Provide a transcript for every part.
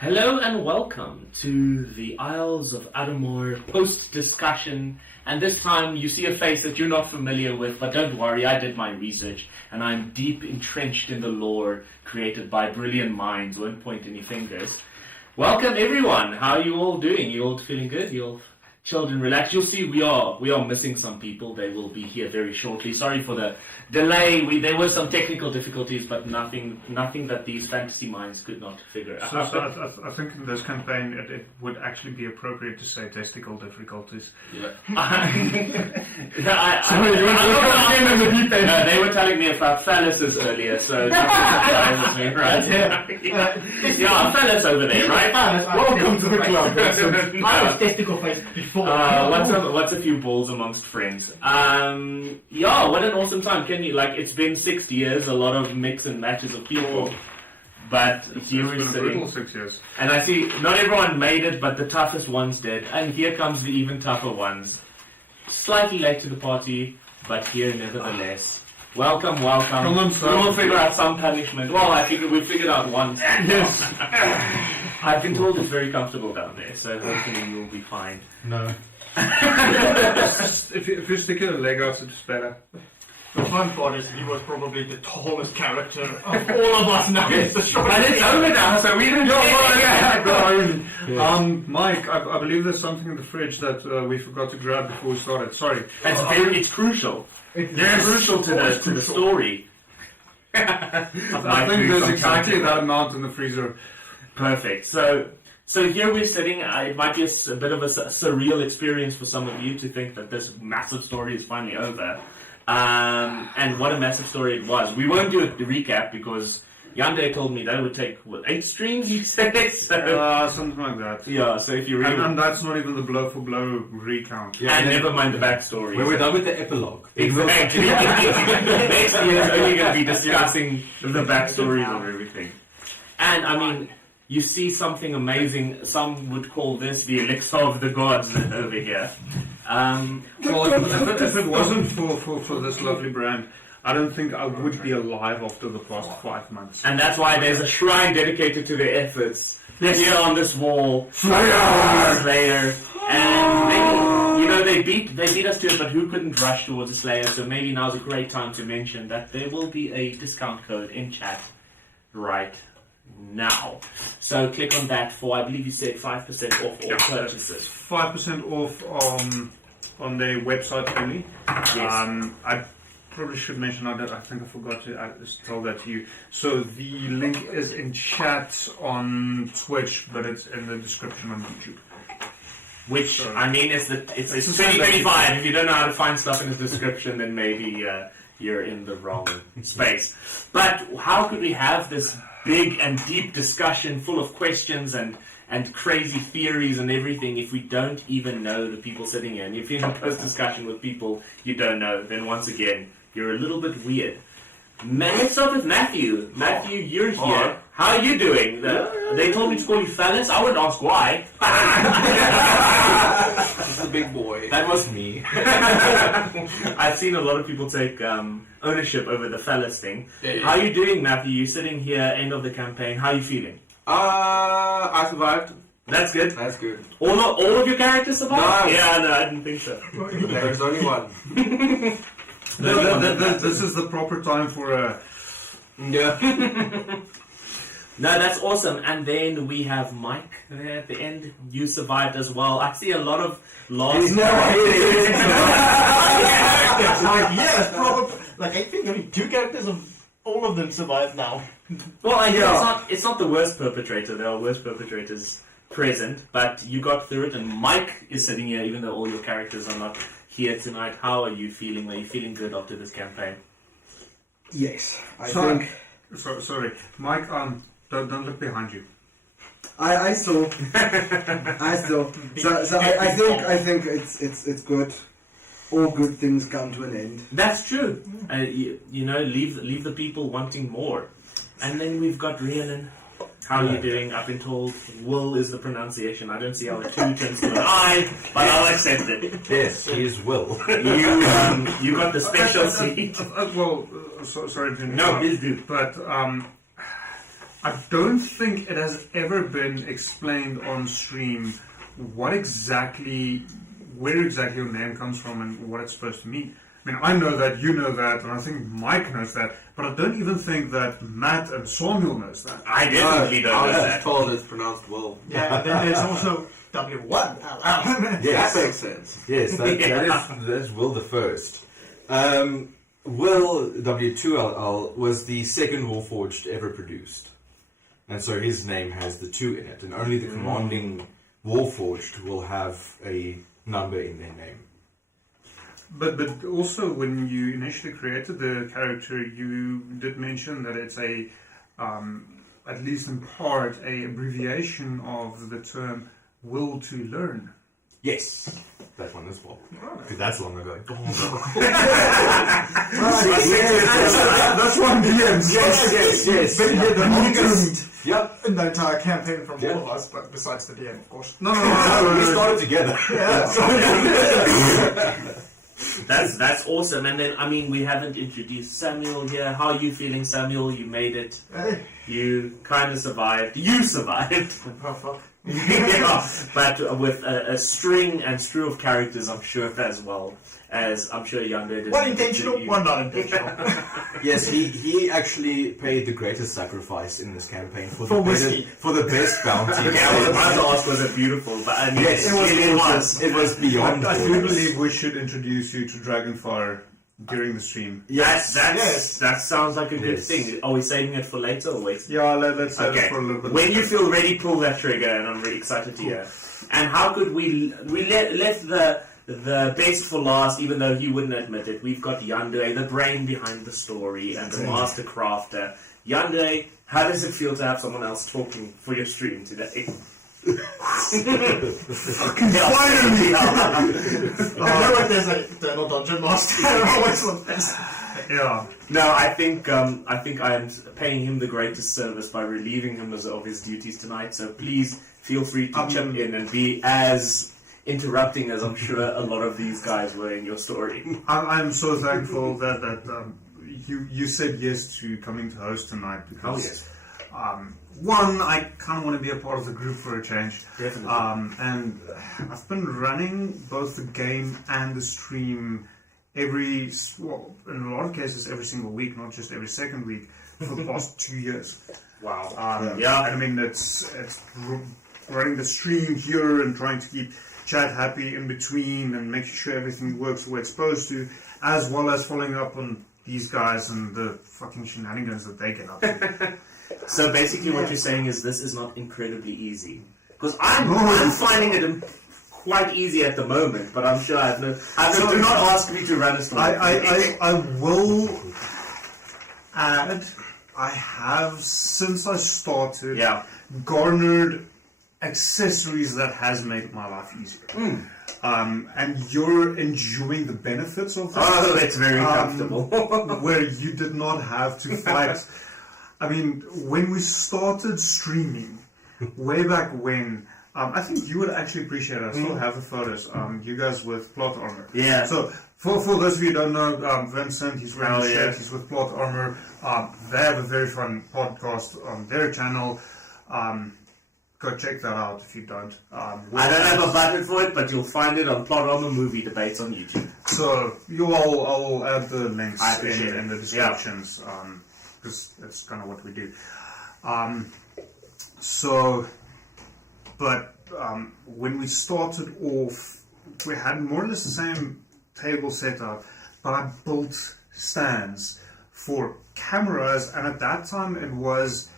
Hello and welcome to the Isles of Adomawyr post-discussion, and this time you see a face that you're not familiar with, but don't worry, I did my research and I'm deep entrenched in the lore created by brilliant minds. Won't point any fingers. Welcome everyone, how are you all doing? You all feeling good? You all chilled and relaxed? You'll see we are missing some people. They will be here very shortly. Sorry for the delay. There were some technical difficulties, but nothing that these fantasy minds could not figure out. So I think in this campaign it would actually be appropriate to say testicle difficulties. Yeah. They were telling me about phalluses earlier, so that surprises me, right? Yeah, phallus over there, right? Welcome to the club. I was testicle face before. What's a few balls amongst friends? Yeah, what an awesome time. It's been 6 years, a lot of mix and matches of people. But It's here been is a sitting, brutal 6 years. and I see not everyone made it, but the toughest ones did. And here comes the even tougher ones. Slightly late to the party, but here nevertheless. Welcome. Come on, sir. We will figure out some punishment. Well, I think we figured out one. Yes. I've been told it's very comfortable down there, so hopefully you'll be fine. No. If you stick your leg out, it's better. The fun part is he was probably the tallest character of all of us now. It's the shortest. But it's over now, so we don't know. Mike, I believe there's something in the fridge that we forgot to grab before we started. Sorry. It's crucial. It's crucial to the story. I think there's exactly that amount in the freezer. Perfect. So here we're sitting. It might be a bit of a surreal experience for some of you to think that this massive story is finally over. And what a massive story it was. We won't do a recap because Yande told me that would take, 8 streams, you said? So, Something like that. yeah, so if you really... And that's not even the blow-for-blow recount. Yeah, and never mind the backstory. When we're done with the epilogue. Exactly. Next year is only going to be discussing the backstories of everything. And, I mean, you see something amazing. Some would call this the elixir of the gods over here. Well, if it wasn't for this lovely brand, I don't think I would be alive after the past 5 months. And that's why there's a shrine dedicated to their efforts. Here on this wall. Slayer. And maybe, they beat us to it, but who couldn't rush towards a Slayer? So maybe now's a great time to mention that there will be a discount code in chat right now. So click on that for, I believe you said 5% off all purchases. 5% off on their website only. Yes. I probably should mention that. I think I forgot to tell that to you. So the link is in chat on Twitch, but it's in the description on YouTube. Which, Sorry. I mean, it's 2025. If you don't know how to find stuff in the description, then maybe you're in the wrong space. But how could we have this big and deep discussion full of questions and crazy theories and everything if we don't even know the people sitting here? And if you're in a post-discussion with people you don't know, then once again, you're a little bit weird. Let's start with Matthew. Matthew, you're here. Right. How are you doing? They told me to call you phallus. I wouldn't ask why. This is the big boy. That was me. I've seen a lot of people take ownership over the phallus thing. Yeah. How are you doing, Matthew? You're sitting here, end of the campaign. How are you feeling? I survived. That's good. That's good. All of your characters survived? No. Yeah, no, I didn't think so. There's only one. This is the proper time for a... Yeah. No, that's awesome. And then we have Mike there at the end. You survived as well. I see a lot of lost. I think only 2 characters of all of them survive now. Well, I know it's not the worst perpetrator. There are worse perpetrators present, but you got through it. And Mike is sitting here, even though all your characters are not here tonight. How are you feeling? Are you feeling good after this campaign? Yes, I So- think Sorry, Mike. Don't look behind you. I saw. I saw. So I think it's good. All good things come to an end. That's true. Leave the people wanting more. And then we've got Rhiannon. How are you doing? I've been told Will is the pronunciation. I don't see how the 2 turns to an I, but I'll accept it. Yes, he is Will. You got the special seat. Sorry to No, please do. But I don't think it has ever been explained on stream where exactly your name comes from and what it's supposed to mean. I mean, I know that, you know that, and I think Mike knows that, but I don't even think that Matt and Samuel knows that. I definitely don't know I that. was told it's pronounced Will. Yeah, and then there's also W1. That Yes, makes sense. yes, that's Will the first. Will W2LL was the second Warforged ever produced, and so his name has the 2 in it, and only the commanding Warforged will have a number in their name. But also, when you initially created the character, you did mention that it's a, at least in part, a abbreviation of the term "will to learn." Yes, that one as well. Because that's long ago. That's one DMs. yes. But yeah, the longest. Yep. In the entire campaign from Yeah. all of us, but besides the DM, of course. No. We started together. That's awesome. And then, I mean, we haven't introduced Samuel here. How are you feeling, Samuel? You made it. Hey. You kind of survived. You survived. Oh, fuck. Yeah, but with a string and strew of characters, I'm sure, as well as I'm sure Younger did. One intentional, one not intentional. Yes, he actually paid the greatest sacrifice in this campaign for the whiskey. for the best bounty. Okay, I was about to ask, was it beautiful? But I mean, Yes, it was. It was beyond. I do glorious. believe we should introduce you to Dragonfire during the stream. Yes, Yes. that sounds like a good Yes. thing. Are we saving it for later or wait? Yeah, let's save Okay. it for a little bit. When you feel ready, pull that trigger, and I'm really excited to hear. And how could we left the best for last, even though he wouldn't admit it. We've got Yandere, the brain behind the story, and the master crafter. Yandere, how does it feel to have someone else talking for your stream today? Finally! I know what there's a eternal dungeon master. I always want this. Yeah. No, I think I am paying him the greatest service by relieving him of his duties tonight. So please feel free to chip in and be as interrupting as I'm sure a lot of these guys were in your story. I'm so thankful that you said yes to coming to host tonight because one, I kind of want to be a part of the group for a change. Definitely. And I've been running both the game and the stream in a lot of cases every single week, not just every second week, for the past 2 years. Wow. Yeah. I mean, it's running the stream here and trying to keep chat happy in between and making sure everything works the way it's supposed to, as well as following up on these guys and the fucking shenanigans that they get up to. So basically, what you're saying is this is not incredibly easy, because I'm finding it quite easy at the moment. But I'm sure do not ask me to run a story. I will add, I have since I started garnered accessories that has made my life easier. And you're enjoying the benefits of that. Oh, that's very comfortable. Where you did not have to fight. I mean, when we started streaming, way back when, I think you would actually appreciate it. I still have the photos. You guys with plot armor. Yeah. So, for those of you who don't know, Vincent, he's wearing a shirt, he's with plot armor. They have a very fun podcast on their channel. Go check that out if you don't. I don't have a button for it, but you'll find it on Plot Armor Movie Debates on YouTube. So, I'll add the links in the descriptions. Because that's kind of what we do. When we started off, we had more or less the same table set up, but I built stands for cameras, and at that time it was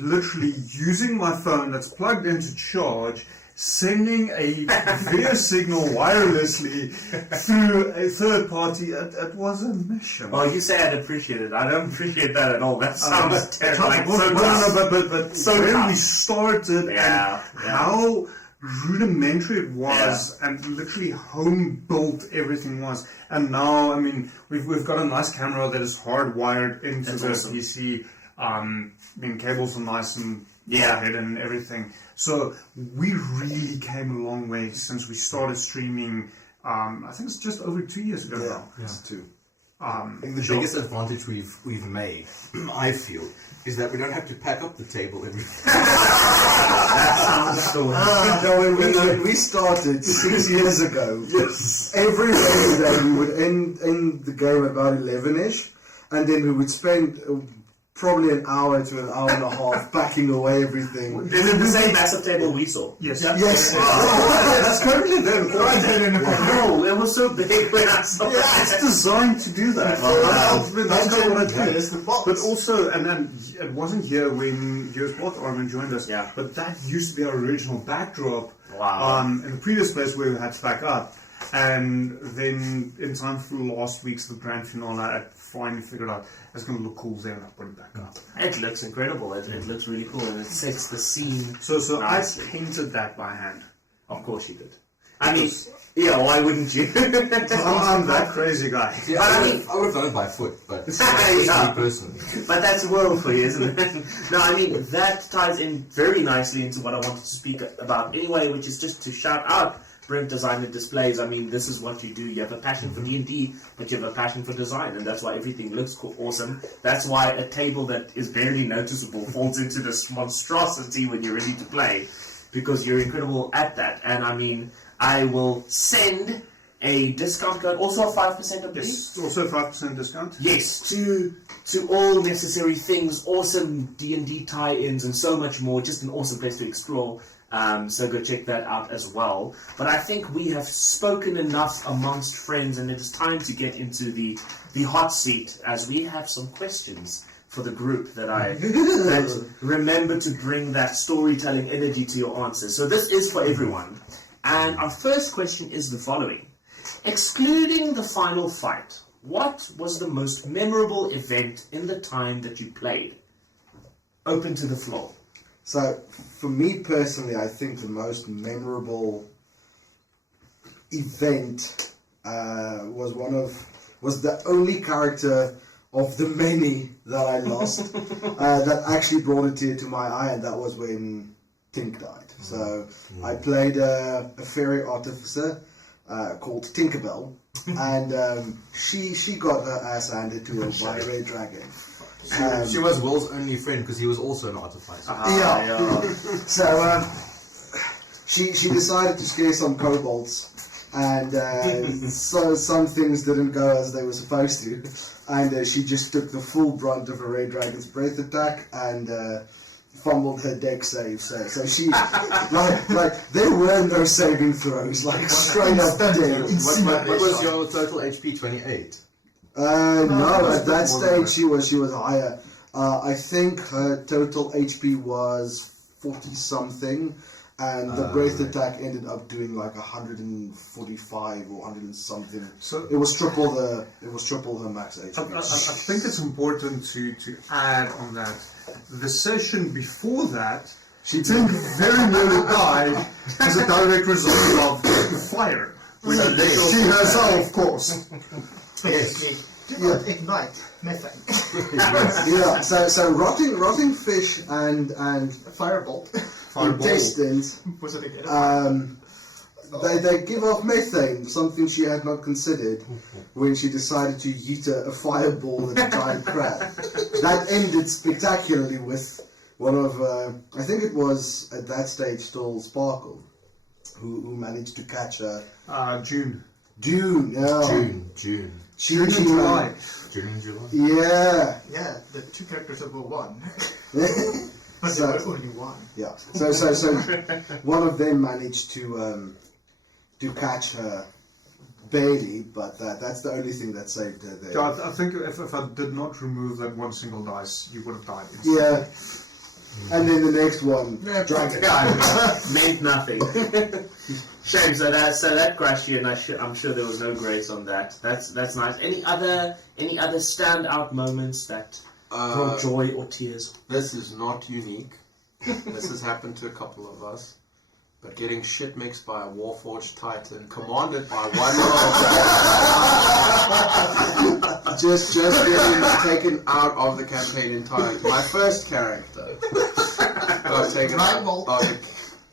literally using my phone that's plugged into charge, sending a video signal wirelessly through a third party. It was a mission. Oh, you say I'd appreciate it. I don't appreciate that at all. That sounds terrible. Like, but so when tough. we started and how rudimentary it was and literally home built everything was, and now I mean we've got a nice camera that is hardwired into the PC. I mean, cables are nice and wired and everything. So we really came a long way since we started streaming. I think it's just over 2 years ago now. It's 2. I think the biggest advantage we've made, I feel, is that we don't have to pack up the table every When we started 6 years ago, Yes. every Wednesday we would end the game at about 11ish, and then we would spend probably an hour to an hour and a half packing away everything. Is it the same massive table we saw? Yes. Yes, that's currently them. No, it was so big when I saw It's designed to do that. That's kind of what it There's the box. But also, and then it wasn't here when US Block Armin joined us. Yeah. But that used to be our original backdrop. Wow. In the previous place where we had to back up, and then in time for last week's the grand finale, I finally figured out it's going to look cool there, and I put it back up. It looks incredible. It looks really cool, and it sets the scene. So nicely. I painted that by hand. Of course you did. I mean, yeah, why wouldn't you? I'm that crazy guy. Yeah, But I I mean- would have done it by foot, but Yeah. me personally. But that's the world for you, isn't it? No, I mean, that ties in very nicely into what I wanted to speak about anyway, which is just to shout out Brent Design and Displays. I mean, this is what you do. You have a passion for D&D, but you have a passion for design, and that's why everything looks awesome. That's why a table that is barely noticeable falls into this monstrosity when you're ready to play, because you're incredible at that. And I mean, I will send a discount code, also a 5%, I believe. Yes, also a 5% discount. Yes, to all necessary things, awesome D&D tie-ins and so much more. Just an awesome place to explore. So go check that out as well. But I think we have spoken enough amongst friends, and it is time to get into the hot seat, as we have some questions for the group that remember to bring that storytelling energy to your answers. So this is for everyone. And our first question is the following. Excluding the final fight, what was the most memorable event in the time that you played? Open to the floor. So, for me personally, I think the most memorable event was the only character of the many that I lost that actually brought a tear to my eye, and that was when Tink died. So I played a fairy artificer called Tinkerbell, and she got her ass handed to her by a red dragon. She was Will's only friend because he was also an artificer. So she decided to scare some kobolds, and so some things didn't go as they were supposed to, and she just took the full brunt of a red dragon's breath attack and fumbled her deck save. So she like there were no saving throws, like straight up dead. What was your total HP? 28. No, at that stage she was higher. I think her total HP was 40 something, and the breath attack ended up doing like 145 or 100 and something. So it was triple her max HP. I think it's important to add on that. The session before that, she didn't very nearly die as a direct result of fire. She herself, of course. Basically, do not ignite methane. Yeah, so rotting fish and Firebolt. intestines, Was it again? they give off methane, something she had not considered when she decided to yeet a fireball at a giant crab. That ended spectacularly with one of, I think it was at that stage still Sparkle, who managed to catch her. June. June. June. She June and July. June and July. Yeah. Yeah, the two characters that were one. But So- there were only one. Yeah. So one of them managed to catch her barely, but that's the only thing that saved her there. Yeah, I think if I did not remove that one single dice, you would have died. Yeah. And then the next one, dragon. Meant nothing. Shame. So that crashed you, and I'm sure there was no grace on that. That's nice. Any other standout moments that brought joy or tears? This is not unique. This has happened to a couple of us. But getting shit mixed by a Warforged Titan, commanded by one of just getting taken out of the campaign entirely. My first character got taken out of the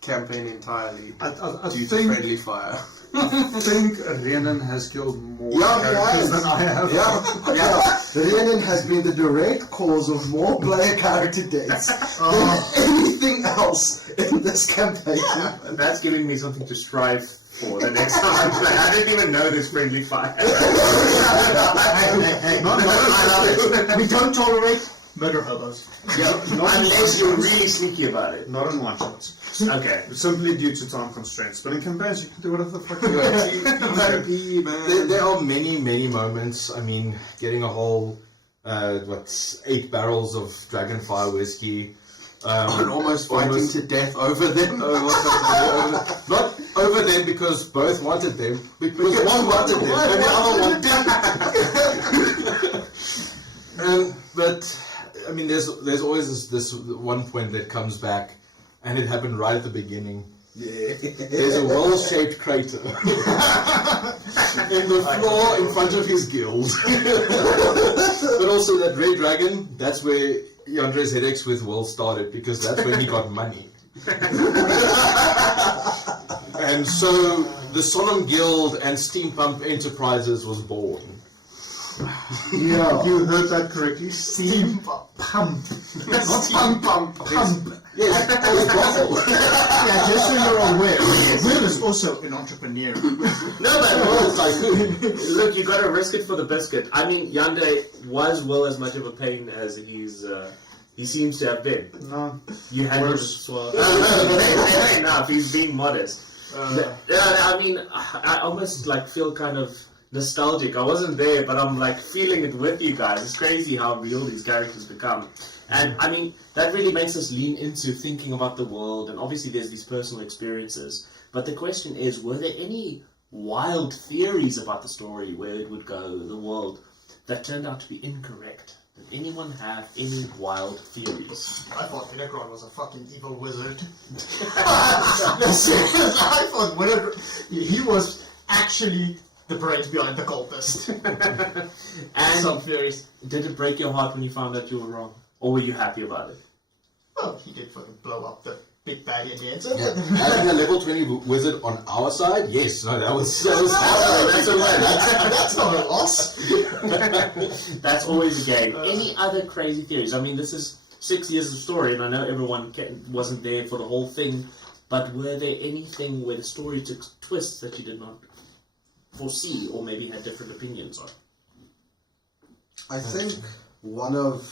campaign entirely I due to think friendly fire. think Renan has killed more Yeah, he characters has. than I have. Renan has been the direct cause of more player character deaths than anything else in this campaign. And that's giving me something to strive for the next time I play. I didn't even know this friendly fire. We don't tolerate murder hobos. Unless you're really sneaky about it. Not in one shots. Okay. Simply due to time constraints. But in campaigns, you can do whatever the fuck you want. There are many, many moments. I mean, getting a whole, 8 barrels of Dragonfire whiskey. And almost fighting to death over them. Not over them because both wanted them, because one wanted them and the other wanted them. But I mean, there's always this one point that comes back, and it happened right at the beginning. Yeah. There's a well-shaped crater in the floor in front of his guild. But also that red dragon, that's where Yandre's headaches with Will started, because that's when he got money. And so the Solemn Guild and Steampump Enterprises was born. Yeah. You heard that correctly. Steam pump. Not pump. Yes, Yeah, just so you're aware, Will is also an entrepreneur. No, but Will's look, you gotta risk it for the biscuit. I mean, Yandere was Will as much of a pain as he seems to have been. No. You had to swallow. Fair enough, he's being modest. I mean, I almost feel kind of nostalgic. I wasn't there, but I'm feeling it with you guys. It's crazy how real these characters become. And I mean, that really makes us lean into thinking about the world, and obviously there's these personal experiences. But the question is, were there any wild theories about the story, where it would go, the world, that turned out to be incorrect? Did anyone have any wild theories? I thought Vinegron was a fucking evil wizard. I thought whatever he was actually the brains behind the cultist. And Some theories. did it break your heart when you found out you were wrong? Or were you happy about it? Well, he did fucking blow up the big baddie at the end. having a level 20 wizard on our side, yes, no, that was That's a win. That's not a loss. That's always a game. Any other crazy theories? I mean, this is 6 years of story, and I know everyone wasn't there for the whole thing, but were there anything where the story took twists that you did not foresee, or maybe had different opinions on? I think one of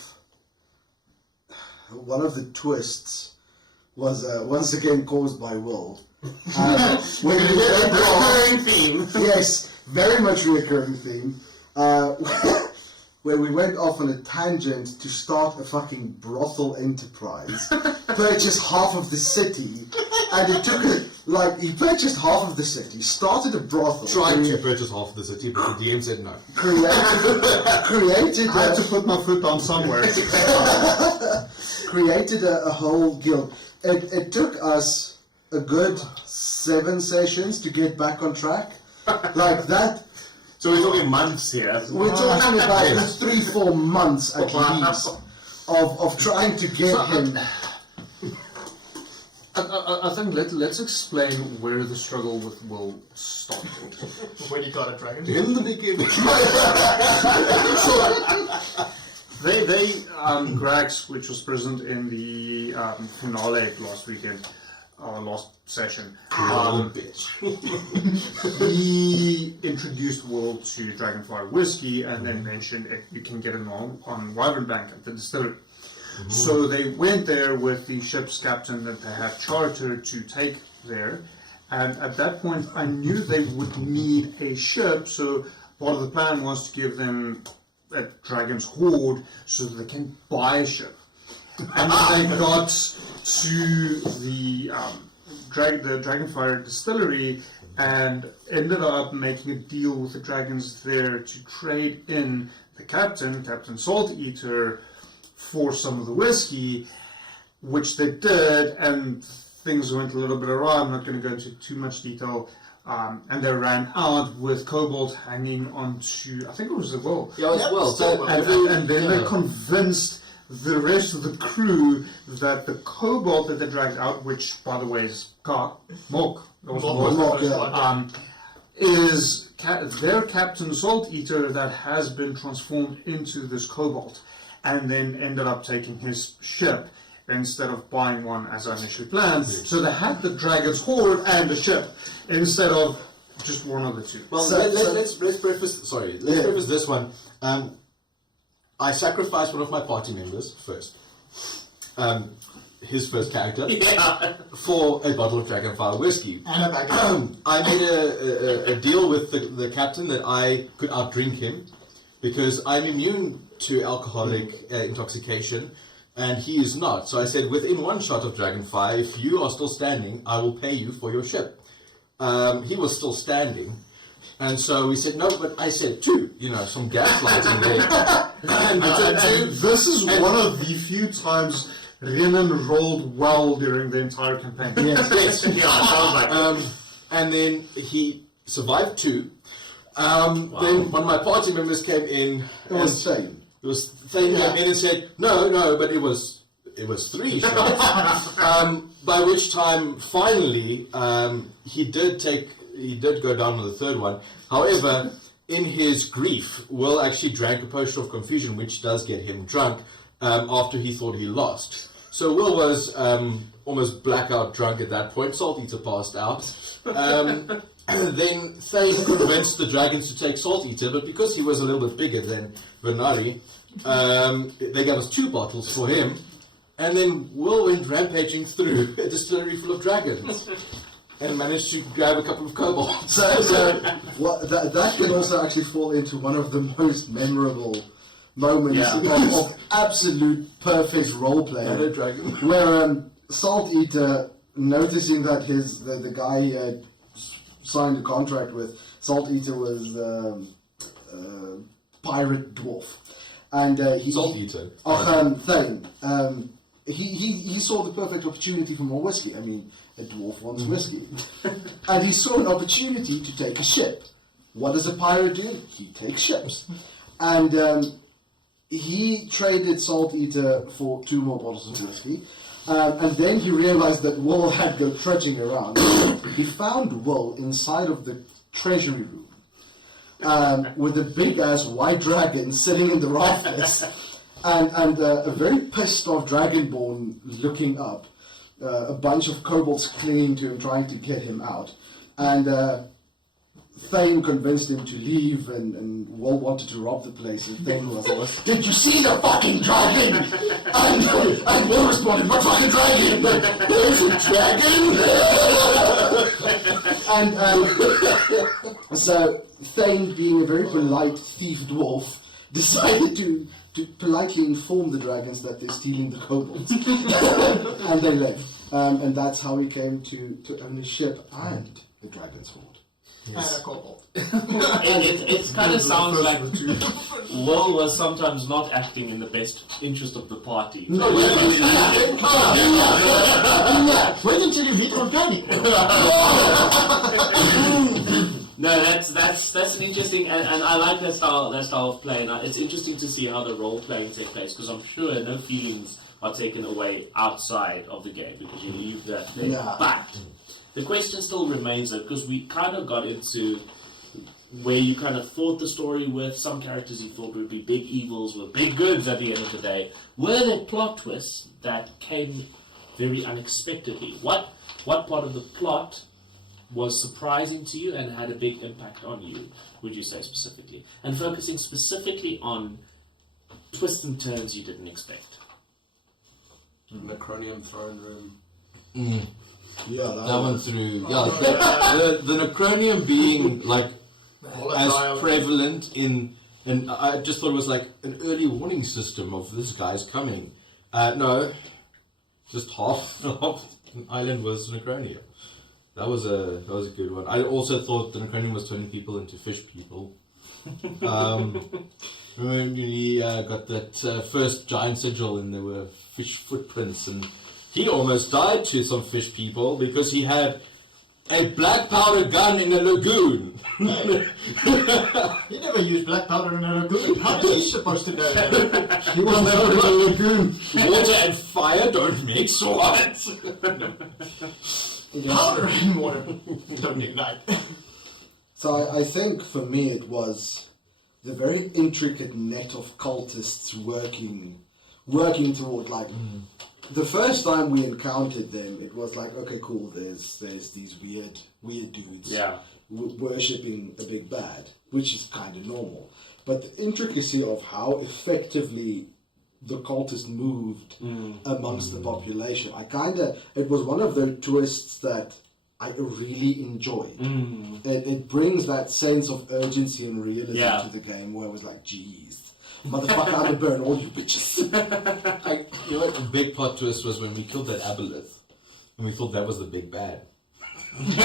the twists was once again caused by Will. When we went Recurring theme. yes, very much recurring theme. Where we went off on a tangent to start a fucking brothel enterprise, purchase half of the city, and it took he purchased half of the city, started a brothel, trying to purchase half of the city, but the DM said no. created I had to put my foot down somewhere. created a whole guild. It took us a good 7 sessions to get back on track. Like that. So we're talking months here. We're talking about 3-4 months at least of trying to get him. I think let's explain where the struggle with Will started. When you got a dragon. In the beginning. Grax, which was present in the finale last weekend, last session, he introduced Will to Dragonfire whiskey and then mentioned you can get it on Wyvern Bank at the distillery. So they went there with the ship's captain that they had chartered to take there, and at that point I knew they would need a ship, so part of the plan was to give them a dragon's hoard so that they can buy a ship. And they got to the Dragonfire distillery and ended up making a deal with the dragons there to trade in the Captain Salt Eater, for some of the whiskey, which they did, and things went a little bit awry. I'm not going to go into too much detail. And they ran out with Cobalt hanging onto, I think it was the Will. Yeah, it was Will. And then they convinced the rest of the crew that the Cobalt that they dragged out, which by the way is Mork. It was Mork. is their Captain Salt Eater that has been transformed into this kobold, and then ended up taking his ship instead of buying one as I initially planned. So they had the Dragon's Hoard and the ship instead of just one of the two. Well, let's preface. Sorry, let's preface this one. I sacrificed one of my party members first. His first character for a bottle of Dragonfire whiskey. And a bag of I made a deal with the captain that I could outdrink him because I'm immune to alcoholic intoxication and he is not. So I said, within one shot of Dragonfire, if you are still standing, I will pay you for your ship. He was still standing. And so we said, no, but I said two, some gaslighting there. And this is one of the few times Rhiannon rolled well during the entire campaign. Yes. Yeah, sounds like and then he survived two. Then one of my party members came in. It was Thane. Thane came in and said, no, but it was 3 shots. By which time, finally, he did go down on the third one. However, in his grief, Will actually drank a potion of confusion, which does get him drunk, after he thought he lost. So Will was almost blackout drunk at that point. Salt Eater passed out. Then Thane convinced the dragons to take Salt Eater, but because he was a little bit bigger than Venari, they gave us 2 bottles for him. And then Will went rampaging through a distillery full of dragons and managed to grab a couple of kobolds. That can also actually fall into one of the most memorable moments of absolute perfect role playing, where Salt Eater, noticing that the guy he had signed a contract with, Salt Eater was pirate dwarf, and Salt Eater. Thane. He saw the perfect opportunity for more whiskey. I mean, a dwarf wants whiskey, and he saw an opportunity to take a ship. What does a pirate do? He takes ships, and he traded Salt Eater for 2 more bottles of whiskey, and then he realized that Will had gone trudging around. He found Will inside of the treasury room with a big-ass white dragon sitting in the rafters, and a very pissed-off dragonborn looking up, a bunch of kobolds clinging to him, trying to get him out, and Thane convinced him to leave, and Will wanted to rob the place, and Thane was, did you see the fucking dragon? And Will responded, what fucking dragon? There's a dragon! And so Thane, being a very polite thief dwarf, decided to politely inform the dragons that they're stealing the kobolds. And they left. And that's how he came to own his ship and the dragon's hoard. and a kobold. It kind of sounds like Will was sometimes not acting in the best interest of the party. Wait until you meet organic. No, that's an interesting, and I like that style of play. And it's interesting to see how the role playing takes place, because I'm sure no feelings are taken away outside of the game because you leave that there. Yeah. But the question still remains, though, because we kind of got into where you kind of thought the story with some characters you thought would be big evils with big goods at the end of the day. Were there plot twists that came very unexpectedly? What part of the plot was surprising to you and had a big impact on you, would you say specifically? And focusing specifically on twists and turns you didn't expect. Necronium throne room. Yeah, That one through. Yeah, the Necronium being like as prevalent in, and I just thought it was like an early warning system of this guy's coming. No, just half an island was Necronium. That was a good one. I also thought the Necronium was turning people into fish people. When he got that first giant sigil and there were fish footprints, and he almost died to some fish people because he had a black powder gun in a lagoon. He never used black powder in a lagoon. How is he supposed to know that? He was never in a lagoon. Water and fire don't mix what? Powder and water don't ignite. So I think for me it was the very intricate net of cultists working toward, like, the first time we encountered them, it was like, okay, cool, there's these weird dudes worshipping a big bad, which is kind of normal. But the intricacy of how effectively the cultists moved amongst the population, it was one of the twists that I really enjoyed. It brings that sense of urgency and realism to the game, where it was like, geez, motherfucker, I'm gonna burn all you bitches. You know what the big plot twist was when we killed that aboleth, and we thought that was the big bad. Okay,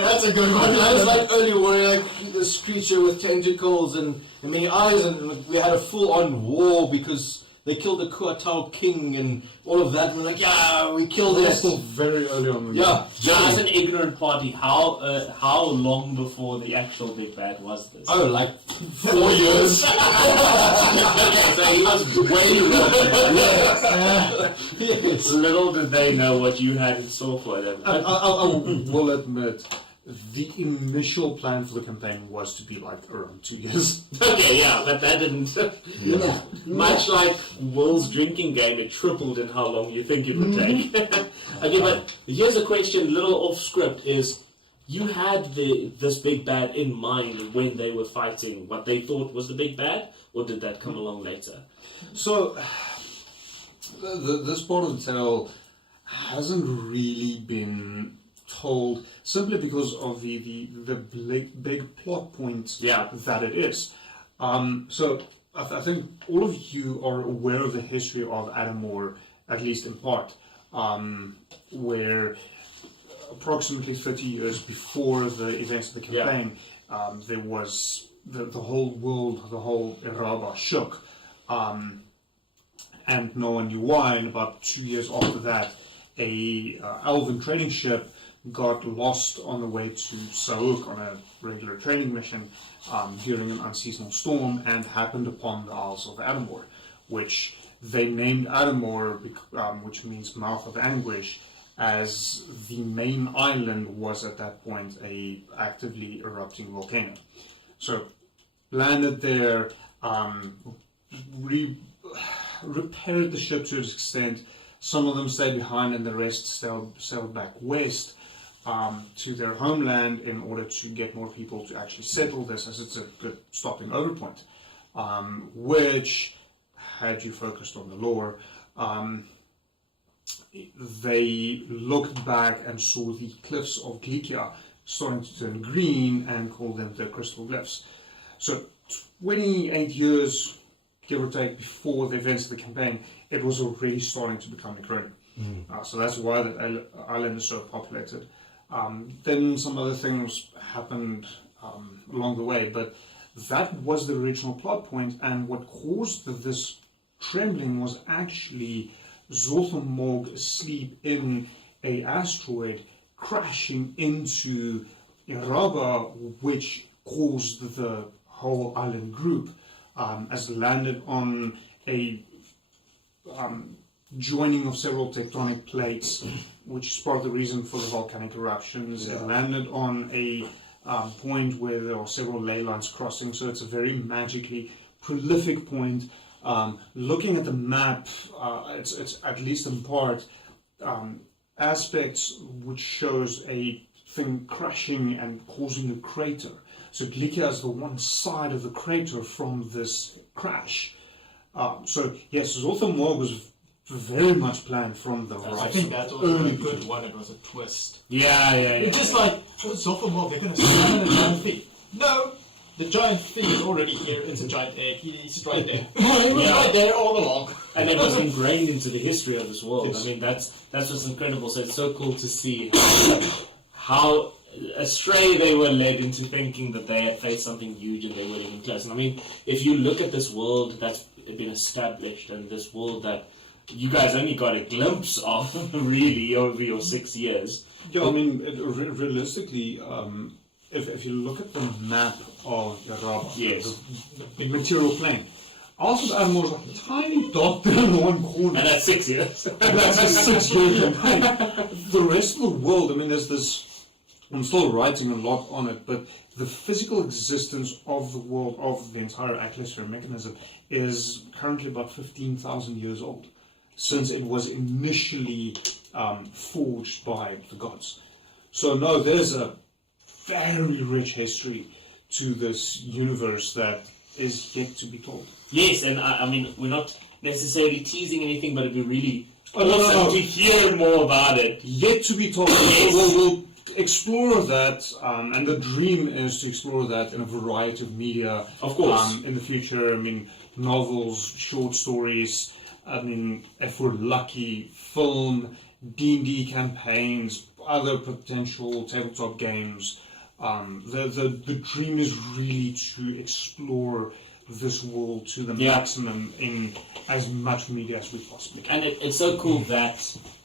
that's a good one. I was like earlier, where like this creature with tentacles and many eyes, and we had a full-on war because they killed the Kuatao king and all of that. And we're like, yeah, we killed it. Still very early on. Yeah, as an ignorant party, how long before the actual big bad was this? Oh, like 4 years. Okay, so he was way earlier. Yes. Little did they know what you had in store for them. I will admit, the initial plan for the campaign was to be like around 2 years. Okay, yeah, but that didn't. Much like Will's drinking game, it tripled in how long you think it would take. Okay, but here's a question, little off script, is you had this big bad in mind when they were fighting what they thought was the big bad, or did that come along later? So, this part of the tale hasn't really been told simply because of the big plot points that it is. So I think all of you are aware of the history of Adomawyr, at least in part, where approximately 30 years before the events of the campaign, there was the whole world, the whole Iraba shook, and no one knew why. And about 2 years after that, a elven trading ship got lost on the way to Sauk on a regular trading mission during an unseasonal storm, and happened upon the Isles of Adomawyr, which they named Adomawyr, which means mouth of anguish, as the main island was at that point a actively erupting volcano. So landed there, repaired the ship to an extent. Some of them stayed behind and the rest sailed back west to their homeland in order to get more people to actually settle this, as it's a good stopping over point. Which, had you focused on the lore, they looked back and saw the cliffs of Glikia starting to turn green and called them the crystal glyphs. So 28 years, give or take, before the events of the campaign, it was already starting to become necrotic. So that's why the island is so populated. Then some other things happened along the way, but that was the original plot point, and what caused this trembling was actually Zolthamorg asleep in a asteroid crashing into Iraba, which caused the whole island group as it landed on a joining of several tectonic plates, which is part of the reason for the volcanic eruptions. It landed on a point where there are several ley lines crossing, so it's a very magically prolific point. Looking at the map, it's at least in part aspects which shows a thing crashing and causing a crater. So Glikia is the one side of the crater from this crash. So yes, Zolthamorg was very much planned from the right. I think that was a good one. It was a twist. Yeah. It's just like, Zolthamorg, they're going to summon a giant thief. No! The giant thief is already here. It's a giant egg. He's right there. He was right there all along. And it was ingrained into the history of this world. I mean, that's what's incredible. So it's so cool to see how astray they were led into thinking that they had faced something huge and they weren't even close. And I mean, if you look at this world that's been established, and this world that you guys only got a glimpse of, really, over your 6 years. Yeah, I mean, realistically, if you look at the map of Iraba, yes, the material plane, Isles of Adomawr is like a tiny dot there in one corner. And that's 6 years. And that's a 6-year campaign. The rest of the world, I mean, there's this. I'm still writing a lot on it, but the physical existence of the world, of the entire Atlasphere mechanism, is currently about 15,000 years old, since it was initially forged by the gods. So no, there's a very rich history to this universe that is yet to be told. Yes, and I mean, we're not necessarily teasing anything, but it'd be really no, awesome to hear more about it. Yet to be told. We'll explore that, and the dream is to explore that in a variety of media. Of course. In the future, I mean, novels, short stories, I mean, if we're lucky, film, D&D campaigns, other potential tabletop games. The dream is really to explore this world to the maximum in as much media as we possibly can. And it's so cool that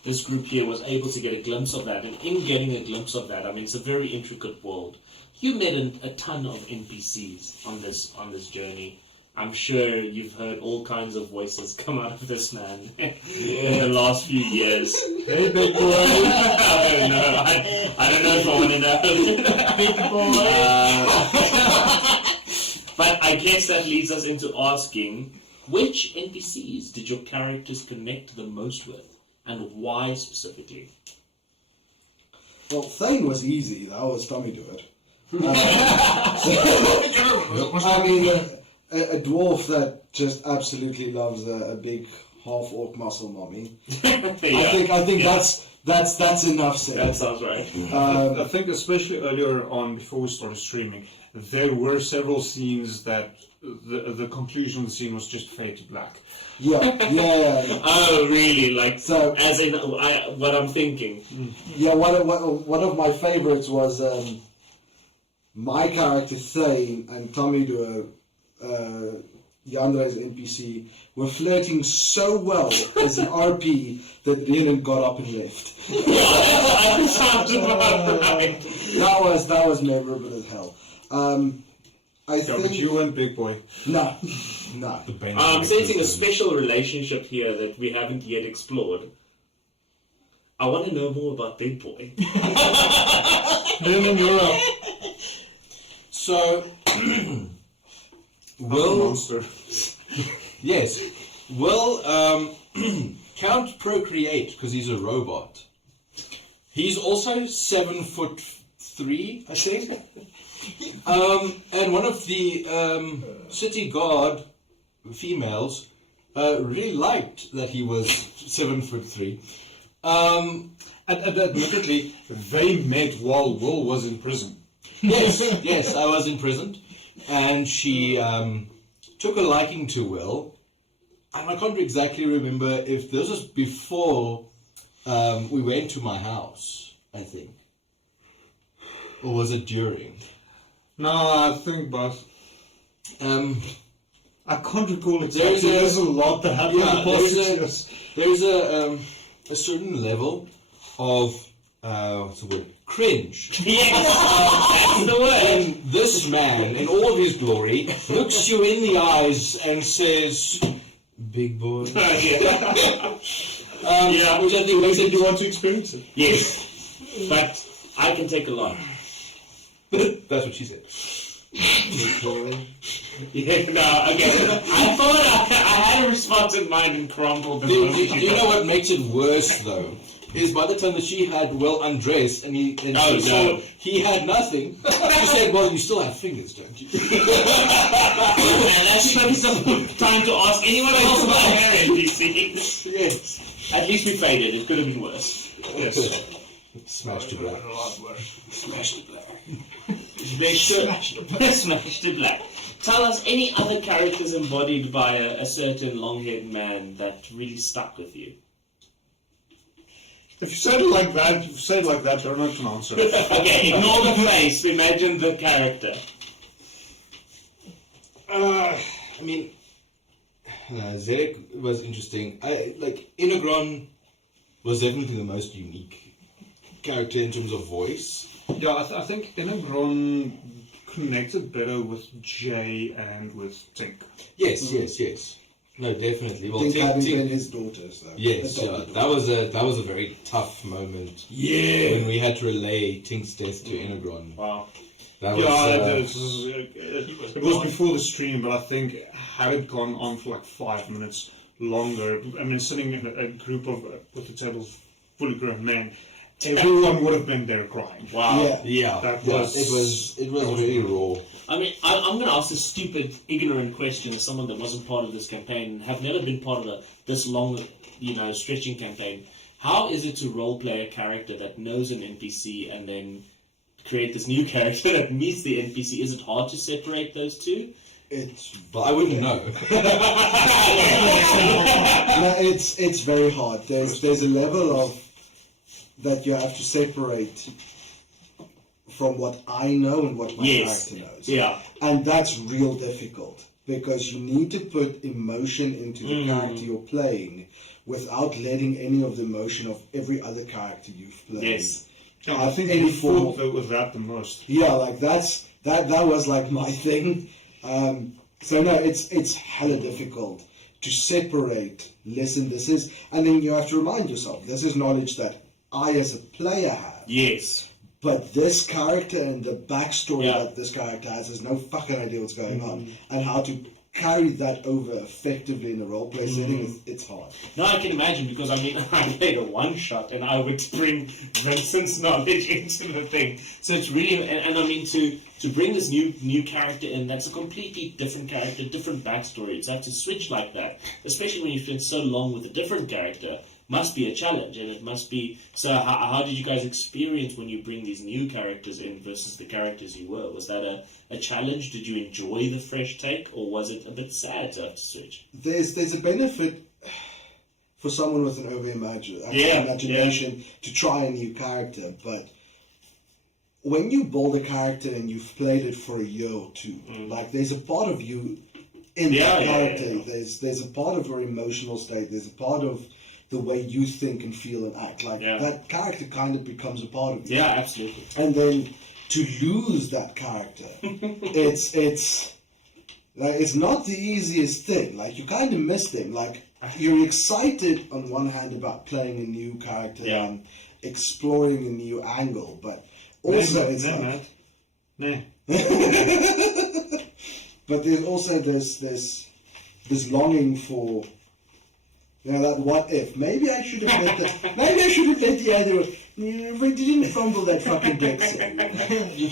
this group here was able to get a glimpse of that. And in getting a glimpse of that, I mean, it's a very intricate world. You met a ton of NPCs on this journey. I'm sure you've heard all kinds of voices come out of this man in the last few years. Hey, big boy! I don't know if I want to know. Big boy! But I guess that leads us into asking, which NPCs did your characters connect the most with, and why specifically? Well, Thane was easy. That was Tommy do it. I mean, a dwarf that just absolutely loves a big half-orc muscle mommy. I think that's enough said. That sounds right. I think especially earlier on, before we started streaming, there were several scenes that the conclusion of the scene was just fade to black. Yeah. Oh, really? Like, so, as in what I'm thinking. Yeah, one of my favorites was my character Thane and Tommy Doer, Yandra's NPC, were flirting so well as an RP that Rhiannon got up and left. Sounds about right. That was memorable as hell. I think but you went big boy. No. I'm sensing a special relationship here that we haven't yet explored. I want to know more about Big Boy. You're up. So, monster. Yes, Will can't procreate because he's a robot. He's also 7'3", I think. And one of the city guard females really liked that he was 7'3". Admittedly, they met while Will was in prison. Yes, I was imprisoned, and she took a liking to Will, and I can't exactly remember if this was before we went to my house, I think, or was it during? No, I think both. I can't recall exactly. There's a lot that happened in the past 6 years. There's a certain level of what's the word? Cringe. Yes, that's the word. And this man, in all of his glory, looks you in the eyes and says, "Big boy." Yeah. Which I think makes it you want to experience it. Yes, but I can take a lot. That's what she said. Yeah, no, okay. I thought I had a response in mind and crumbled. You know what makes it worse, though? Is by the time that she had Will undressed and he had nothing, she said, "Well, you still have fingers, don't you?" And that's probably some time to ask anyone else about their NPC. Yes. At least we faded. It could have been worse. Yes. Smashed to black. Smashed to black. Smashed to black. Tell us any other characters embodied by a certain long-haired man that really stuck with you. If you said it like that, you're not an answer. Okay, ignore the face. Imagine the character. I mean, Zedek was interesting. Inagron was definitely the most unique character in terms of voice. Yeah, I think Inagron connected better with Jay and with Tink. Yes. No, definitely. Well, Tink having Tink- been his daughters, though. Yes, Adopted that was a very tough moment. Yeah. When we had to relay Tink's death to Enegron. Wow. That it was before the stream, but I think had it gone on for like 5 minutes longer, I mean, sitting in a group of with the tables fully grown men, everyone would have been there crying. Wow. Yeah, That yeah, was- it was very raw. I mean, I'm going to ask a stupid, ignorant question as someone that wasn't part of this campaign, have never been part of this long, stretching campaign. How is it to roleplay a character that knows an NPC and then create this new character that meets the NPC? Is it hard to separate those two? But I wouldn't know. No, it's very hard. There's a level of that you have to separate from what I know and what my character knows. Yeah. And that's real difficult because you need to put emotion into the character you're playing without letting any of the emotion of every other character you've played. Yes. Yeah, I think any we form fought with that the most. Yeah, like that was like my thing. So no, it's hella difficult to separate. Listen, this is, and then you have to remind yourself, this is knowledge that I as a player have. Yes. But this character and the backstory Yeah. that this character has no fucking idea what's going on, and how to carry that over effectively in a roleplay setting, it's hard. No, I can imagine because I mean I played a one shot and I would bring Vincent's knowledge into the thing. So it's really and I mean to bring this new character in that's a completely different character, different backstory. To have to switch like that, especially when you spend so long with a different character, must be a challenge, and it must be. So how did you guys experience when you bring these new characters in versus the characters you were? Was that a challenge? Did you enjoy the fresh take, or was it a bit sad to have to switch? There's a benefit for someone with an imagination to try a new character, but when you build a character and you've played it for a year or two, like there's a part of you in that character. There's a part of your emotional state. There's a part of the way you think and feel and act. Like that character kind of becomes a part of you. Yeah, absolutely. And then to lose that character, it's not the easiest thing. Like you kind of miss them. Like you're excited on one hand about playing a new character and exploring a new angle, but also but there's also this longing for that what if. Maybe I should have let the maybe I should have let the other we didn't fumble that fucking Brexit.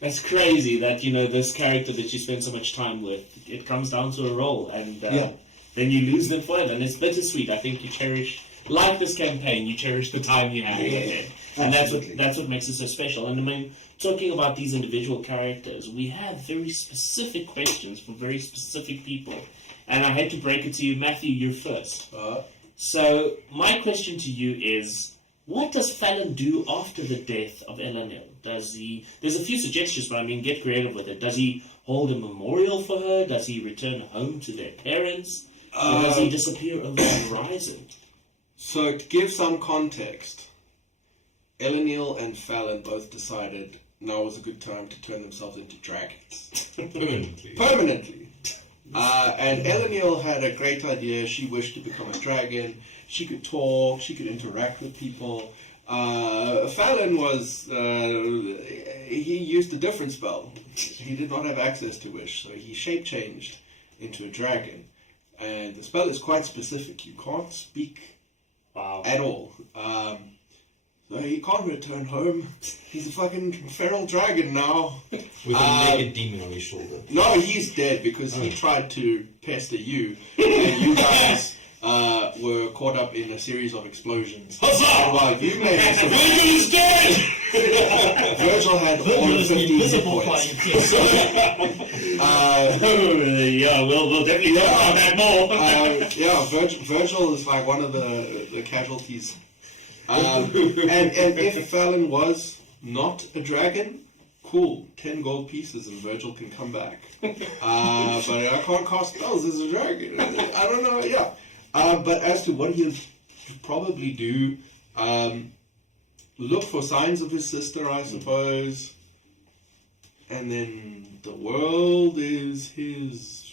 That's crazy that this character that you spend so much time with, it comes down to a role and then you lose them forever, and it's bittersweet. I think you cherish, like this campaign, you cherish the time you had with it. And that's what makes it so special. And I mean, talking about these individual characters, we have very specific questions for very specific people. And I had to break it to you, Matthew, you're first. So my question to you is, what does Fallon do after the death of Elanil? There's a few suggestions, but I mean, get creative with it. Does he hold a memorial for her? Does he return home to their parents? Or does he disappear over the horizon? So to give some context, Elanil and Fallon both decided now was a good time to turn themselves into dragons. Permanently. And Elanil had a great idea. She wished to become a dragon. She could talk. She could interact with people. Fallon was... he used a different spell. He did not have access to Wish, so he shape-changed into a dragon. And the spell is quite specific. You can't speak at all. So he can't return home. He's a fucking feral dragon now. With a naked demon on his shoulder. No, he's dead because he tried to pester you, and you guys were caught up in a series of explosions. Huzzah! While you made Virgil is dead! Virgil had all of 15 hit points. We'll definitely talk about that more. Virgil is like one of the casualties. And if Fallon was not a dragon, cool, 10 gold pieces and Virgil can come back. But I can't cast spells as a dragon. I don't know, but as to what he'll probably do, look for signs of his sister, I suppose, and then the world is his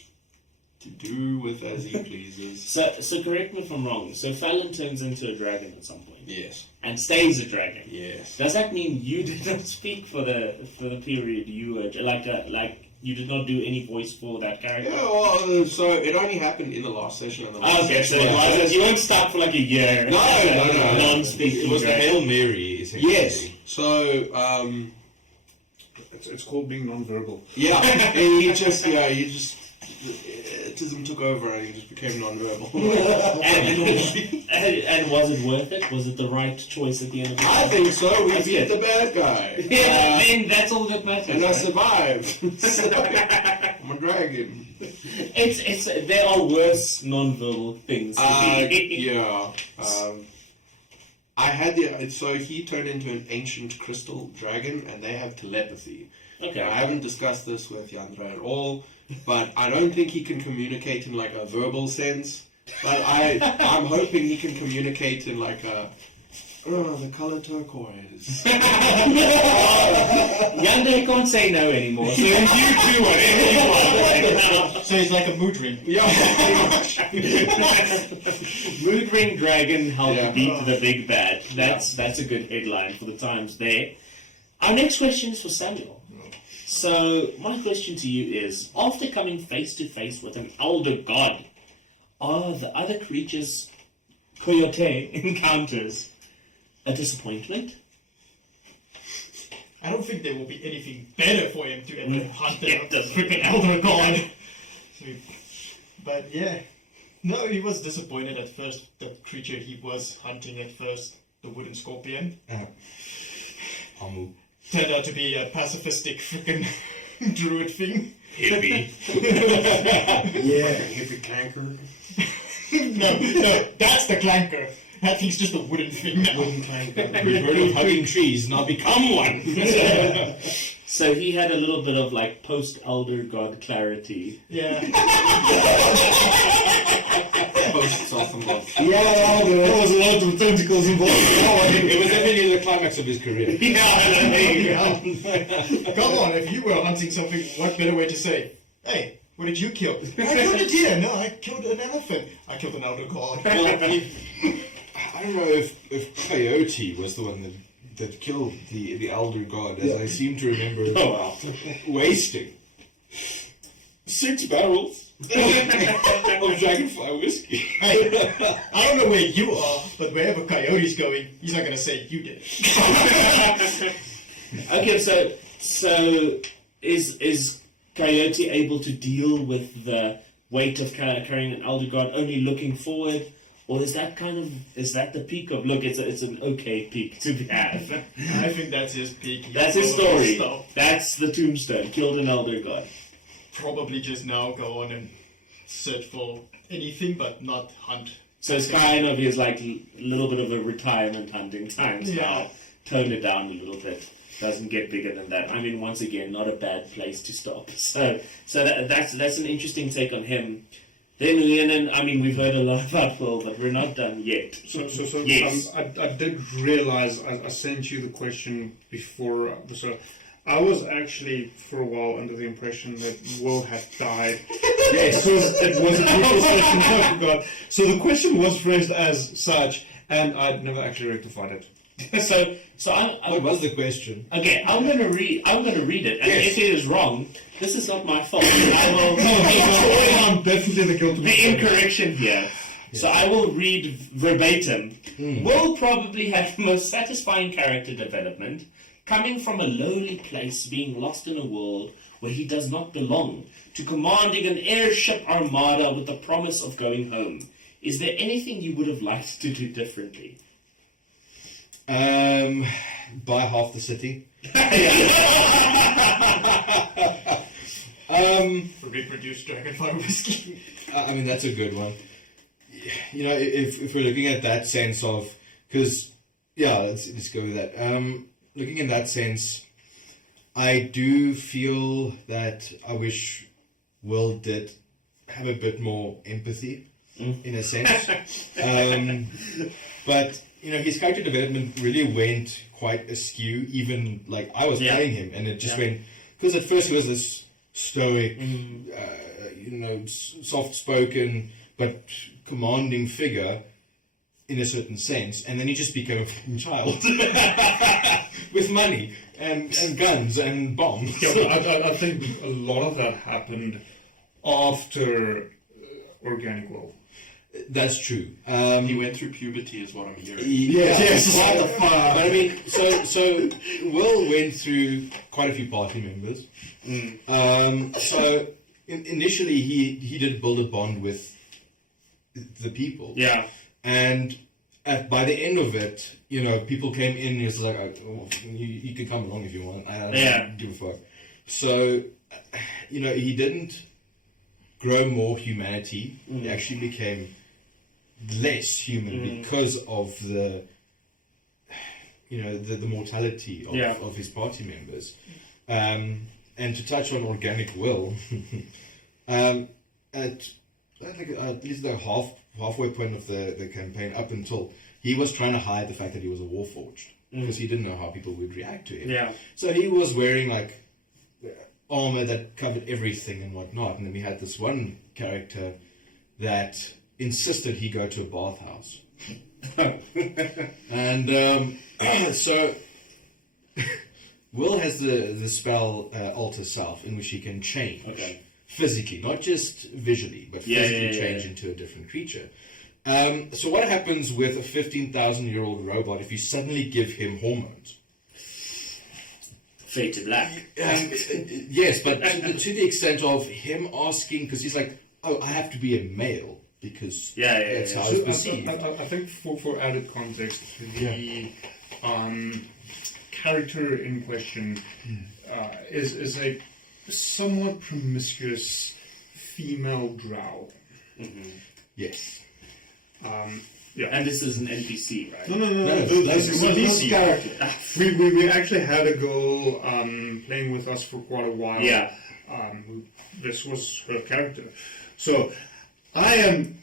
to do with as he pleases. So correct me if I'm wrong. So Fallon turns into a dragon at some point. Yes. And stays a dragon. Yes. Does that mean you did not speak for the period you were like you did not do any voice for that character? Yeah, well, so it only happened in the last session. And the last Okay, so session you weren't stuck for like a year. No. Non-speaking. It was the Hail Mary, essentially. Yes. So, It's called being non-verbal. yeah, and you just autism took over and he just became non-verbal. And was it worth it? Was it the right choice at the end of the day? I think so. We That's beat it. the bad guy. Yeah, then that's all that matters. And I right? survived. So, I'm a dragon. It's there are worse non-verbal things. To be. Yeah. I had so he turned into an ancient crystal dragon, and they have telepathy. Okay. Now, I haven't discussed this with Yandra at all, but I don't think he can communicate in like a verbal sense. But I'm hoping he can communicate in like a the color turquoise. Yandere can't say no anymore. So you do whatever you want. So it's like a mood ring. Yeah, pretty much. Mood Ring Dragon helped Yeah. beat the big bad. That's a good headline for the times there. Our next question is for Samuel. So my question to you is: after coming face to face with an elder god, are the other creatures' coyote encounters a disappointment? I don't think there will be anything better for him to ever hunt than the freaking elder god. But yeah, no, he was disappointed at first. The creature he was hunting at first, the wooden scorpion, Amu. turned out to be a pacifistic freaking druid thing. Hippie. Hippie clanker. No, that's the clanker. That thing's just a wooden thing now. We've heard of hugging trees, now become one. So he had a little bit of like post-elder god clarity. Yeah. Posts off and off. Yeah, there was a lot of tentacles involved. It was definitely the climax of his career. Come on, if you were hunting something, what better way to say, hey, what did you kill? I killed a deer. No, I killed an elephant. I killed an elder god. I don't know if Coyote was the one that killed the elder god, as I seem to remember wasting 6 barrels of Dragonfly whiskey. Hey, I don't know where you are, but wherever Coyote's going, he's not going to say you did it. Okay, so is Coyote able to deal with the weight of carrying an elder god only looking forward? Or is that the peak of, look, it's an okay peak to have. I think that's his peak. That's his story. That's the tombstone, killed an elder god. Probably just now go on and search for anything but not hunt. So it's kind of his like little bit of a retirement hunting times now. Tone it down a little bit. Doesn't get bigger than that. I mean, once again, not a bad place to stop. So that's an interesting take on him. Then, I mean, we've heard a lot about Will, but we're not done yet. So Yes. I did realize I sent you the question before. So I was actually for a while under the impression that Will had died. Yes, it was a brutal session. I forgot. So the question was phrased as such, and I'd never actually rectified it. So I'm What was the question? okay. I'm gonna read it, and if it is wrong, this is not my fault. I will. I'm definitely the guilty. The incorrection here. So I will read verbatim. Will probably have the most satisfying character development, coming from a lowly place, being lost in a world where he does not belong, to commanding an airship armada with the promise of going home. Is there anything you would have liked to do differently? Buy half the city. Reproduce Dragonfly whiskey. I mean, that's a good one. You know, if we're looking at that sense of, because let's go with that. Looking in that sense, I do feel that I wish Will did have a bit more empathy, in a sense. But you know, his character development really went quite askew. Even like I was playing him, and it just went because at first he was this stoic, soft-spoken but commanding figure in a certain sense, and then he just became a fucking child with money and guns and bombs. Yeah, but I think a lot of that happened after Organic World. That's true. He went through puberty, is what I'm hearing. Yes. But I mean, so Will went through quite a few party members. So initially, he did build a bond with the people. Yeah. And by the end of it, people came in and he was like, you can come along if you want. I don't give a fuck. So, he didn't grow more humanity. He actually became less human because of the mortality of his party members. And to touch on Organic Will, at least the halfway point of the campaign, up until he was trying to hide the fact that he was a Warforged because he didn't know how people would react to him. Yeah. So he was wearing like armor that covered everything and whatnot, and then we had this one character that insisted he go to a bathhouse. And so Will has the spell Alter Self, in which he can change physically, not just visually, but physically change into a different creature. So what happens with a 15,000-year-old robot if you suddenly give him hormones? Fade to black. Yes, but to the extent of him asking, because he's like, oh, I have to be a male, because that's how it's perceived. I think for added context, the character in question is a somewhat promiscuous female drow. Yes. And this is an NPC, right? No. This is a DC character. We actually had a girl playing with us for quite a while. Yeah. This was her character. So I am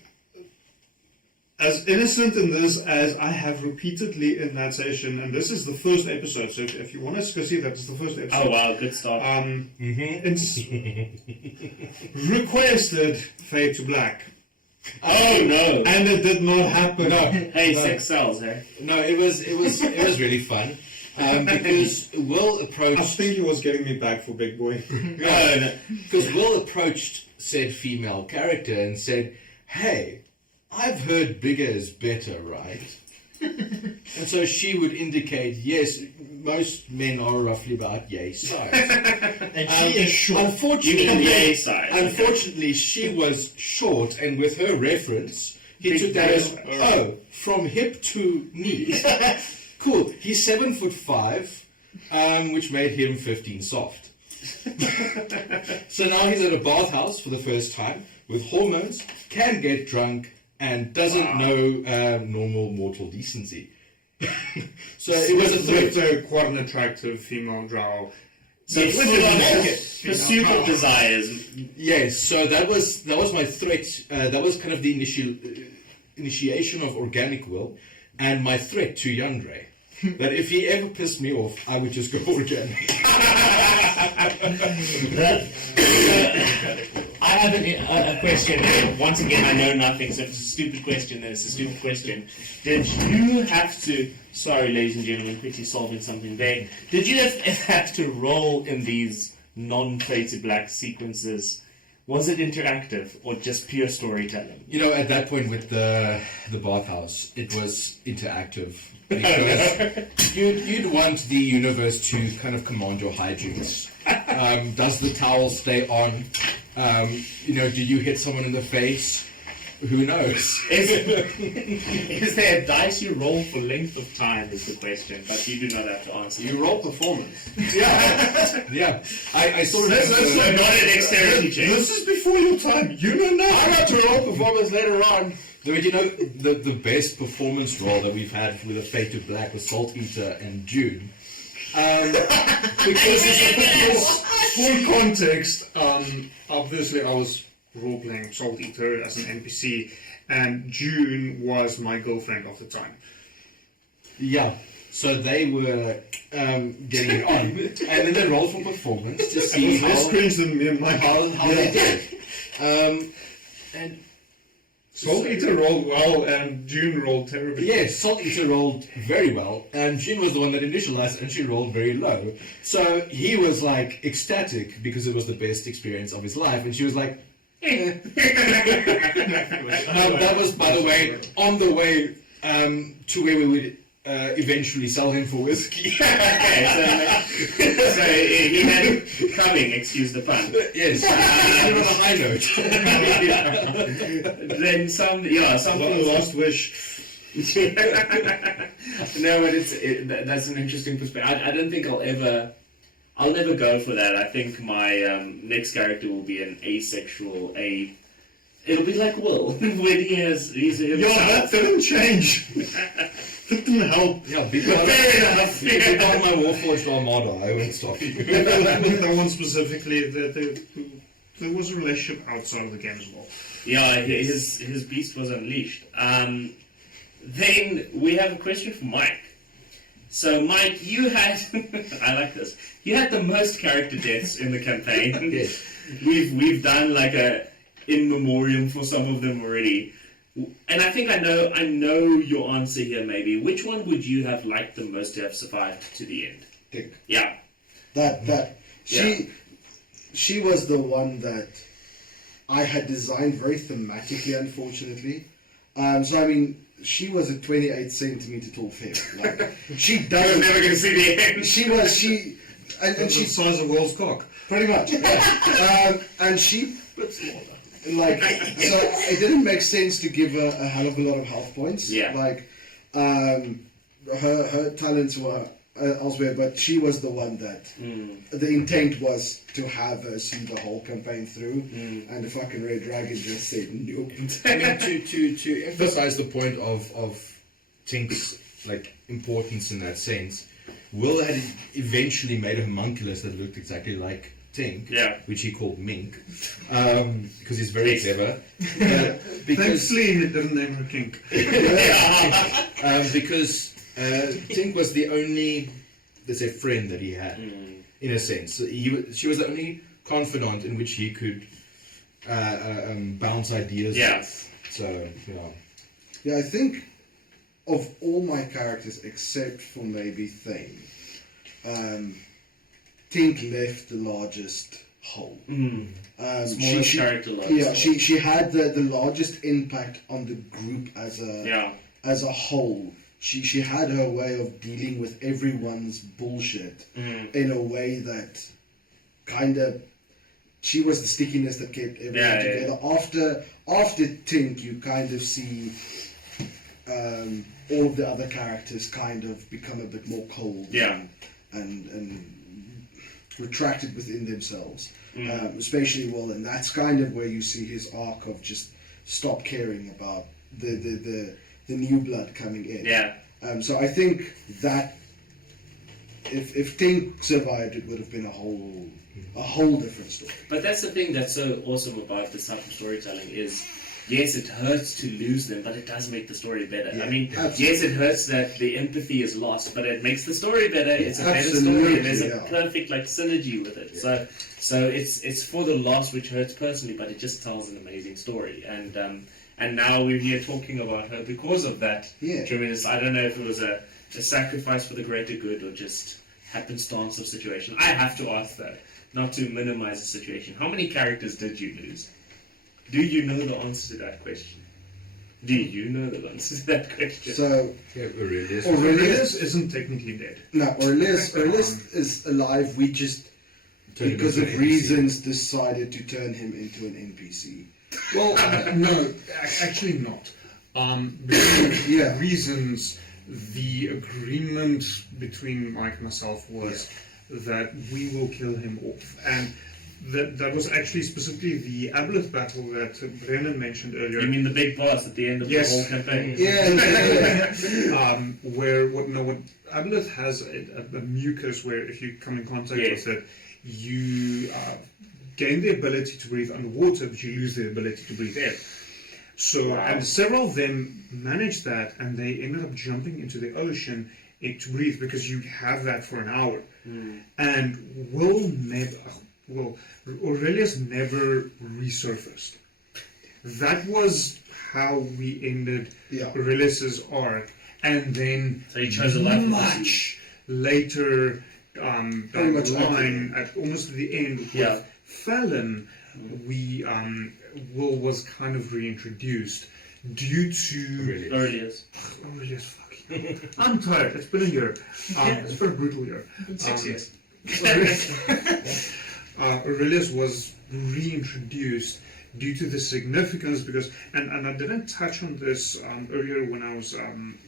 as innocent in this as I have repeatedly in that session, and this is the first episode. So if you want us to go see that, it's the first episode. Oh wow, good start. It's requested Fade to Black. Oh no! And it did not happen. Hey, sex sells, eh? No, it was really fun because Will approached. I think he was getting me back for Big Boy. No, because Will approached said female character and said, "Hey, I've heard bigger is better, right?" And so she would indicate, yes, most men are roughly about yay size. And she is short. Unfortunately, she was short, and with her reference, he took that as, from hip to knee. Cool. He's 7'5", which made him 15 soft. So now he's at a bathhouse for the first time with hormones, can get drunk, and doesn't know normal mortal decency. So it was a threat. Quite an attractive female drow. So pursuit of desires. Yes, so that was my threat. That was kind of the initiation of Organic Will, and my threat to Yandre. That if he ever pissed me off, I would just go organic. I have a question. Once again, I know nothing, so if it's a stupid question, then it's a stupid question. Did you have to... Sorry, ladies and gentlemen, quickly solving something there. Did you have to roll in these non-Fade Black sequences? Was it interactive or just pure storytelling? At that point with the bathhouse, it was interactive. Because you'd want the universe to kind of command your hijinks. Does the towel stay on? Do you hit someone in the face? Who knows? Is there a dice you roll for length of time is the question, but you do not have to answer. You roll performance. Yeah. I sort of... That's not a dexterity check. This is before your time. You know now. I got to roll performance later on. The best performance role that we've had with a Fade to Black was Salt Eater and June. Because full context, obviously I was role-playing Salt Eater as an NPC, and June was my girlfriend of the time. Yeah. So they were getting it on, and then they rolled for performance to see And less cringe than me and Mike. how they did. And Salt Eater rolled well, and June rolled terribly. yes, Salt Eater rolled very well, and Jin was the one that initialized, and she rolled very low. So he was like ecstatic because it was the best experience of his life, and she was like, eh. That was, by the way, on the way to where we would eventually sell him for whiskey. So he had coming, excuse the pun. Yes, on a high note. Then something Last wish. No, but that's an interesting perspective. I don't think I'll never go for that. I think my next character will be an asexual, it'll be like Will, when he's That didn't change. That didn't help. Yeah, because on my Warforged Armada, I won't stop you. That one specifically, there was a relationship outside of the game as well. Yeah, his beast was unleashed. Then we have a question from Mike. So Mike, you had I like this. You had the most character deaths in the campaign. Yes. We've done like a in memoriam for some of them already. And I think I know your answer here maybe. Which one would you have liked the most to have survived to the end? Dick. Yeah. She was the one that I had designed very thematically, unfortunately. So I mean, she was a 28 centimeter tall femme. Like she doesn't. You're never going to see the end. And She's the size of Will's cock. pretty much. Yeah. And she. Like, so it didn't make sense to give her a hell of a lot of health points. Yeah. Like, her talents were elsewhere, but she was the one that the intent was to have her see the whole campaign through, and the fucking Red Dragon just said nope. I mean, to emphasize the point of Tink's like importance in that sense, Will had eventually made a homunculus that looked exactly like Tink, which he called Mink, because he's very clever. Thankfully, he didn't name her Kink. Because Tink was the only, let's say, friend that he had, in a sense. She was the only confidant in which he could bounce ideas with. So, Yeah, I think of all my characters except for maybe Thane, Tink left the largest hole. Smallest character load. Yeah, she had the largest impact on the group as a whole. She had her way of dealing with everyone's bullshit in a way that kind of, she was the stickiness that kept everyone together. After Tink, you kind of see all of the other characters kind of become a bit more cold and retracted within themselves, especially Will, and that's kind of where you see his arc of just stop caring about the new blood coming in. So I think that if Tink survived, it would have been a whole different story. But that's the thing that's so awesome about this type of storytelling is, yes, it hurts to lose them, but it does make the story better. I mean, yes, it hurts that the empathy is lost, but it makes the story better. It's a better story. There's a perfect synergy with it. So it's for the loss which hurts personally, but it just tells an amazing story. And now we're here talking about her because of that tremendous. I don't know if it was a sacrifice for the greater good or just happenstance of situation. I have to ask that, not to minimize the situation. How many characters did you lose? Do you know the answer to that question? Do you know the answer to that question? So, Aurelius isn't technically dead. No, Aurelius is alive. We just, because of reasons, decided to turn him into an NPC. Well, no, actually not. The reasons, the agreement between Mike and myself was that we will kill him off. And that was actually specifically the Aboleth battle that Brennan mentioned earlier. You mean the big boss at the end of the whole campaign? Where what Aboleth has a mucus where if you come in contact with it, you gain the ability to breathe underwater, but you lose the ability to breathe air. So, and several of them managed that, and they ended up jumping into the ocean it to breathe, because you have that for an hour. And Aurelius never resurfaced. That was how we ended Aurelius's arc, and then So he chose a life much later down the line, at almost at the end, with Fallon, we Will was kind of reintroduced due to Aurelius. Aurelius, fuck you. I'm tired. It's been a year. It's been a brutal year. 6 years. Aurelius was reintroduced due to the significance, because, and I didn't touch on this earlier when I was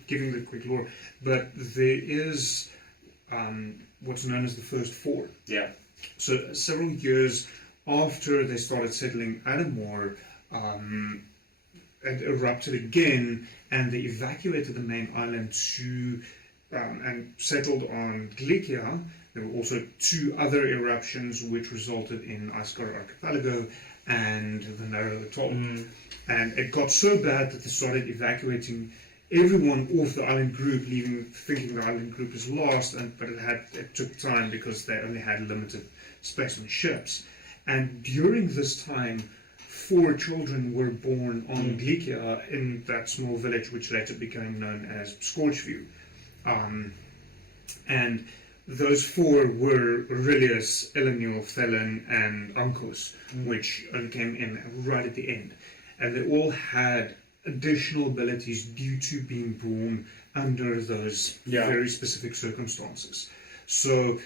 giving the quick lore, but there is what's known as the First Four. Yeah. So several years after they started settling Adomawyr, it erupted again, and they evacuated the main island to and settled on Glikia. There were also 2 other eruptions which resulted in Icegar Archipelago and the Narrow Atoll. And it got so bad that they started evacuating everyone off the island group, thinking the island group is lost, but it took time because they only had limited space on ships. And during this time, 4 children were born on Glikia, in that small village which later became known as Scorchview. And those 4 were Aurelius, Elenial, Thelen, and Uncus, which only came in right at the end. And they all had additional abilities due to being born under those very specific circumstances. So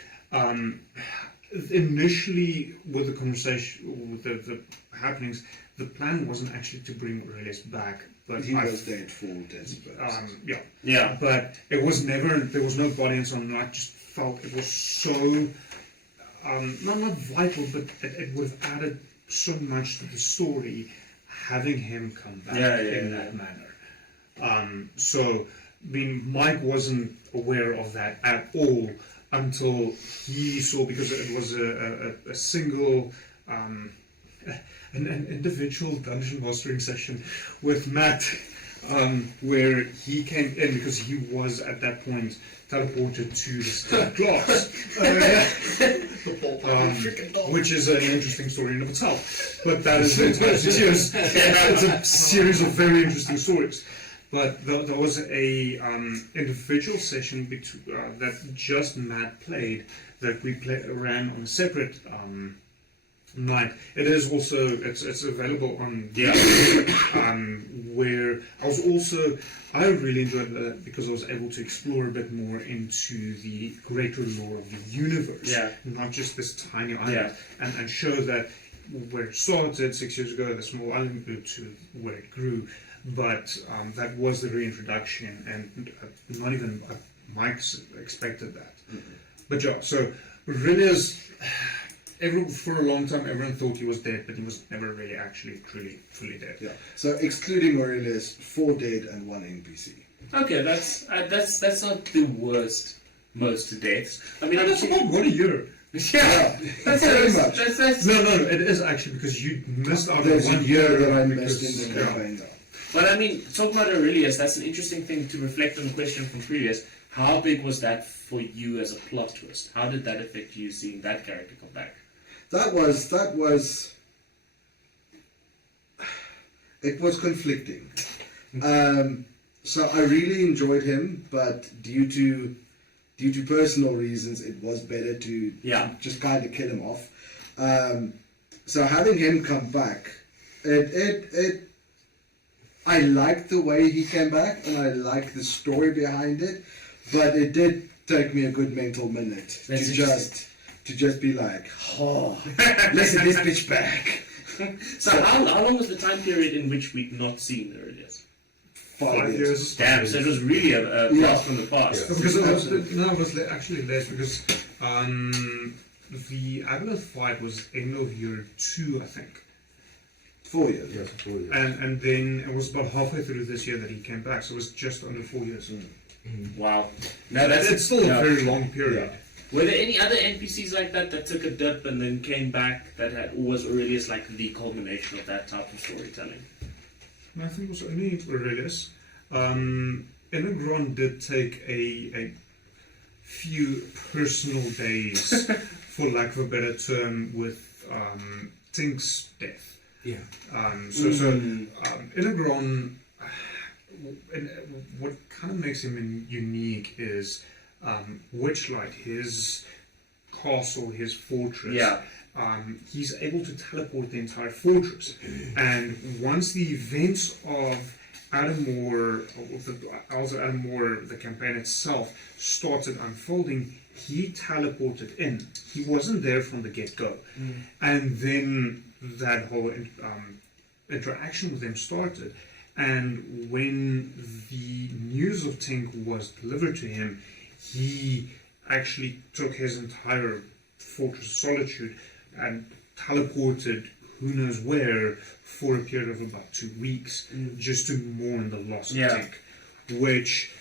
initially, with the conversation, with the happenings, the plan wasn't actually to bring Aurelius back, but he was dead for desperate. But it was never. There was no body and so on. I just felt it was so not vital, but it would have added so much to the story having him come back in that manner. So, I mean, Mike wasn't aware of that at all until he saw, because it was a single, an individual dungeon mastering session with Matt, where he came in because he was at that point teleported to the stained glass, which is an interesting story in of itself. But that is the entire series. It's a series of very interesting stories. But there was a individual session that just Matt played, that we ran on a separate night. It is also it's available on where I really enjoyed that because I was able to explore a bit more into the greater lore of the universe, not just this tiny island, and show that where it started 6 years ago, the small island grew to where it grew. But that was the reintroduction, and not even Mike expected that. But yeah, so Aurelius, for a long time, everyone thought he was dead, but he was never really actually truly fully dead. Yeah. So excluding Aurelius, 4 dead and 1 NPC. Okay, that's not the worst most deaths. I mean, that's about 1 a year. Yeah, that's very much. No, it is actually, because you missed out on There's 1 a year that I missed in the campaign. But I mean, talking about Aurelius, that's an interesting thing to reflect on the question from previous. How big was that for you as a plot twist? How did that affect you seeing that character come back? It was conflicting. So I really enjoyed him, but due to personal reasons, it was better to just kind of kill him off. So having him come back, I liked the way he came back, and I liked the story behind it, but it did take me a good mental minute to just be like, oh, listen, this bitch back. So how long was the time period in which we'd not seen Aurelius? 5 years. Damn, so it was really a blast from the past. Because it was actually less, because the Agorath fight was end of year 2, I think. 4 years. Yes, 4 years. And then it was about halfway through this year that he came back, so it was just under 4 years. Wow. Now it's still a very long period. Yeah. Were there any other NPCs like that took a dip and then came back that had, or was Aurelius like the culmination of that type of storytelling? I think it was only Aurelius. Enegron did take a few personal days, for lack of a better term, with Tink's death. Yeah. Illigron, what kind of makes him unique is Witchlight, his castle, his fortress. Yeah. He's able to teleport the entire fortress, and once the events of Adomawyr, of the Isles of Adomawyr, the campaign itself, started unfolding, he teleported in. He wasn't there from the get-go. And then that whole interaction with them started. And when the news of Tink was delivered to him, he actually took his entire Fortress of Solitude and teleported who knows where for a period of about 2 weeks, just to mourn the loss of Tink, which,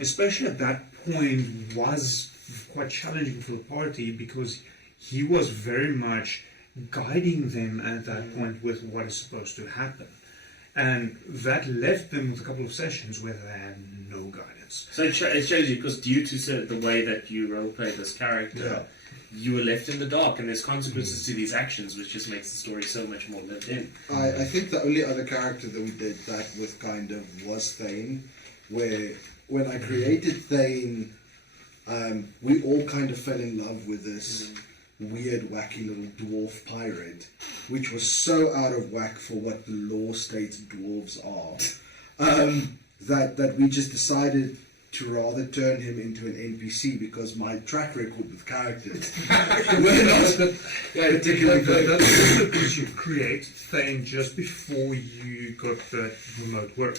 especially at that point, was quite challenging for the party, because he was very much guiding them at that point with what is supposed to happen. And that left them with a couple of sessions where they had no guidance. So it shows you, because due to the way that you roleplay this character, you were left in the dark, and there's consequences to these actions, which just makes the story so much more lived in. I think the only other character that we did that with kind of was Thane, where when I created Thane, we all kind of fell in love with this weird, wacky little dwarf pirate, which was so out of whack for what the law states dwarves are, that we just decided to rather turn him into an NPC, because my track record with characters were not particularly good. That's because you create Thane just before you got the remote work,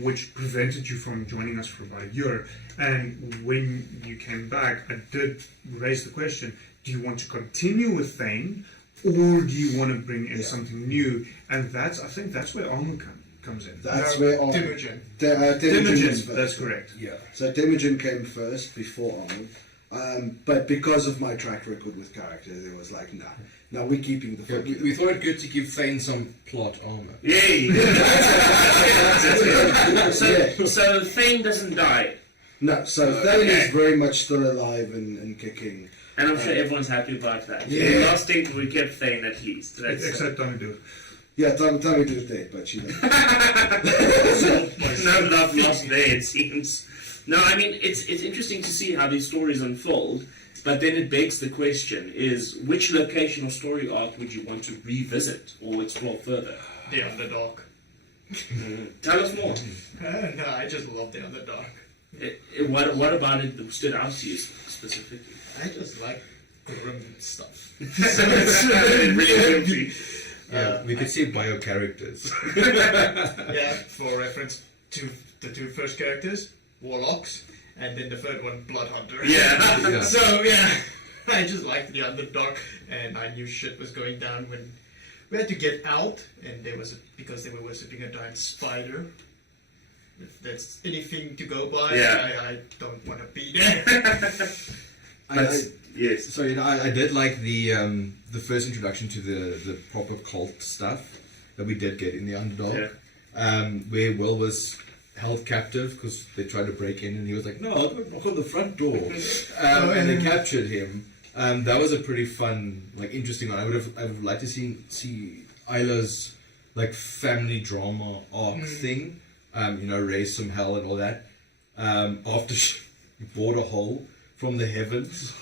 which prevented you from joining us for about a year. And when you came back, I did raise the question: do you want to continue with Thane, or do you want to bring in something new? And I think that's where armor comes in. That's where armor. Temujin. Temujin, that's correct. Yeah. So Temujin came first before armor, but because of my track record with characters, it was like, nah. Now we're keeping the. Yeah, we thought it good to give Thane some plot armor. Yay! So Thane doesn't die. No, so Thane is very much still alive and kicking. And I'm sure everyone's happy about that. The last thing we kept Thane at least. Except Tommy. Yeah, Tommy is dead, but she doesn't. No love lost there, it seems. No, I mean, it's interesting to see how these stories unfold, but then it begs the question, is which location or story arc would you want to revisit or explore further? The Underdark. Tell us more. No, I just love the Underdark. What about it that stood out to you specifically? I just like grim stuff. It really gives you. We could see bio characters. For reference to the two first characters, Warlocks, and then the third one, Bloodhunter. Yeah. So, I just liked the Underdark, and I knew shit was going down when we had to get out, and because they were worshipping a giant spider. If there's anything to go by, I don't want to be there. Yes. So I did like the first introduction to the proper cult stuff that we did get in the Underdog, where Will was held captive because they tried to break in, and he was like, "No, don't knock on the front door," and they captured him. That was a pretty fun, interesting one. I would like to see Isla's family drama arc thing. Raise some hell and all that. After she bored a hole from the heavens.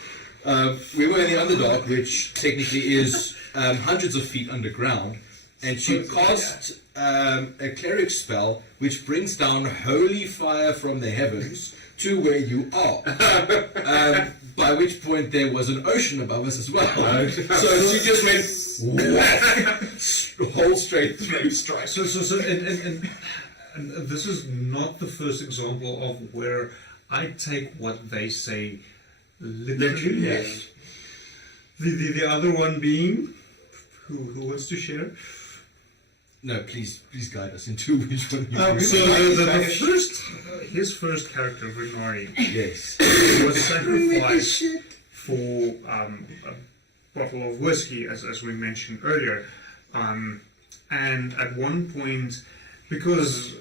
We were in the Underdark, which technically is hundreds of feet underground, and she cast a cleric spell which brings down holy fire from the heavens to where you are. By which point there was an ocean above us as well. So she just went hole straight through. And this is not the first example of where I take what they say literally. Yes. The other one being, who wants to share? No, please guide us into which one you his first character, Renari, yes, was sacrificed for a bottle of whiskey, as we mentioned earlier. And at one point, because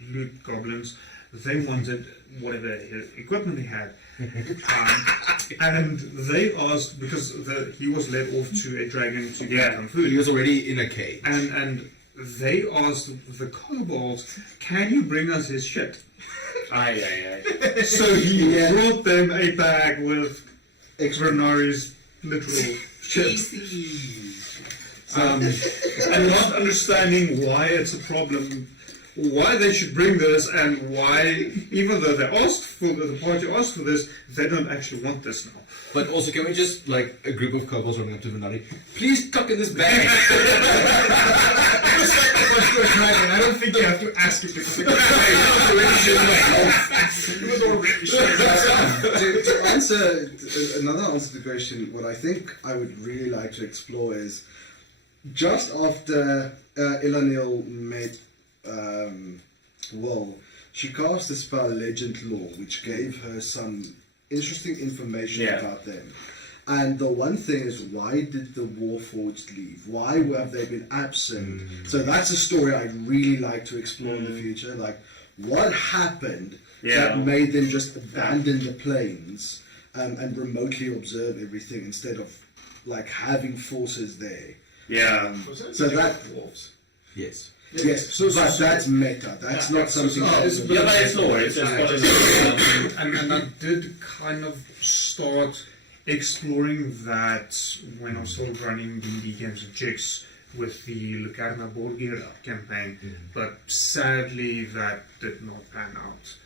loot goblins, they wanted whatever equipment he had. And they asked, because he was led off to a dragon to get some food. He was already in a cage. And they asked the kobolds, can you bring us his shit? So he brought them a bag with Renari's literal shit. And not understanding why it's a problem, why they should bring this, and why, even though they asked for the party asked for this, they don't actually want this now. But also, can we just, like, a group of kobolds running up to Venari, please tuck in this bag? I don't think you have to ask him because to answer another answer to the question, what I think I would really like to explore is just after Elanil met Will, she cast the spell Legend Law, which gave her some interesting information about them. And the one thing is, why did the Warforged leave? Why have they been absent? So that's a story I'd really like to explore in the future. Like, what happened that made them just abandon the plains and remotely observe everything instead of like having forces there? So that dwarves. Yes. Yes, so that's meta. That's not something. It's lore. And I did kind of start exploring that when I was still running the Games of Jix with the Lucarna Borgir campaign, but sadly that did not pan out.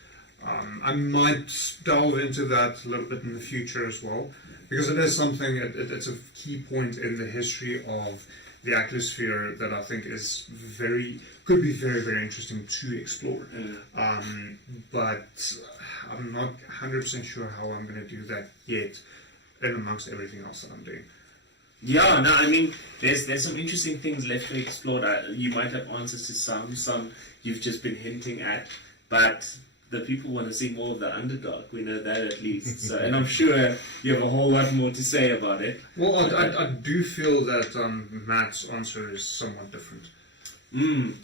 I might delve into that a little bit in the future as well, because it is something, it's a key point in the history of the Atmosphere that I think is could be very, very interesting to explore. But I'm not 100% sure how I'm going to do that yet, in amongst everything else that I'm doing. Yeah, no, I mean, there's some interesting things left to explore. You might have answers to some you've just been hinting at, but the people want to see more of the Underdark. We know that at least. So, and I'm sure you have a whole lot more to say about it. Well, I do feel that Matt's answer is somewhat different.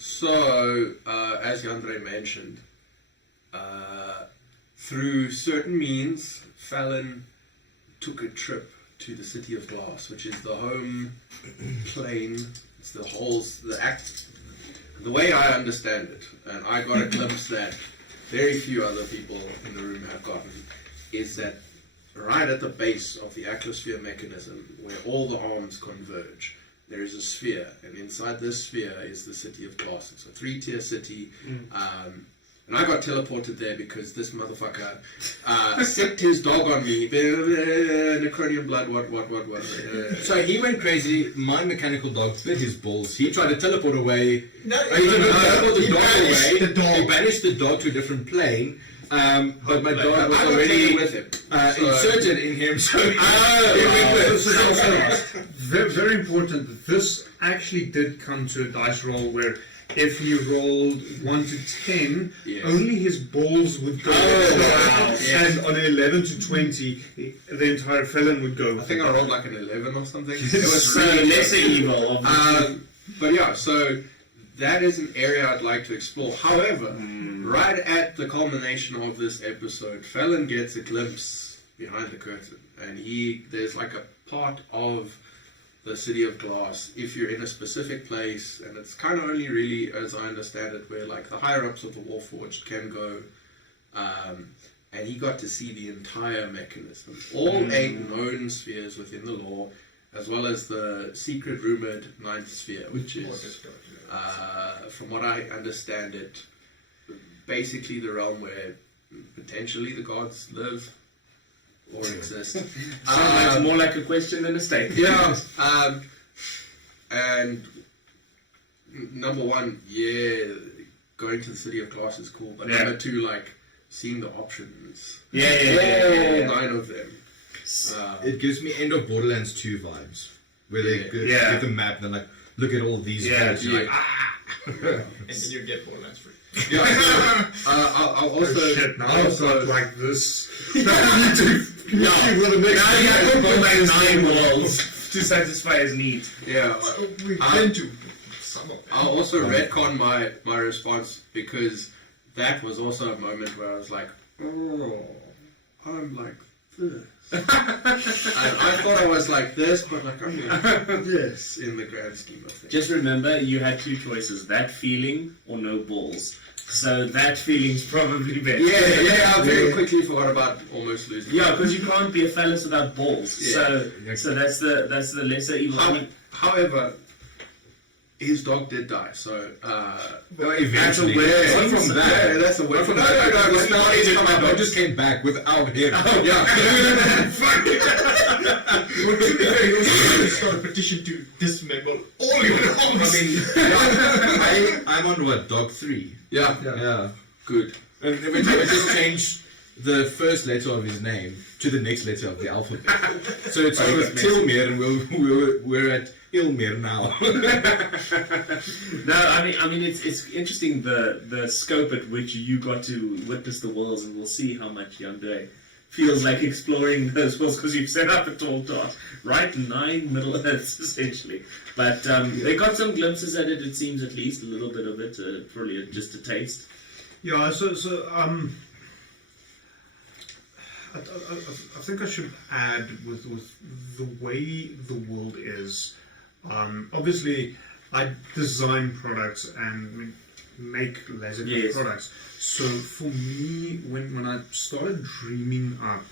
So, as Yandre mentioned, through certain means, Fallon took a trip to the City of Glass, which is the home plane. It's the way I understand it, and I got a glimpse that very few other people in the room have gotten, is that right at the base of the Atmosphere mechanism, where all the arms converge, there is a sphere, and inside this sphere is the City of Glass. It's a 3-tier city. And I got teleported there because this motherfucker sicked his dog on me. Necronian blood, what. So he went crazy, my mechanical dog bit his balls, he tried to teleport away. He banished the dog to a different plane. But my dog was already with him. Inserted in him, so very important. This actually did come to a dice roll where if he rolled 1 to 10, only his balls would go. And on an 11 to 20, the entire felon would go. I think I rolled like an 11 or something. It was lesser evil. But yeah, so that is an area I'd like to explore. However, right at the culmination of this episode, Fallon gets a glimpse behind the curtain, and there's like a part of the City of Glass, if you're in a specific place, and it's kind of only really, as I understand it, where like the higher-ups of the Warforged can go, and he got to see the entire mechanism, all 8 known spheres within the law, as well as the secret rumored 9th sphere, which is, from what I understand it, basically the realm where potentially the gods live or exist. Sounds more like a question than a statement. Yeah. And number one, going to the City of Glass is cool. But number two, like seeing the options. All 9 of them. It gives me end of Borderlands 2 vibes, where they get the map and they're like, look at all these cards. You're like, and then you get Borderlands free. Yeah, I'll also. Shit, now it's not like this. Now you have to implement 9 walls to satisfy his need. Yeah. We've been to some of them. I'll also retcon my response because that was also a moment where I was like, oh, I'm like this. And I thought I was like this, but like I'm like this in the grand scheme of things. Just remember, you had two choices: that feeling or no balls. So that feeling's probably better. Yeah, I very quickly forgot about almost losing. Yeah, because you can't be a phallus without balls. Yeah. So that's the lesser evil. However, his dog did die, so Eventually. Not from that. Yeah, that's a way. No, it's not easy. My dog just came back without him. Oh, yeah. Well, to be fair, he was trying to start a petition to dismember all your dogs. I'm on what, dog 3? Yeah. Good. And we just changed the first letter of his name to the next letter of the alphabet. So it's Tilmir, and we're at Ilmir now. No, I mean it's interesting the scope at which you got to witness the worlds, and we'll see how much Yandere feels like exploring those worlds, because you've set up a tall task, right? 9 Middle Earths essentially. But they got some glimpses at it. It seems, at least a little bit of it, probably just a taste. Yeah. So I think I should add with the way the world is. Obviously, I design products and make laser products. So for me, when I started dreaming up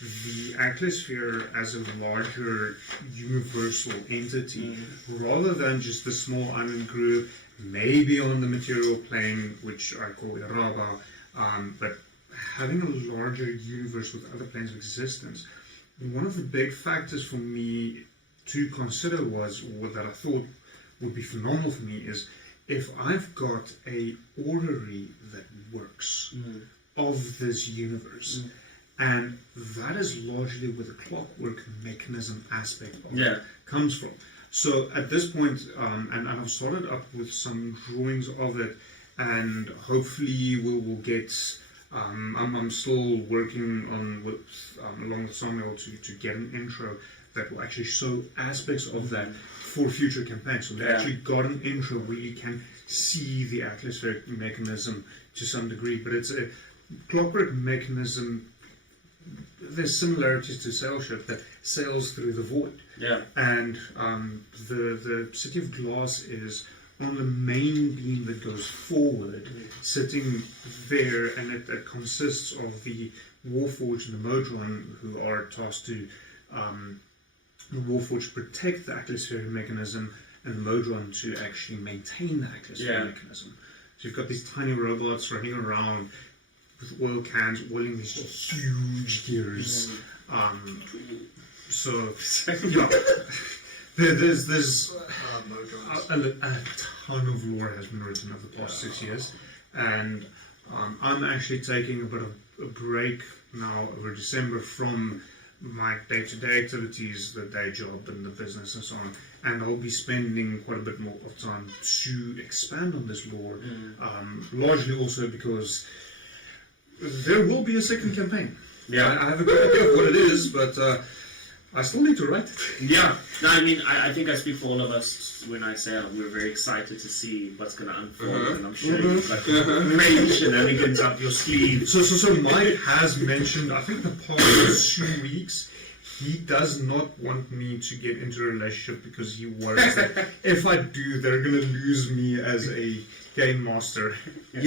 the Atmosphere as a larger universal entity, rather than just the small island group, maybe on the material plane, which I call Iraba, but having a larger universe with other planes of existence, one of the big factors for me to consider was, what that I thought would be phenomenal for me, is if I've got a orrery that works of this universe, and that is largely where the clockwork mechanism aspect of it comes from. So at this point, and I've started up with some drawings of it, and hopefully we'll get. I'm still working on along with Samuel to get an intro that will actually show aspects of that for future campaigns. So they actually got an intro where you can see the atmospheric mechanism to some degree, but it's a clockwork mechanism. There's similarities to Sailship that sails through the void. Yeah. And the City of Glass is on the main beam that goes forward, sitting there, and it consists of the Warforged and the Modron, who are tasked to the Warforged protect the atmospheric mechanism, and the Modron to actually maintain the atmospheric mechanism. So you've got these tiny robots running around with oil cans, oiling these huge gears. There's a ton of lore has been written over the past 6 years, and I'm actually taking a bit of a break now over December from my day-to-day activities, the day job and the business and so on, and I'll be spending quite a bit more of time to expand on this lore, largely also because there will be a second campaign. I have a good idea of what it is, but I still need to write it. Yeah. No, I mean, I think I speak for all of us when I say we're very excited to see what's going to unfold, and I'm sure you've got many shenanigans up your sleeve. So Mike has mentioned, I think the past 2 weeks, he does not want me to get into a relationship because he worries that if I do, they're going to lose me as a game master. At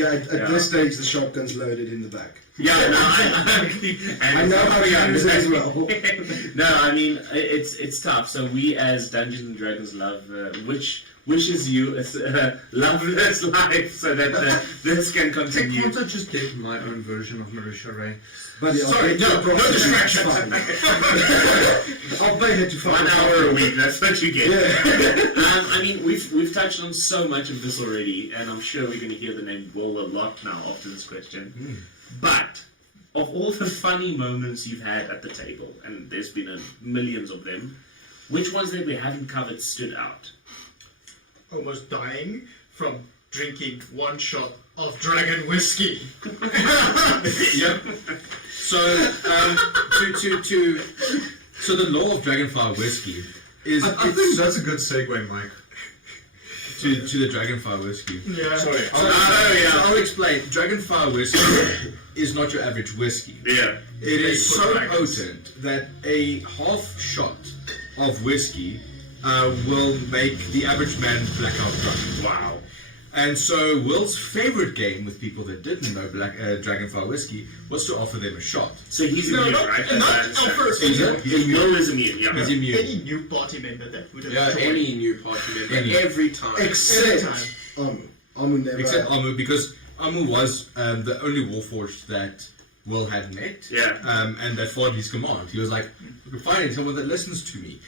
this stage, the shotgun's loaded in the back. I know how to use it as well. No, I mean, it's tough. So we as Dungeons and Dragons love wishes you a loveless life so that this can continue. Can't I just get my own version of Marisha Ray? Sorry, no distraction. I'll pay it to 1 hour a week, that's what you get. I mean, we've touched on so much of this already, and I'm sure we're going to hear the name Will a lot now after this question. But of all the funny moments you've had at the table, and there's been millions of them, which ones that we haven't covered stood out? Almost dying from drinking one shot of dragon whiskey. So, so the law of Dragonfire whiskey is. I think that's a good segue, Mike. to the Dragonfire whiskey. Yeah. Sorry. I'll explain. Dragonfire whiskey is not your average whiskey. Yeah. It is They put so dragons. potent that a half shot of whiskey will make the average man blackout drunk. Wow. And so Will's favorite game with people that didn't know Dragonfire whiskey was to offer them a shot. So he's No, immune, not- right? not- I no, understand. first, Is it? He's Will is immune, yeah. He's immune. Any new party member that would have Yeah, joined any new party member, Any. every time. every Except time. Amu never. Except Amu, because Amu was the only Warforged that Will had met. Yeah. And that followed his command. He was like, finally, someone that listens to me.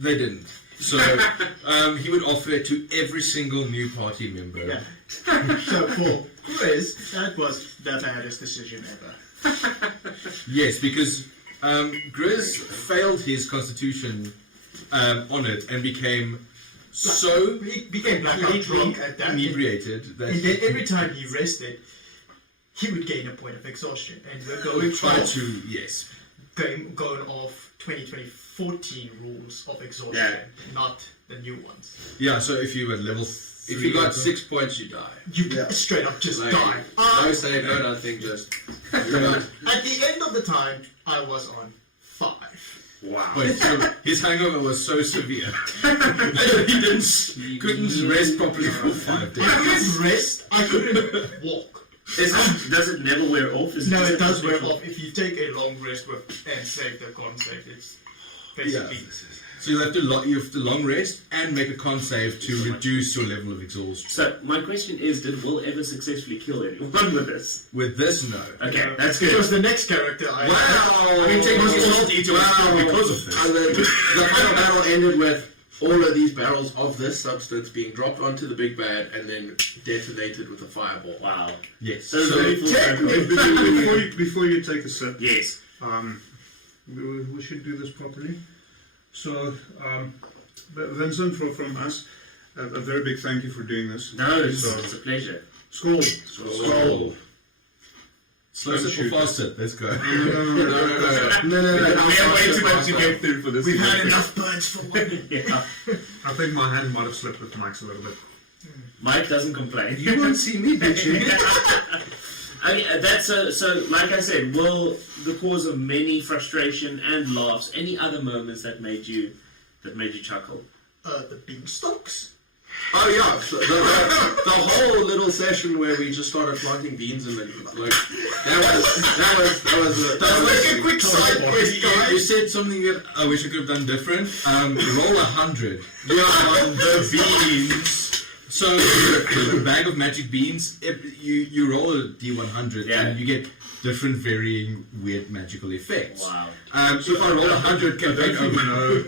They didn't. So he would offer it to every single new party member. Yeah. So for Chris, that was the baddest decision ever. Yes, because Grizz failed his constitution on it and became so He became blackout drunk at that. inebriated that And then every time he rested, he would gain a point of exhaustion. And we're he going would try off, to, yes. going off 2014 rules of exhaustion, Yeah. not the new ones. Yeah, so if you were level If you got 6 points, you die. You Yeah. straight up just Like, die. no save, no nothing, just. You're done. At the end of the time, I was on 5. Wow. But so his hangover was so severe that he couldn't rest properly for 5 days. I couldn't rest. I couldn't walk. Does it never wear off? Is No, just it does a- wear off. If you take a long rest and save the con save, it's basically. So you have to long rest and make a con save to reduce your level of exhaustion. So my question is, did Will ever successfully kill anyone with this? With this, no. Okay, that's good. Because the next character I Wow! I mean, take Well, responsibility to wow. Because of this. And the final battle ended with all of these barrels of this substance being dropped onto the big bad and then detonated with a fireball. Wow. Yes. So very full circle. Before you take a sip, Yes. we should do this properly. So, Vincent, from us, a very big thank you for doing this. No, it's So, a pleasure. Skål. Skull. Slow sip or fast sip? Let's go. No. We have way too much to get through for this. We've had enough birds for one. Yeah. I think my hand might have slipped with Max a little bit. Mike doesn't complain. You won't see me bitching. I mean, that's so. Like I said, Will, the cause of many frustration and laughs. Any other moments that made you chuckle? The beanstalks. Oh yeah, so the whole little session where we just started planting beans and then like that was a quick side quest, You guys. said something that I wish I could have done different. Roll 100. Yeah, on the beans. So a bag of magic beans. If you roll a D100 Yeah. and you get different varying weird magical effects. Wow. If I roll 100 I don't campaign think you over. know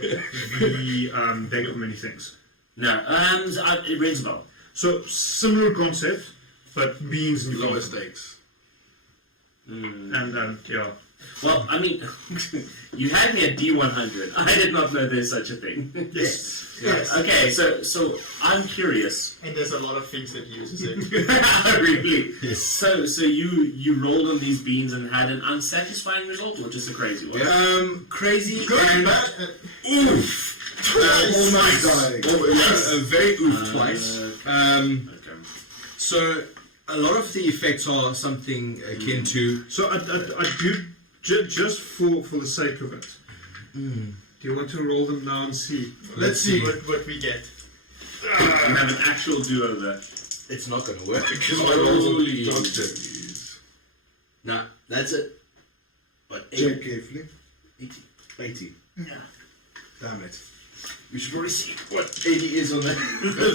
the deck of many things. No. It rings a bell. So, similar concept, but beans and lower coffee. stakes. And, yeah. Well, I mean, you had me at D100. I did not know there's such a thing. Yes. Yes. Okay, so I'm curious. And there's a lot of things that uses it. Really? Yes. So you rolled on these beans and had an unsatisfying result, or just a crazy one? Crazy Good, and bad, oof. Almost dying. Very oof twice. Okay. So a lot of the effects are something akin to. So, I do, just for the sake of it, do you want to roll them now and see? Let's see what we get. You have an actual do-over. It's not going to work because my rolls will be exhausted. Nah, that's it. But Check carefully. 80. Yeah. Damn it. We should probably see what 80 is on the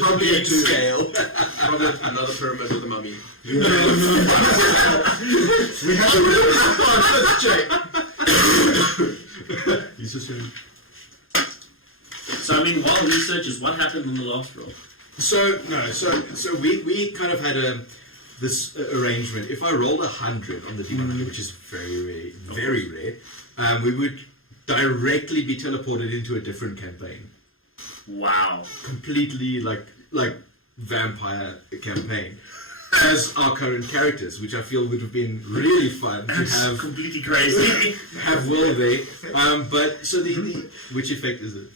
probably a 2 scale. Probably another pyramid with a mummy. Yeah. We have a let's check. He's just saying. So I mean, while researchers, what happened in the last roll? So we kind of had this arrangement. If I rolled 100 on the D100, which is very rare, we would directly be teleported into a different campaign. Wow. Completely like vampire campaign as our current characters, which I feel would have been really fun to have. Completely crazy. Have Will there. But so the which effect is it?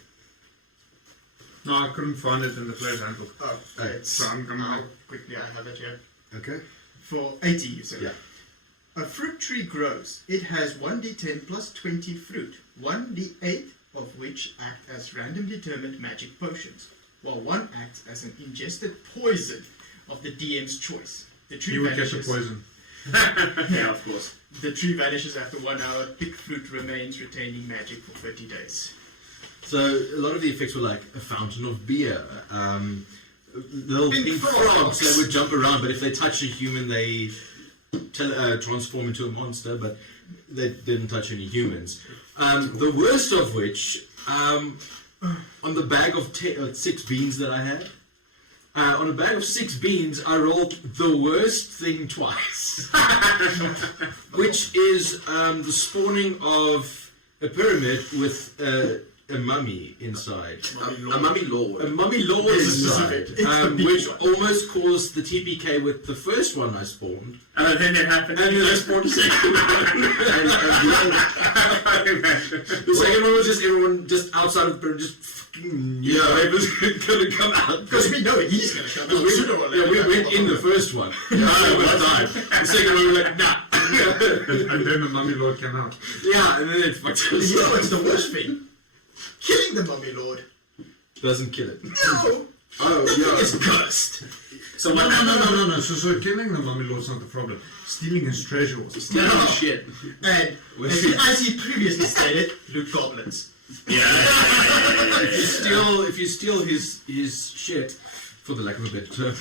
No, I couldn't find it in the player's handbook. Oh, it's. So I'm gonna. Quickly, I have it here. Okay. For 80, you said. Yeah. A fruit tree grows. It has 1d10 plus 20 fruit, 1d8 of which act as random determined magic potions, while one acts as an ingested poison of the DM's choice. The tree You would get vanishes. the poison. Yeah, of course. The tree vanishes after 1 hour. Pick fruit remains retaining magic for 30 days. So a lot of the effects were like a fountain of beer, little pink frogs that would jump around, but if they touch a human, they transform into a monster, but they didn't touch any humans. The worst of which, on the bag of 6 beans that I had, on a bag of 6 beans, I rolled the worst thing twice, which is the spawning of a pyramid with a mummy inside. A mummy lord. A mummy lord inside, which almost caused the TPK with the first one I spawned. And then it happened. And then I spawned the second one. The second one was just everyone just outside of the pyramid, just fucking whoever's gonna come out. Because we know he's going to come out sooner or later. We went in the first one. The second one we were like, nah. And then the mummy lord came out. Yeah, and then it fucked us. You know what's the worst thing? Killing the mummy lord. Doesn't kill it. No! Oh, That thing yeah. is cursed. So No, what? So killing the mummy lord's not the problem. Stealing his treasure was the Stealing problem. shit. And as he previously stated, loot goblins. If you steal his shit, for the lack of a better term,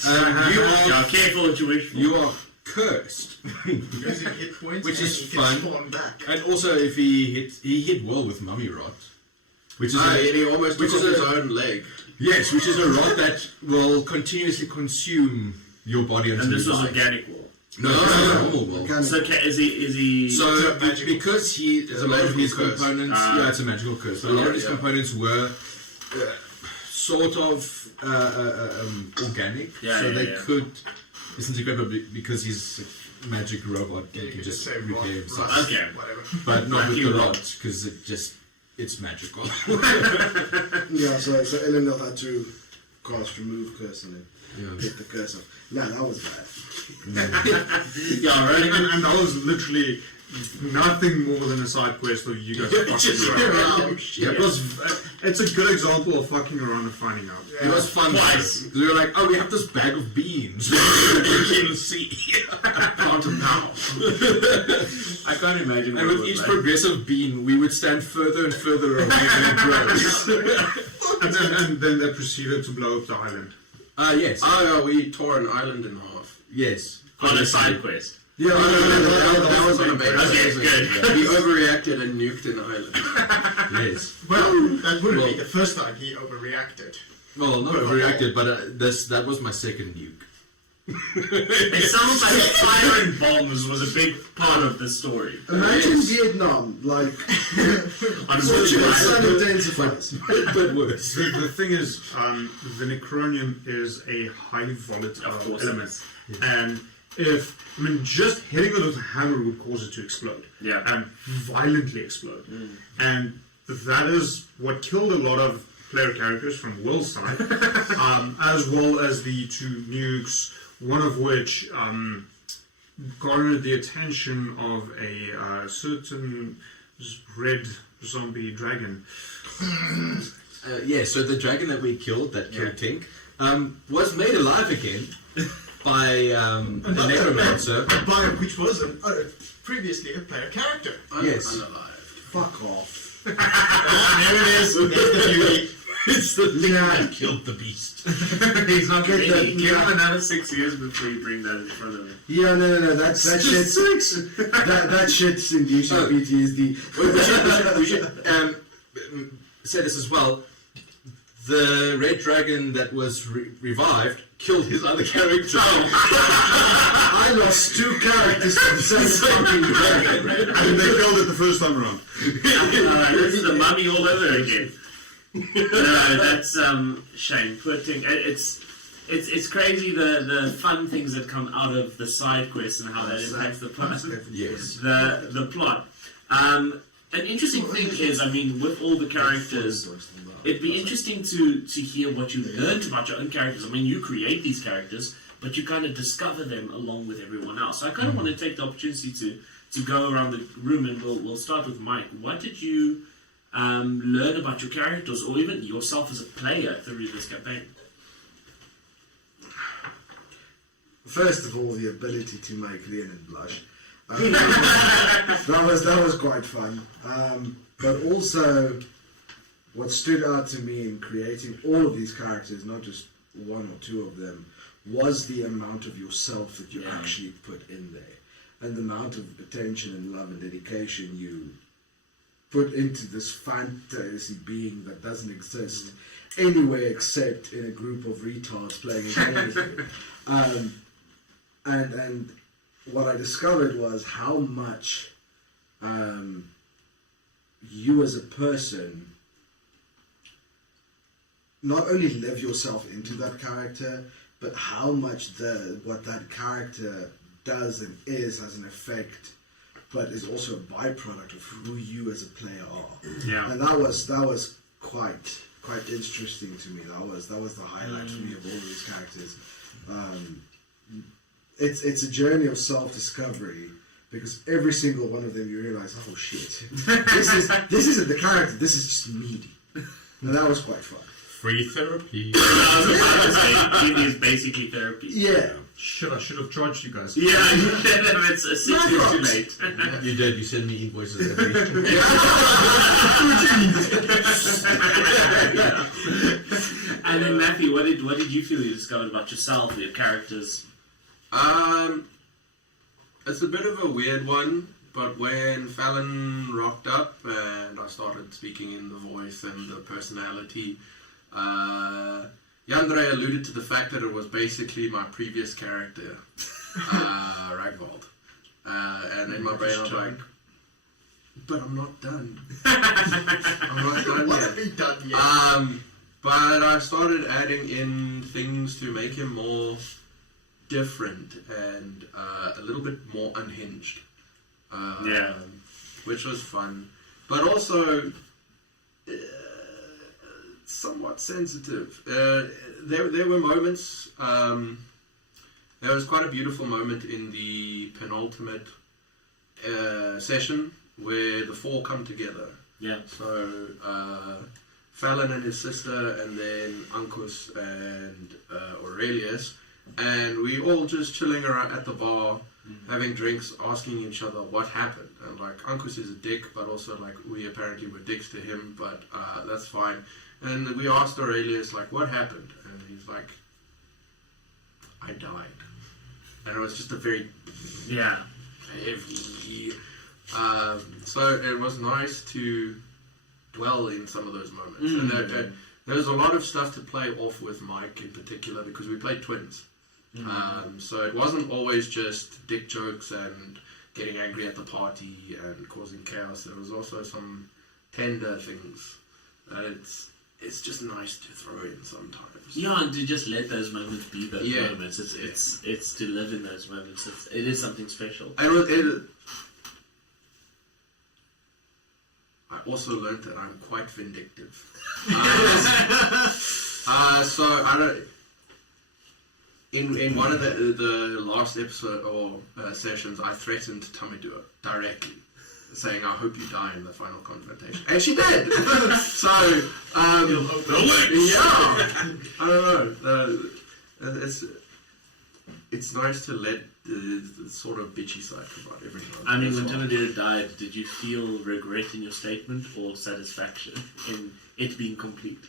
You are careful what you wish for. you are cursed. Losing hit points, Which and is he fun. gets spawned back. And also, if he hit well with mummy rot, which is And he almost which took is off a- his own leg. yes, which is a rot that will continuously consume your body until And this you was die. organic wall. No, it's a normal world. Organic. So is he? So It's a magical- because a lot of his magical curse. components, yeah, it's a magical curse. But a lot of his components were sort of organic, Yeah, so yeah, they yeah. could disintegrate, but because he's a magic robot, Yeah, he you can just just say repair rot, himself. rust, Okay. whatever. But not with Lucky the rot. rot, because it's magical. Yeah, so Eleanor had to cast remove curse and then Yeah. take the curse off. Nah, that was bad. Yeah, right. And that was literally nothing more than a side quest of you guys fucking around. Yeah, It was, it's a good example of fucking around and finding out. It was fun. Twice. We were like, oh, we have this bag of beans. You can see. Plant them now. I can't imagine. And with each progressive bean, we would stand further and further away and it grows. And then they proceeded to blow up the island. Yes. Oh, yeah, we tore an island in half. Yes. on a side quest. Yeah, That was on a main Okay, good. He overreacted and nuked an island. Yes. Well, that wouldn't Well- be the first time he overreacted. Well, not overreacted, but that was my second nuke. It sounds like fire and bombs was a big part of the story. Imagine Vietnam, like, Unfortunately. sun intensifies. But worse. The thing is, the Necronium is a highly volatile Of course. element. And just hitting it with a hammer would cause it to explode. Yeah. And violently explode. And that is what killed a lot of player characters from Will's side, as well as the 2 nukes, one of which garnered the attention of a certain red zombie dragon. So the dragon that we killed, that killed Tink, was made alive again by the necromancer. Which was previously a player character. Yes. Unalive. Fuck off. There it is. There's the beauty. It's the thing that killed the beast. He's not Get ready. that- Give yeah. him another 6 years before you bring that in front of him. Yeah, no, that shit's that shit's inducing PTSD. We should say this as well. The red dragon that was revived killed his other character. I lost 2 characters to the same fucking dragon. And they killed it the first time around. This is the mummy all over again. No, that's shame. Poor thing. It's crazy the fun things that come out of the side quests and how that impacts the plot. Yes. The plot. An interesting thing is, I mean, with all the characters, it'd be interesting to hear what you learned about your own characters. I mean, you create these characters, but you kind of discover them along with everyone else. So I kind of want to take the opportunity to go around the room, and we'll start with Mike. What did you learn about your characters, or even yourself as a player through this campaign? First of all, the ability to make Leonard blush. That was quite fun. But also, what stood out to me in creating all of these characters, not just one or two of them, was the amount of yourself that you actually put in there, and the amount of attention and love and dedication you put into this fantasy being that doesn't exist anywhere except in a group of retards playing a game. And what I discovered was how much you as a person not only live yourself into that character, but how much what that character does and is has an effect, but is also a byproduct of who you as a player are. Yeah. And that was quite interesting to me. That was the highlight for me of all of these characters. It's a journey of self-discovery, because every single one of them you realize, oh shit, this isn't the character, this is just me. And that was quite fun. Free therapy. It is basically therapy. Yeah. Shit, I should have charged you guys. Yeah, it's 6 years too late. You did. You send me invoices every And then Matthew, what did you feel you discovered about yourself, your characters? It's a bit of a weird one, but when Fallon rocked up and I started speaking in the voice and the personality, Yandre alluded to the fact that it was basically my previous character, Ragvold. And in my brain I was like, but I'm not done. I'm not done What yet. have we done yet? But I started adding in things to make him more different and a little bit more unhinged. Which was fun. But also somewhat sensitive. There were moments, there was quite a beautiful moment in the penultimate session where the four come together. Yeah. So Fallon and his sister, and then Ankus and Aurelius, and we all just chilling around at the bar, having drinks, asking each other what happened. And like, Ankus is a dick, but also like we apparently were dicks to him, but that's fine. And we asked Aurelius like, what happened? And he's like, I died. And it was just a very heavy. So it was nice to dwell in some of those moments. And there was a lot of stuff to play off with Mike in particular, because we played twins. So it wasn't always just dick jokes and getting angry at the party and causing chaos. There was also some tender things. It's just nice to throw in sometimes. Yeah, and to just let those moments be those moments. It's to live in those moments. It is something special. I also learned that I'm quite vindictive. So I don't. In one of the last episode or sessions, I threatened Tamidua directly, saying, "I hope you die in the final confrontation," and she did. So I don't know. It's nice to let the sort of bitchy side come out every time. I mean, when Tamidua died, did you feel regret in your statement or satisfaction in it being complete?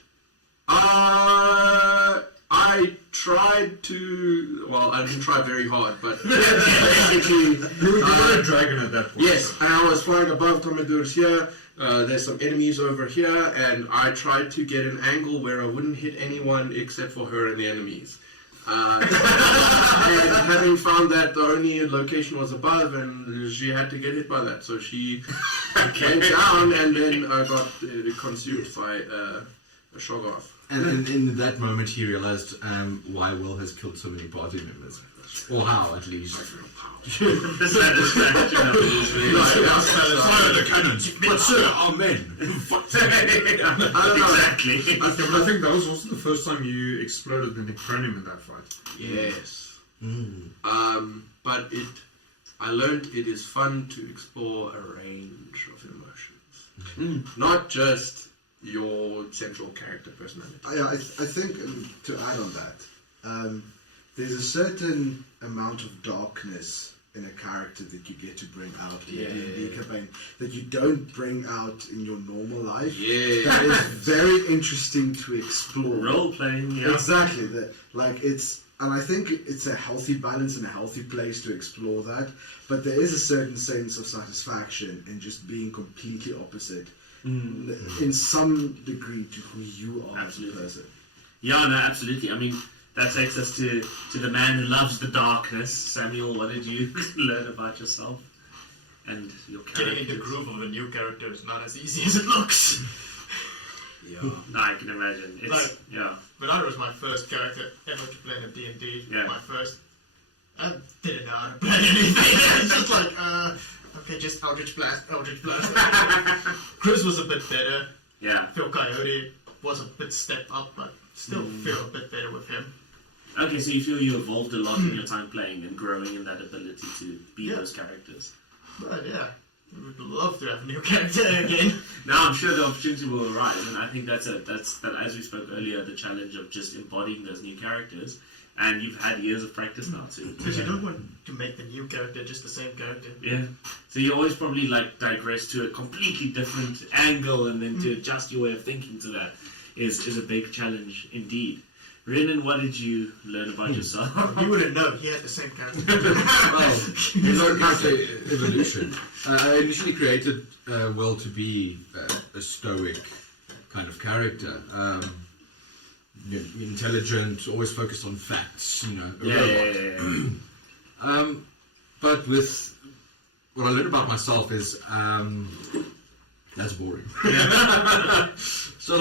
I tried to. Well, I didn't try very hard, but basically, you were a dragon at that point. Yes, and I was flying above Tomadur's here. There's some enemies over here, and I tried to get an angle where I wouldn't hit anyone except for her and the enemies. And having found that the only location was above, and she had to get hit by that, so she went down, and then I got consumed by a Shoggoth. And in that moment, he realized why Will has killed so many party members. Or how, at least. The satisfaction of it is really Fire the cannons! But sir, our men! Exactly. I think that was also the first time you exploded the Necronium in that fight. Yes. But I learned it is fun to explore a range of emotions. Not just your central character personality. I think to add on that, there's a certain amount of darkness in a character that you get to bring out in a D&D campaign that you don't bring out in your normal life. Yeah. That is very interesting to explore. Role playing, yeah. Exactly. And I think it's a healthy balance and a healthy place to explore that. But there is a certain sense of satisfaction in just being completely opposite in some degree to who you are as a person. Yeah, no, absolutely. I mean, that takes us to the man who loves the darkness. Samuel, what did you learn about yourself and your character? Getting into the groove of a new character is not as easy as it looks. Yeah, no, I can imagine. It's, Bernardo was my first character ever to play in a D&D. Yeah. My first. I didn't know how to play anything. It's just like, okay, just Eldritch Blast. Chris was a bit better. Yeah. Phil Coyote was a bit step up, but still feel a bit better with him. Okay, so you feel you evolved a lot in your time playing and growing in that ability to be those characters. But yeah, we would love to have a new character again. Now I'm sure the opportunity will arise, and I think that's as we spoke earlier, the challenge of just embodying those new characters. And you've had years of practice now too. Because you don't want to make the new character just the same character. Yeah. So you always probably digress to a completely different angle, and then to adjust your way of thinking to that is a big challenge indeed. Renan, what did you learn about yourself? You wouldn't know. He had the same character. There's no character evolution. I initially created Will to be a stoic kind of character. Intelligent, always focused on facts, but with what I learned about myself is that's boring. So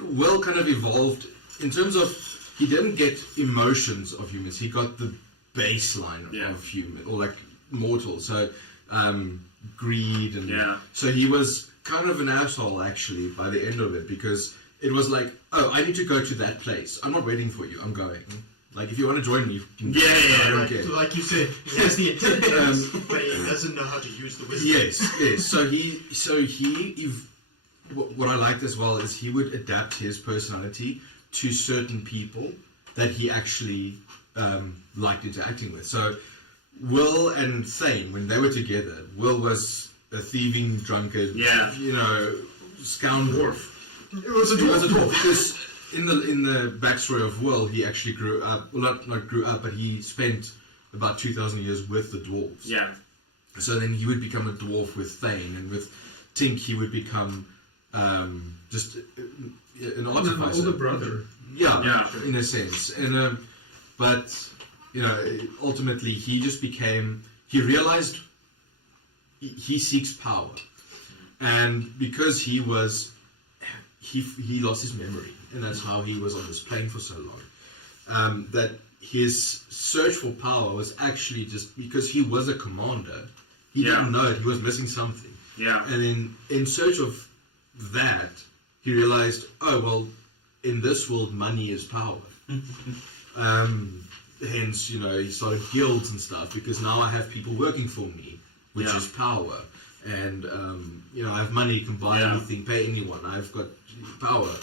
Will kind of evolved in terms of he didn't get emotions of humans, he got the baseline of human or mortal. So greed and so he was kind of an asshole actually by the end of it, because it was like, oh, I need to go to that place. I'm not waiting for you. I'm going. If you want to join me, you can I don't care. Like you said, he has the intent, but he doesn't know how to use the wisdom. Yes. So what I liked as well is he would adapt his personality to certain people that he actually liked interacting with. So Will and Thane, when they were together, Will was a thieving drunkard, scoundrel. It was a dwarf. Because in the backstory of Will, he actually grew up. Well, not grew up, but he spent about 2,000 years with the dwarves. Yeah. So then he would become a dwarf with Thane, and with Tink he would become just an artificer. An older brother. Yeah, in a sense. And but ultimately he just became. He realized he seeks power, and because he was. He lost his memory, and that's how he was on this plane for so long. That his search for power was actually just because he was a commander. He didn't know it. He was missing something. Yeah. And then in search of that, he realized, oh, well, in this world, money is power. Hence, he started guilds and stuff, because now I have people working for me, which is power. And, I have money, can buy anything, pay anyone. I've got power.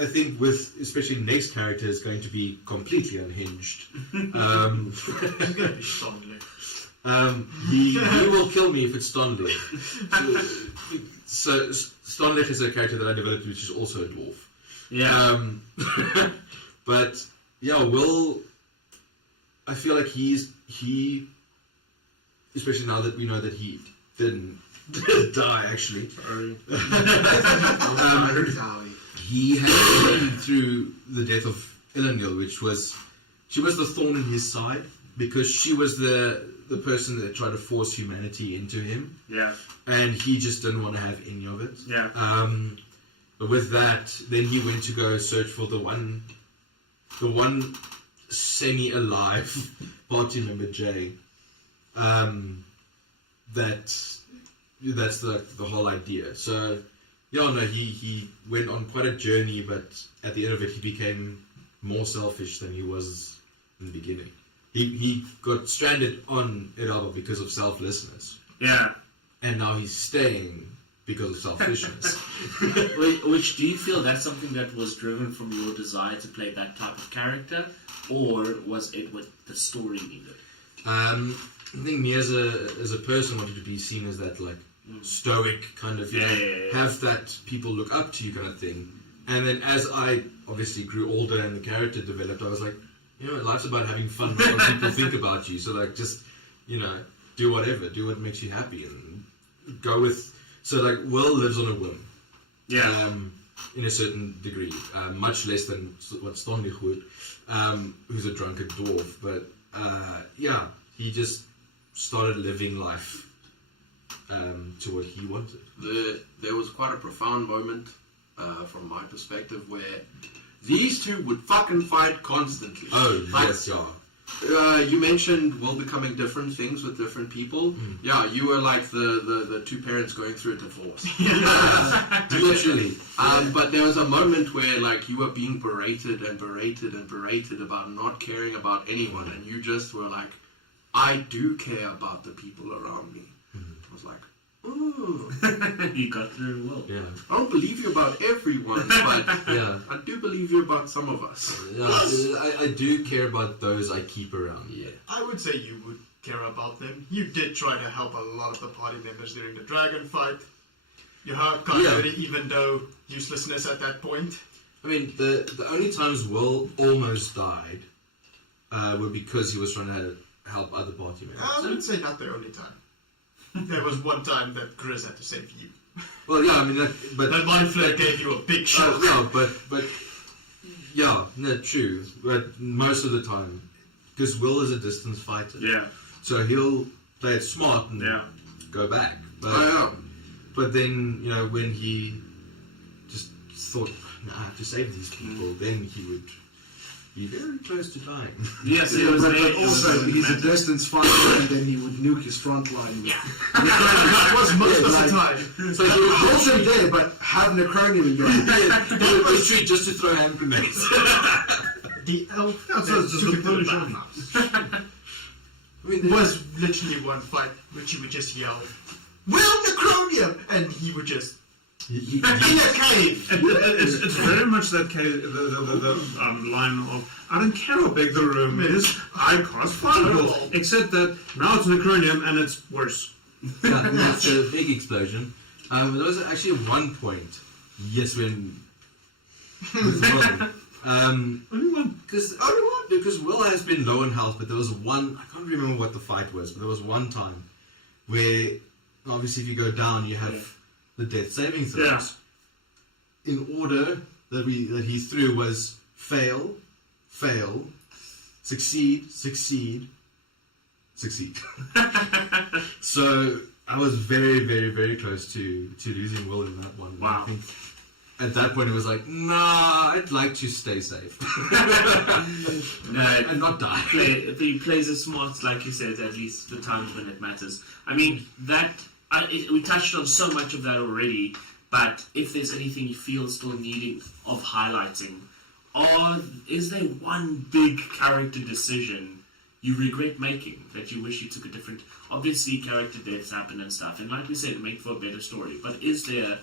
I think with, especially next character is going to be completely unhinged. He's going to be Stondley. He will kill me if it's Stondley. So Stondley is a character that I developed, which is also a dwarf. Yeah. But, Will, I feel like he, especially now that we know that he didn't die, actually. He had been through the death of Elenil, she was the thorn in his side, because she was the person that tried to force humanity into him. Yeah. And he just didn't want to have any of it. Yeah. But with that, then he went to go search for the one the one semi-alive party member, Jay, that's the whole idea. So, yeah, no, he went on quite a journey, but at the end of it, he became more selfish than he was in the beginning. He got stranded on Iraba because of selflessness. Yeah. And now he's staying because of selfishness. Which, do you feel that's something that was driven from your desire to play that type of character, or was it what the story needed? I think me as a person wanted to be seen as that like stoic kind of, have that people look up to you kind of thing. And then as I obviously grew older and the character developed, I was like, life's about having fun with what people think about you. So like, just, do whatever, do what makes you happy, and go with. So like, Will lives on a whim. Yeah. In a certain degree, much less than what Stonlich would, who's a drunken dwarf. But he just started living life to what he wanted. There was quite a profound moment from my perspective where these two would fucking fight constantly. Oh, like, yes, yeah. You mentioned Will becoming different things with different people. Yeah, you were like the two parents going through a divorce. Literally. But there was a moment where like you were being berated and berated and berated about not caring about anyone, and you just were like, I do care about the people around me. I was like, ooh. You got through well. Yeah. I don't believe you about everyone, but I do believe you about some of us. Yeah, I do care about those I keep around. Yeah. I would say you would care about them. You did try to help a lot of the party members during the dragon fight. Your heart got dirty, even though uselessness at that point. I mean, the only times Will almost died were because he was trying to help other party members. I would say not the only time. There was one time that Grizz had to save you. Well, yeah, I mean, but that mind flare gave you a big shot. True. But most of the time, because Will is a distance fighter. Yeah. So he'll play it smart and go back. But then, when he just thought, I have to save these people, then he would be very close to dying. Yes, but also he's a distance fighter, and then he would nuke his front line. Yeah. That was most of the time. So you would also there, but have Necronium in your hand. Retreat just to throw hand grenades. The elf just took him to the the bathhouse. It was literally one fight which he would just yell, "Will Necronium!" and he would just in a cave. It's very much that case, the line of, I don't care how big the room is, I cause fireball. Except that now it's Necronium and it's worse. Yeah, it's a big explosion. There was actually one point, when with Will. Only one. Because Will has been low in health, but there was one, I can't remember what the fight was, but there was one time where, obviously if you go down, you have the death saving throws. Yeah. In order that he threw was fail, succeed. So I was very, very, very close to losing Will in that one. Wow. I think at that point it was like, nah, I'd like to stay safe. And not die. He plays it smart, like you said, at least the times when it matters. I mean, we touched on so much of that already, but if there's anything you feel still needing of highlighting, is there one big character decision you regret making, that you wish you took a different... Obviously, character deaths happen and stuff, and like we said, make for a better story, but is there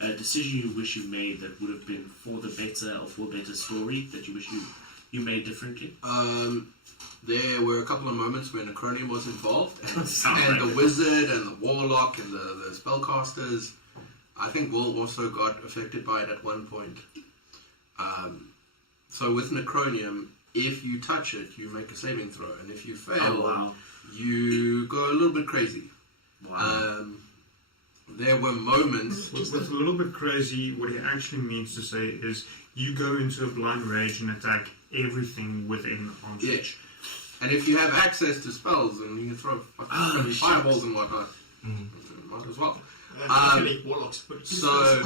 a decision you wish you made that would have been for the better or for a better story that you wish you made differently? There were a couple of moments when Necronium was involved, and the wizard and the warlock and the spellcasters. I think Will also got affected by it at one point. So with Necronium, if you touch it, you make a saving throw, and if you fail, you go a little bit crazy. Wow. There were moments... What's a little bit crazy, what he actually means to say is, you go into a blind rage and attack everything within arm's reach. And if you have access to spells, and you can throw fireballs and whatnot, might as well. Warlocks. So,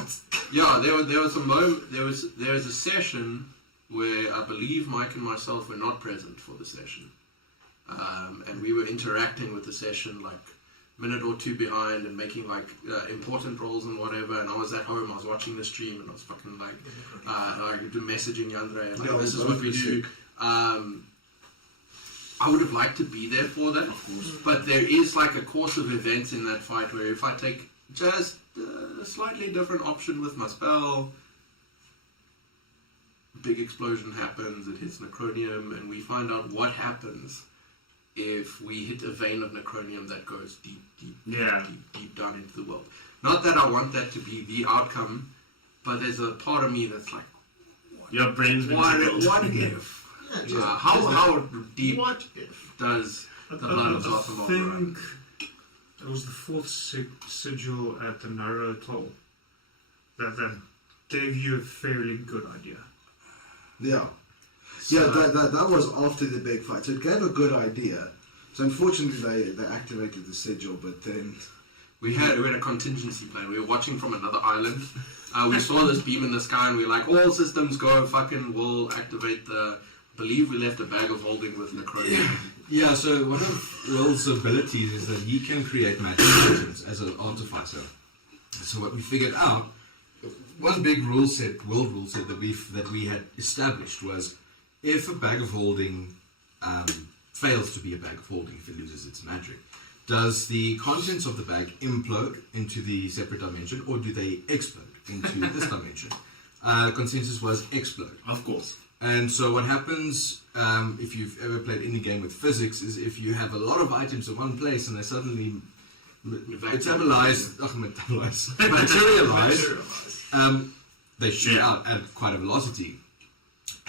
there was a moment. There was a session where I believe Mike and myself were not present for the session. And we were interacting with the session like a minute or two behind and making like important rolls and whatever. And I was at home, I was watching the stream, and I was fucking like, messaging Yandre, like, this is what we do. I would have liked to be there for that, of course. But there is like a course of events in that fight where if I take just a slightly different option with my spell, big explosion happens, it hits Necronium, and we find out what happens if we hit a vein of Necronium that goes deep down into the world. Not that I want that to be the outcome, but there's a part of me that's like, your brain's been what if? How deep does the blood of Zothamar I think it was the fourth sigil at the Narrow Atoll that gave you a fairly good idea. Yeah. That was after the big fight. So it gave a good idea. So unfortunately they activated the sigil, but then... We had a contingency plan. We were watching from another island. We saw this beam in the sky and we were like, all systems go, we'll activate the... I believe we left a bag of holding with Necronium. Yeah, so one of Will's abilities is that he can create magic items as an artificer. So what we figured out, one big world rule set that we had established was, if a bag of holding fails to be a bag of holding, if it loses its magic, does the contents of the bag implode into the separate dimension, or do they explode into this dimension? Consensus was explode. Of course. And so what happens, if you've ever played any game with physics, is if you have a lot of items in one place and they suddenly materialize, they shoot out at quite a velocity.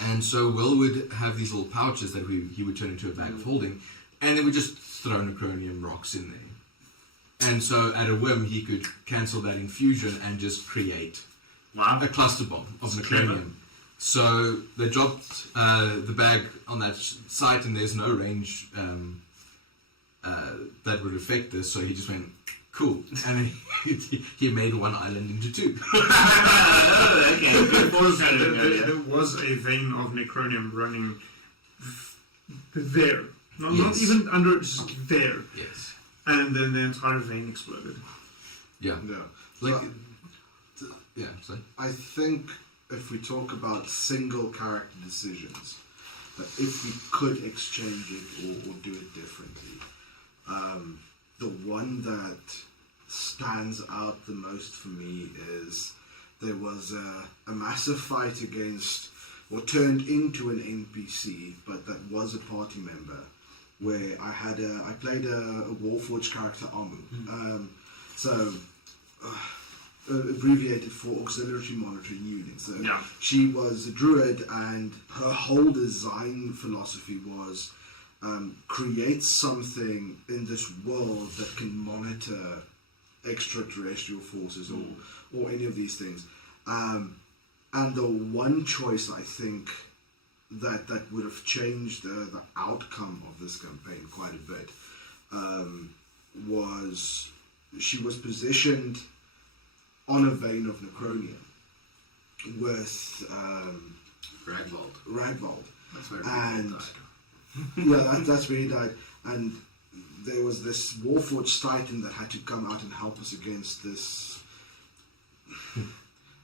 And so Will would have these little pouches that he would turn into a bag of holding, and then we just throw Necronium rocks in there. And so at a whim, he could cancel that infusion and just create a cluster bomb of Necronium. So they dropped the bag on that site, and there's no range that would affect this. So he just went, cool, and he made one island into two. There was a vein of Necronium running there, not even under, just there. Yes. And then the entire vein exploded. Yeah. So I think if we talk about single character decisions, that if we could exchange it or do it differently, the one that stands out the most for me is there was a massive fight against, or turned into an NPC, but that was a party member, where I played a Warforged character, Amu. Abbreviated for Auxiliary Monitoring Unit. So she was a druid, and her whole design philosophy was create something in this world that can monitor extraterrestrial forces or any of these things. And the one choice I think that would have changed the outcome of this campaign quite a bit was she was positioned on a vein of Necronium with Ragvold. That's where he died. That's where he died. And there was this Warforged Titan that had to come out and help us against this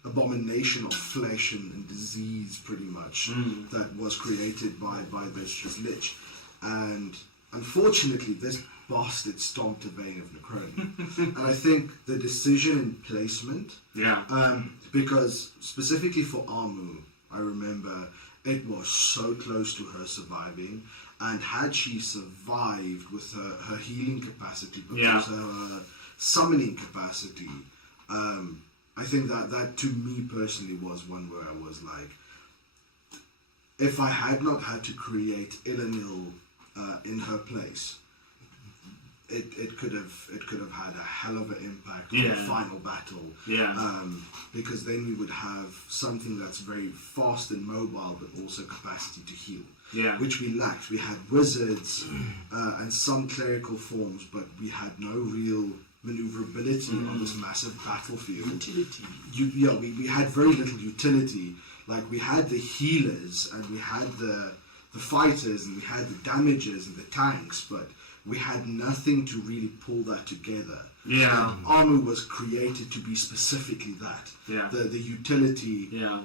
abomination of flesh and disease, pretty much, that was created by this Lich. And unfortunately, this bastard stomped a vein of Necronium. And I think the decision in placement, because specifically for Amu, I remember it was so close to her surviving, and had she survived with her healing capacity, but also her summoning capacity, I think that to me personally was one where I was like, if I had not had to create Ilanil in her place, it could have had a hell of an impact on the final battle. Because then we would have something that's very fast and mobile, but also capacity to heal. Which we lacked. We had wizards and some clerical forms, but we had no real maneuverability on this massive battlefield. Utility. We had very little utility. Like we had the healers and we had the fighters and we had the damagers and the tanks, but we had nothing to really pull that together. Yeah. And armor was created to be specifically that. Yeah. The utility. Yeah.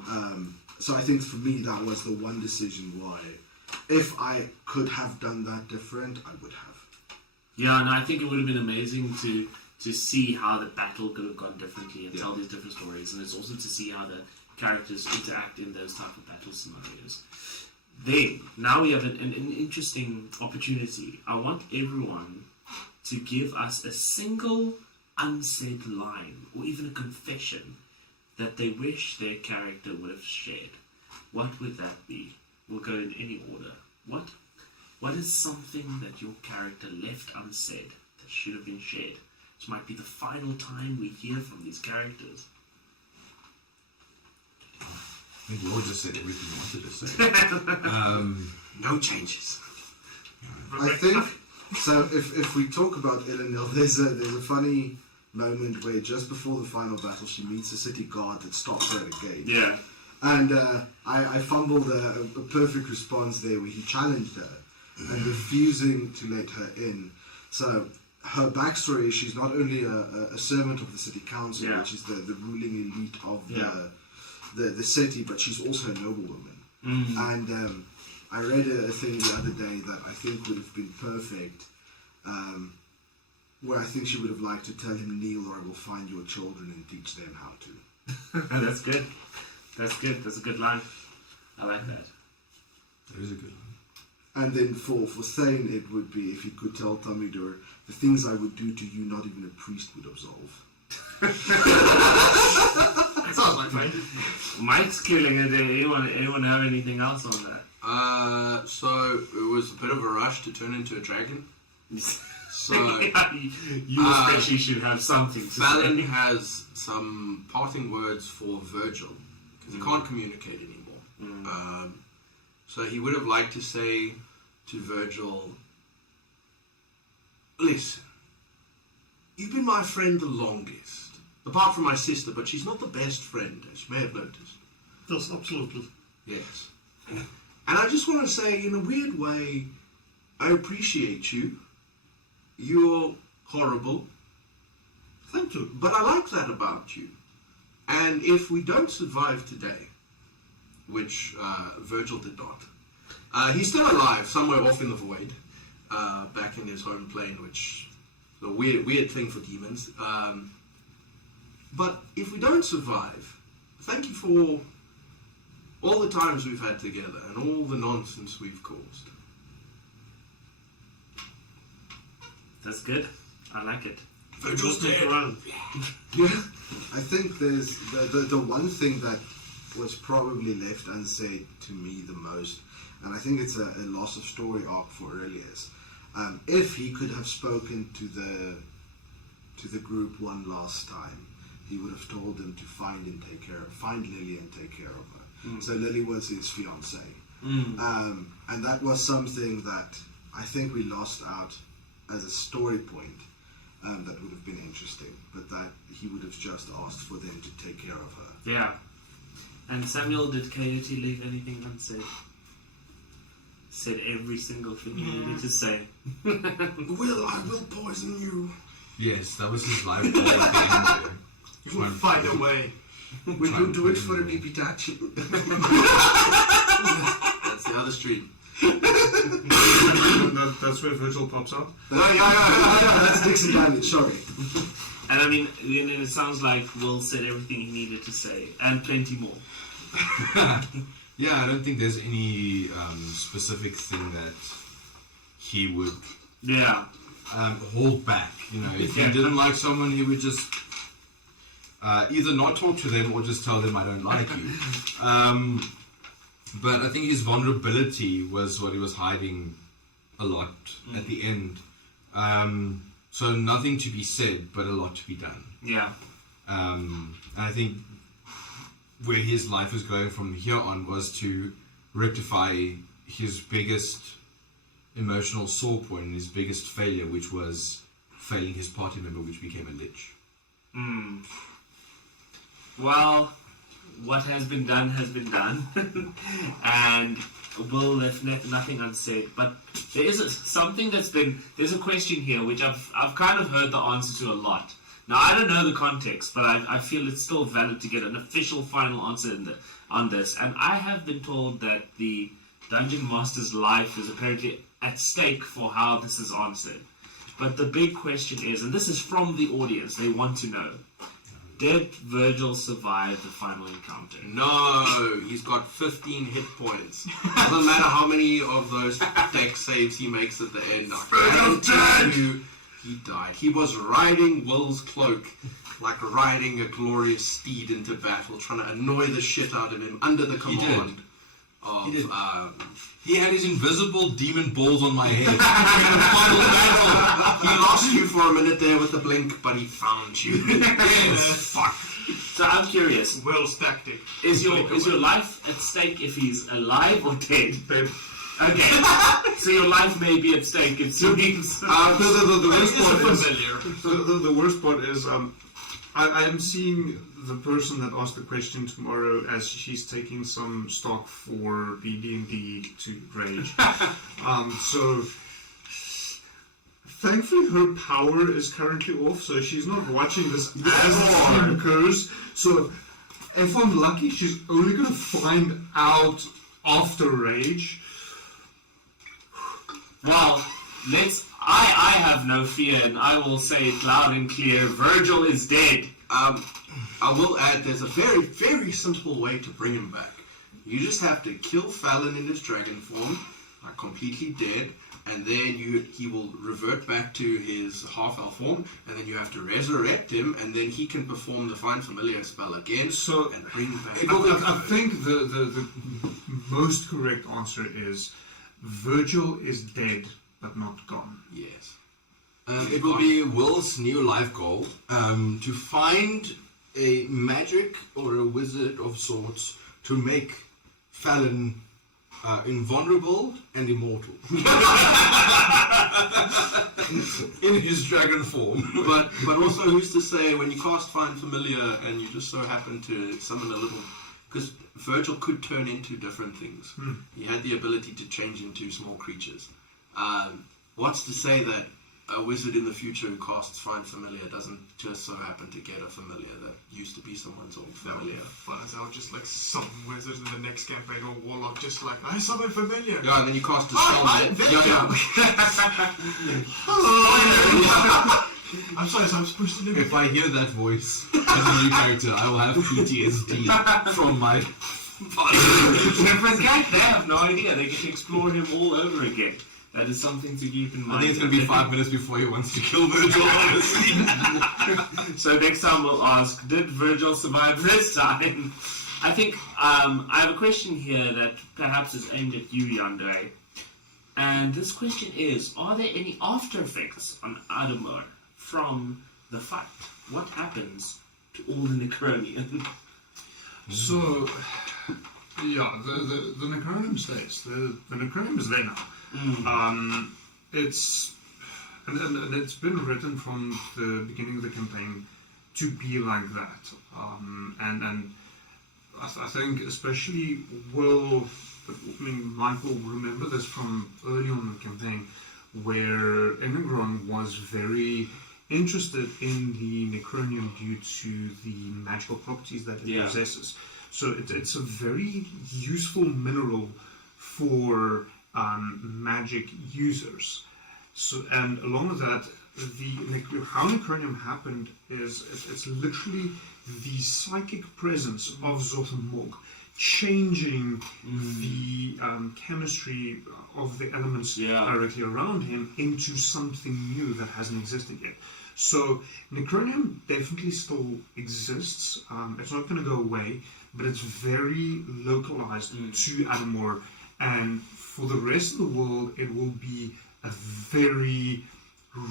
So I think for me that was the one decision why, if I could have done that different, I would have. Yeah, and I think it would have been amazing to see how the battle could have gone differently and tell these different stories, and it's also to see how the characters interact in those type of battle scenarios. Then, now we have an interesting opportunity. I want everyone to give us a single unsaid line, or even a confession, that they wish their character would have shared. What would that be? We'll go in any order. What is something that your character left unsaid that should have been shared? This might be the final time we hear from these characters. I think Lord just said everything you wanted to say. No changes. I think so. If we talk about Elenil, there's a funny moment where just before the final battle, she meets a city guard that stops her at a gate. Yeah. And I fumbled a perfect response there where he challenged her and refusing to let her in. So her backstory is she's not only a servant of the city council, which is the ruling elite of the city, but she's also a noblewoman. And I read a thing the other day that I think would have been perfect, where I think she would have liked to tell him, "Kneel, or I will find your children and teach them how to." That's good. That's good. That's a good line. I like that. That is a good line. And then for Thane, it would be if he could tell Thamudor, the things I would do to you, not even a priest would absolve. Sounds like fun. Mike's killing it. Anyone have anything else on that? So it was a bit of a rush to turn into a dragon. So you especially should have something to Fallon say. has some parting words for Virgil because he can't communicate anymore. So he would have liked to say to Virgil, "Listen, you've been my friend the longest, apart from my sister, but she's not the best friend, as you may have noticed." Yes, absolutely. Yes. And I just want to say, in a weird way, I appreciate you. You're horrible. Thank you. But I like that about you. And if we don't survive today, which Virgil did not, he's still alive somewhere off in the void, back in his home plane, which is a weird thing for demons. But if we don't survive, thank you for all the times we've had together and all the nonsense we've caused. That's good. I like it. Virgil's dead. Yeah. I think there's the one thing that was probably left unsaid to me the most, and I think it's a loss of story arc for Aurelius. If he could have spoken to the group one last time, he would have told them to find Lily and take care of her. So Lily was his fiancée. And that was something that I think we lost out as a story point. That would have been interesting, but that he would have just asked for them to take care of her. Yeah. And Samuel, did Coyote leave anything unsaid? Said every single thing he needed to say. I will poison you. Yes, that was his life goal at the end there. You will find a way. Will you do it for a Bipitachi? That's the other street. That's where Virgil pops up. That's Dixon damage, sorry. And I mean, it sounds like Will said everything he needed to say, and plenty more. Yeah, I don't think there's any specific thing that he would hold back. You know, if he didn't like someone, he would just either not talk to them or just tell them, "I don't like you." But I think his vulnerability was what he was hiding a lot at the end. So nothing to be said, but a lot to be done. Yeah. And I think where his life was going from here on was to rectify his biggest emotional sore point, his biggest failure, which was failing his party member, which became a lich. Well, what has been done has been done, and will left nothing unsaid. But there is something there's a question here which I've kind of heard the answer to a lot. Now I don't know the context, but I feel it's still valid to get an official final answer on this. And I have been told that the Dungeon Master's life is apparently at stake for how this is answered. But the big question is, and this is from the audience, they want to know, did Virgil survive the final encounter? No, he's got 15 hit points. Doesn't matter how many of those deck saves he makes at the end. He died. He was riding Will's cloak like riding a glorious steed into battle, trying to annoy the shit out of him under the command of... He had his invisible demon balls on my head. He lost you for a minute there with the blink, but he found you. Yes. Fuck. So I'm curious. Will's tactic. Is your life at stake if he's alive or dead? Okay. So your life may be at stake if seems. The worst part is I am seeing the person that asked the question tomorrow as she's taking some stock for the D&D to Rage. So thankfully her power is currently off, so she's not watching this as it occurs. So if I'm lucky, she's only going to find out after Rage. Well, I have no fear, and I will say it loud and clear. Virgil is dead. I will add, there's a very, very simple way to bring him back. You just have to kill Fallon in his dragon form, like completely dead, and then he will revert back to his half-elf form, and then you have to resurrect him, and then he can perform the Find Familiar spell again, and bring him back. I think the most correct answer is Virgil is dead, but not gone. Yes. It will be Will's new life goal to find a magic or a wizard of sorts to make Fallon invulnerable and immortal in his dragon form. But also, who's to say when you cast Find Familiar and you just so happen to summon a little... Because Virgil could turn into different things. He had the ability to change into small creatures. What's to say that a wizard in the future who casts Find Familiar doesn't just so happen to get a familiar that used to be someone's old familiar? Fun as hell, just like some wizard in the next campaign or warlock, just like, I summon familiar. Yeah, and then you cast a spell. I'm sorry, so I'm supposed to live. If I hear that voice as a new character, I will have PTSD from my Different guy. They have no idea. They can explore him all over again. That is something to keep in mind. I think it's going to be 5 minutes before he wants to kill Virgil, honestly. So next time we'll ask, did Virgil survive this time? I think I have a question here that perhaps is aimed at you, Yandere. And this question is, are there any after effects on Adomawyr from the fight? What happens to all the Necronian? So, yeah, the Necronium stays. The Necronium is there now. It's and it's been written from the beginning of the campaign to be like that. And I think especially Mike will remember this from early on in the campaign, where Enegron was very interested in the Necronium due to the magical properties that it possesses. So it's a very useful mineral for magic users. So, and along with that, how Necronium happened is it's literally the psychic presence of Zothamog changing the chemistry of the elements directly around him into something new that hasn't existed yet. So Necronium definitely still exists. It's not going to go away, but it's very localized to Adomawyr, and for the rest of the world, it will be a very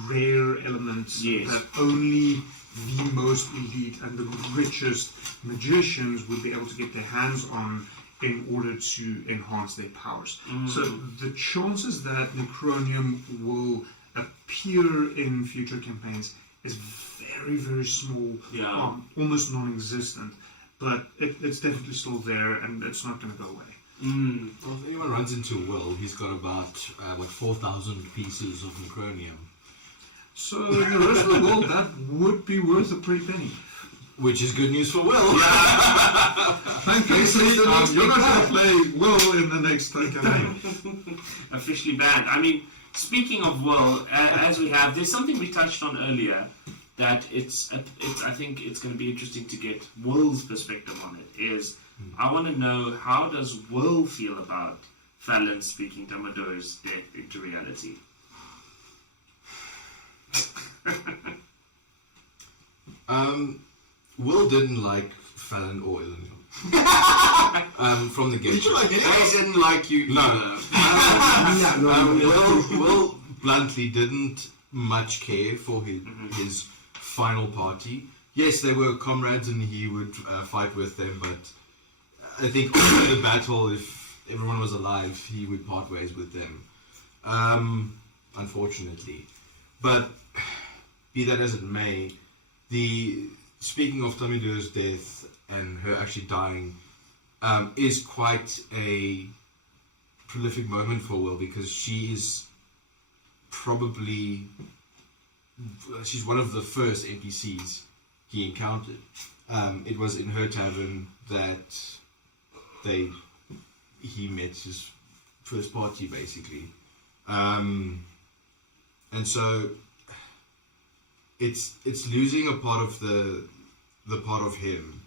rare element that only the most elite and the richest magicians would be able to get their hands on in order to enhance their powers. So the chances that Necronium will appear in future campaigns is very, very small, almost non-existent. but it's definitely still there, and it's not going to go away. Well, if anyone runs into Will, he's got about 4,000 pieces of necronium. So in the rest of the world, that would be worth a pretty penny. Which is good news for Will. Thank you. You're not going to play Will in the next campaign. Officially banned. I mean, speaking of Will, as we have, there's something we touched on earlier that I think it's going to be interesting to get Will's perspective on it. Is I want to know, how does Will feel about Fallon speaking Adomawyyr's death into reality? Will didn't like Fallon or Eleanor. From the get-go. Did you like it? I didn't like you either. Will bluntly didn't much care for his final party. Yes, they were comrades and he would fight with them, but I think after the battle, if everyone was alive, he would part ways with them. Unfortunately. But be that as it may, speaking of Adomawyyr's death and her actually dying, is quite a prolific moment for Will, because she is she's one of the first NPCs he encountered. It was in her tavern that he met his first party, basically. And so it's losing a part of the part of him.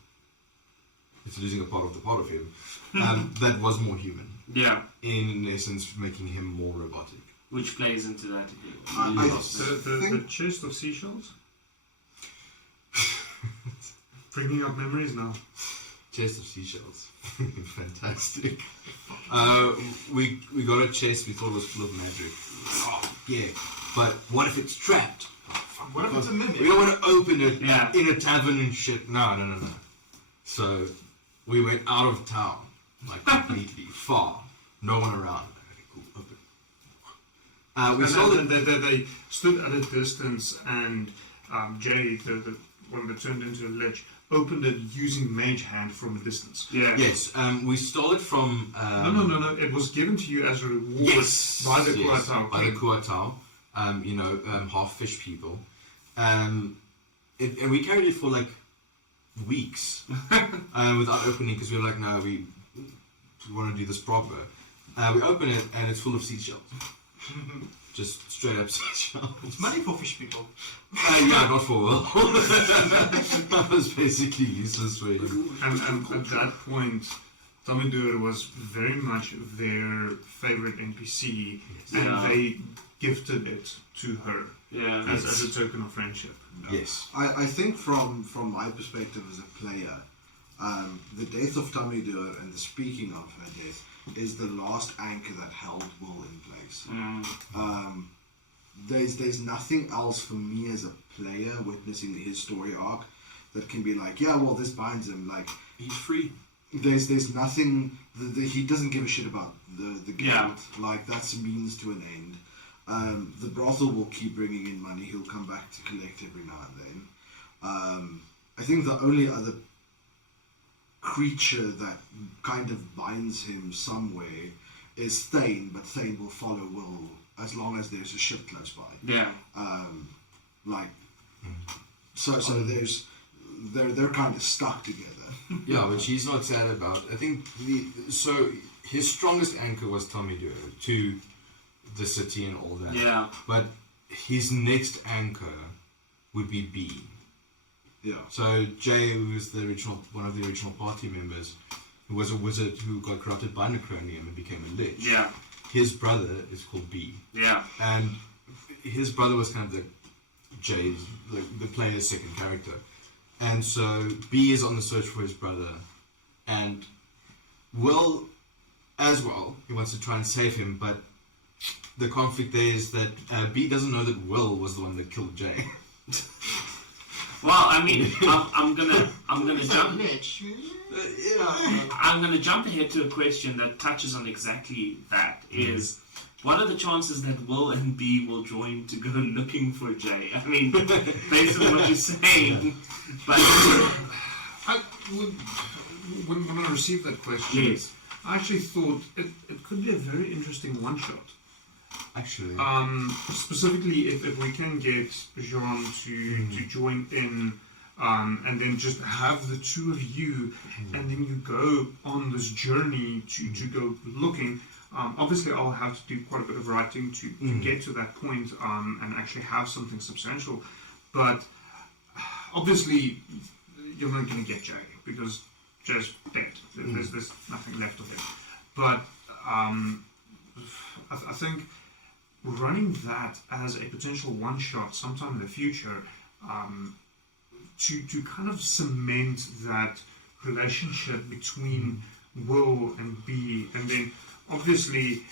It's losing a part of the part of him that was more human. Yeah. In essence, making him more robotic. Which plays into that. The chest of seashells? Bringing up memories now. Chest of seashells. Fantastic. We got a chest we thought was full of magic. Oh, yeah. But what if it's trapped? What if it's a mimic? We don't want to open it in a tavern and shit. No. So we went out of town, like completely far. No one around. Okay, cool. Open. They stood at a distance, and Jay, the one that turned into a lich, opened it using mage hand from a distance. Yeah. Yes. We stole it from. No. It was given to you as a reward by the Kuatao. By the Kuatao. Half fish people. And we carried it for like weeks without opening, because we were like, no, we want to do this proper. We open it and it's full of seashells. Just straight up seashells. It's money for fish people. Yeah, not for Will. That was basically useless for him. And at that point, Adomawyr was very much their favorite NPC, and they gifted it to her as a token of friendship. Yes. I think from my perspective as a player, the death of Adomawyr and the speaking of her death is the last anchor that held Will in place. There's nothing else for me as a player witnessing his story arc that can be like, yeah, well, this binds him. Like, he's free. There's nothing. He doesn't give a shit about the guild. Like, that's a means to an end. The brothel will keep bringing in money. He'll come back to collect every now and then. I think the only other creature that kind of binds him some way is Thane, but Thane will follow Will as long as there's a ship close by. Yeah. So they're kind of stuck together. Yeah, but she's not sad about. I think his strongest anchor was Adomawyr to the city and all that. Yeah. But his next anchor would be B. Yeah. So Jay, who was one of the original party members, who was a wizard who got corrupted by necronium and became a lich. Yeah. His brother is called B. Yeah. And his brother was kind of Jay's, the player's second character. And so B is on the search for his brother, and Will, as well, he wants to try and save him, but the conflict there is that B doesn't know that Will was the one that killed Jay. Well, I mean, I'm gonna jump. I'm gonna jump ahead to a question that touches on exactly that. Is what are the chances that Will and B will join to go looking for Jay? I mean, based on what you're saying, but when I received that question, Yes. I actually thought it could be a very interesting one-shot. Actually. Specifically, if we can get Jean to join in, and then just have the two of you, and then you go on this journey to go looking. Obviously, I'll have to do quite a bit of writing to get to that point, and actually have something substantial. But obviously, you're not going to get Jay, because Jay's dead. There's nothing left of him. But I think running that as a potential one-shot sometime in the future, to kind of cement that relationship between Will and B, and then obviously,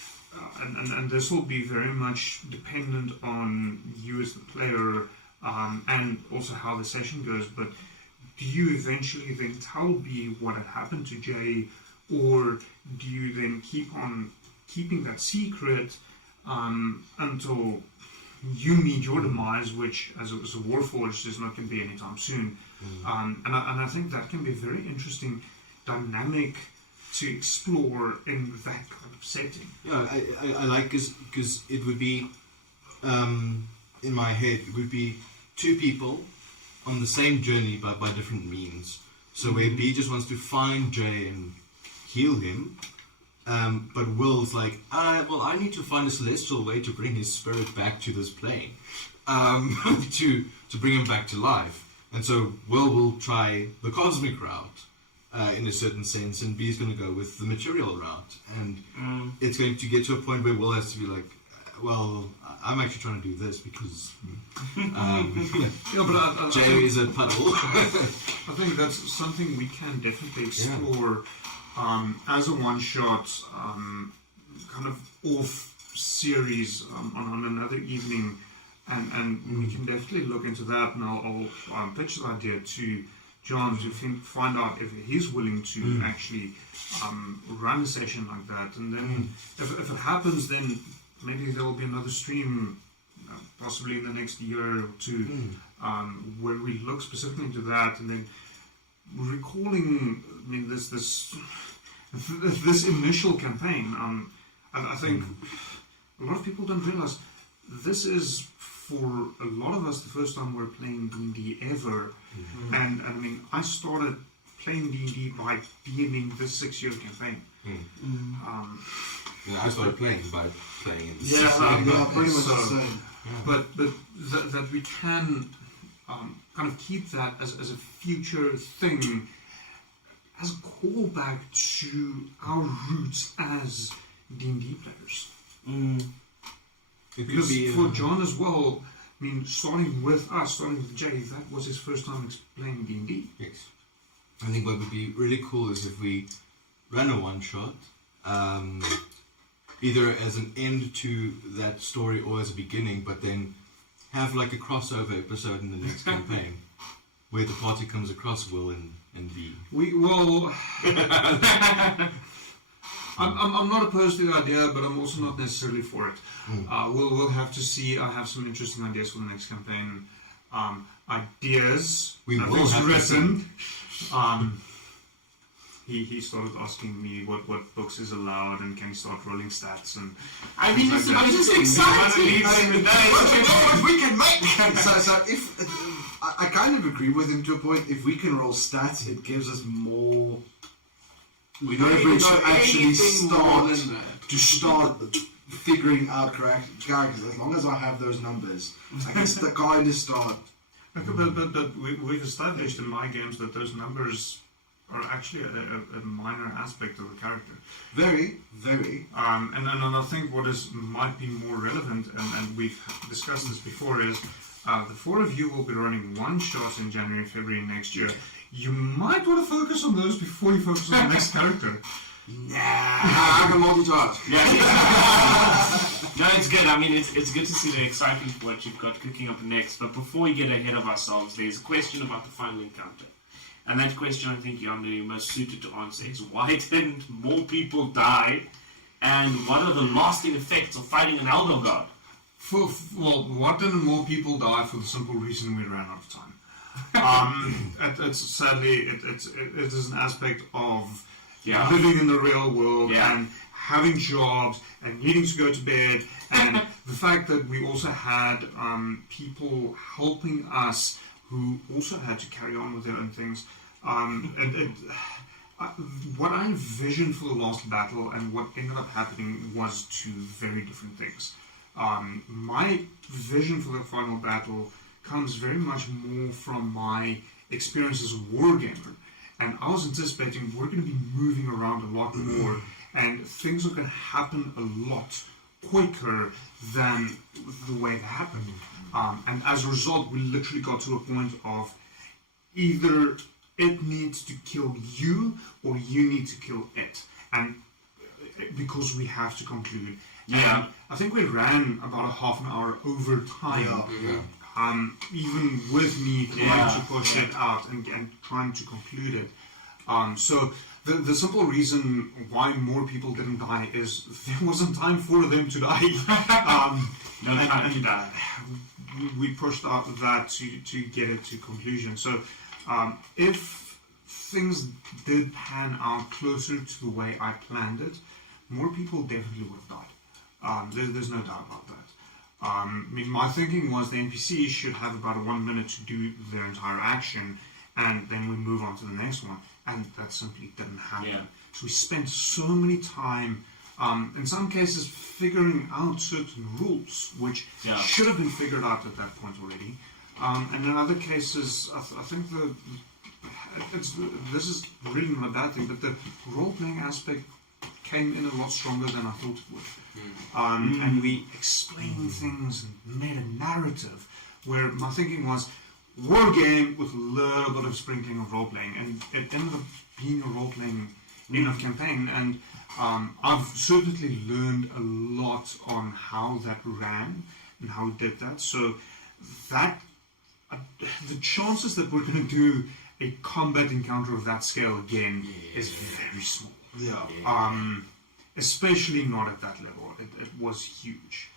and this will be very much dependent on you as the player, and also how the session goes, but do you eventually then tell B what had happened to Jay, or do you then keep on keeping that secret until you meet your demise, which as a Warforged is not going to be anytime soon? And I think that can be a very interesting dynamic to explore in that kind of setting. Yeah, I like, because it would be, in my head, it would be two people on the same journey but by different means. So where B just wants to find Jay and heal him, but Will's like, well, I need to find a celestial way to bring his spirit back to this plane, to bring him back to life. And so will try the cosmic route, in a certain sense, and B's going to go with the material route. And it's going to get to a point where Will has to be like, well, I'm actually trying to do this because Jay is a puddle. I think that's something we can definitely explore as a one-shot, kind of off-series on another evening, and we can definitely look into that, and I'll pitch the idea to John to find out if he's willing to actually run a session like that, and then if it happens, then maybe there will be another stream, possibly in the next year or two, where we look specifically into that, and then recalling, I mean, this initial campaign. I think a lot of people don't realize this is, for a lot of us, the first time we're playing D&D ever. And I mean, I started playing D&D by beginning this 6-year campaign. I started playing by playing in the pretty much the same. But that we can kind of keep that as a future thing, as a callback to our roots as D&D players. Because for John as well, I mean, starting with Jay, that was his first time playing D&D. Yes. I think what would be really cool is if we ran a one-shot, either as an end to that story or as a beginning, but then have like a crossover episode in the next campaign where the party comes across Will and B. We will. I'm not opposed to the idea, but I'm also not necessarily for it. We'll have to see. I have some interesting ideas for the next campaign. Ideas. We will have written. He started asking me what books is allowed and can he start rolling stats, and I mean, it's just exciting. What we can make. So if I kind of agree with him to a point. If we can roll stats, it gives us more leverage to actually start figuring out characters. As long as I have those numbers, I can kind of start. But we've established in my games that those numbers are actually a minor aspect of the character. Very, very. And I think what might be more relevant, and we've discussed this before, is the four of you will be running one-shots in January and February next year. You might want to focus on those before you focus on the next character. I can multitask. No, it's good. I mean, it's good to see the excitement for what you've got cooking up next. But before we get ahead of ourselves, there's a question about the final encounter. And that question, I think, Jan, you're most suited to answer is, why didn't more people die? And what are the lasting effects of fighting an Elder God? Well, why didn't more people die? For the simple reason we ran out of time. It's sadly it is an aspect of Yeah. living in the real world Yeah. and having jobs and needing to go to bed, and the fact that we also had people helping us who also had to carry on with their own things. What I envisioned for the last battle and what ended up happening was two very different things. My vision for the final battle comes very much more from my experience as a wargamer. And I was anticipating we're going to be moving around a lot more, and things are going to happen a lot quicker than the way they happened. And as a result, we literally got to a point of either it needs to kill you or you need to kill it. And because we have to conclude. Yeah. And I think we ran about a half an hour over time. Yeah. Even with me trying to push it out and trying to conclude it. So the simple reason why more people didn't die is there wasn't time for them to die. No time to die. We pushed out that to get it to conclusion. So if things did pan out closer to the way I planned it, more people definitely would have died. There's no doubt about that. I mean, my thinking was the NPCs should have about 1 minute to do their entire action, and then we move on to the next one, and that simply didn't happen. Yeah. So we spent so many time, in some cases, figuring out certain rules, which should have been figured out at that point already, and in other cases, I think this is really not a bad thing, but the role-playing aspect came in a lot stronger than I thought it would. And we explained things and made a narrative where my thinking was war game with a little bit of sprinkling of role-playing, and it ended up being a role-playing enough campaign, and I've certainly learned a lot on how that ran and how it did that. So that the chances that we're going to do a combat encounter of that scale again is very small. Especially not at that level. It was huge.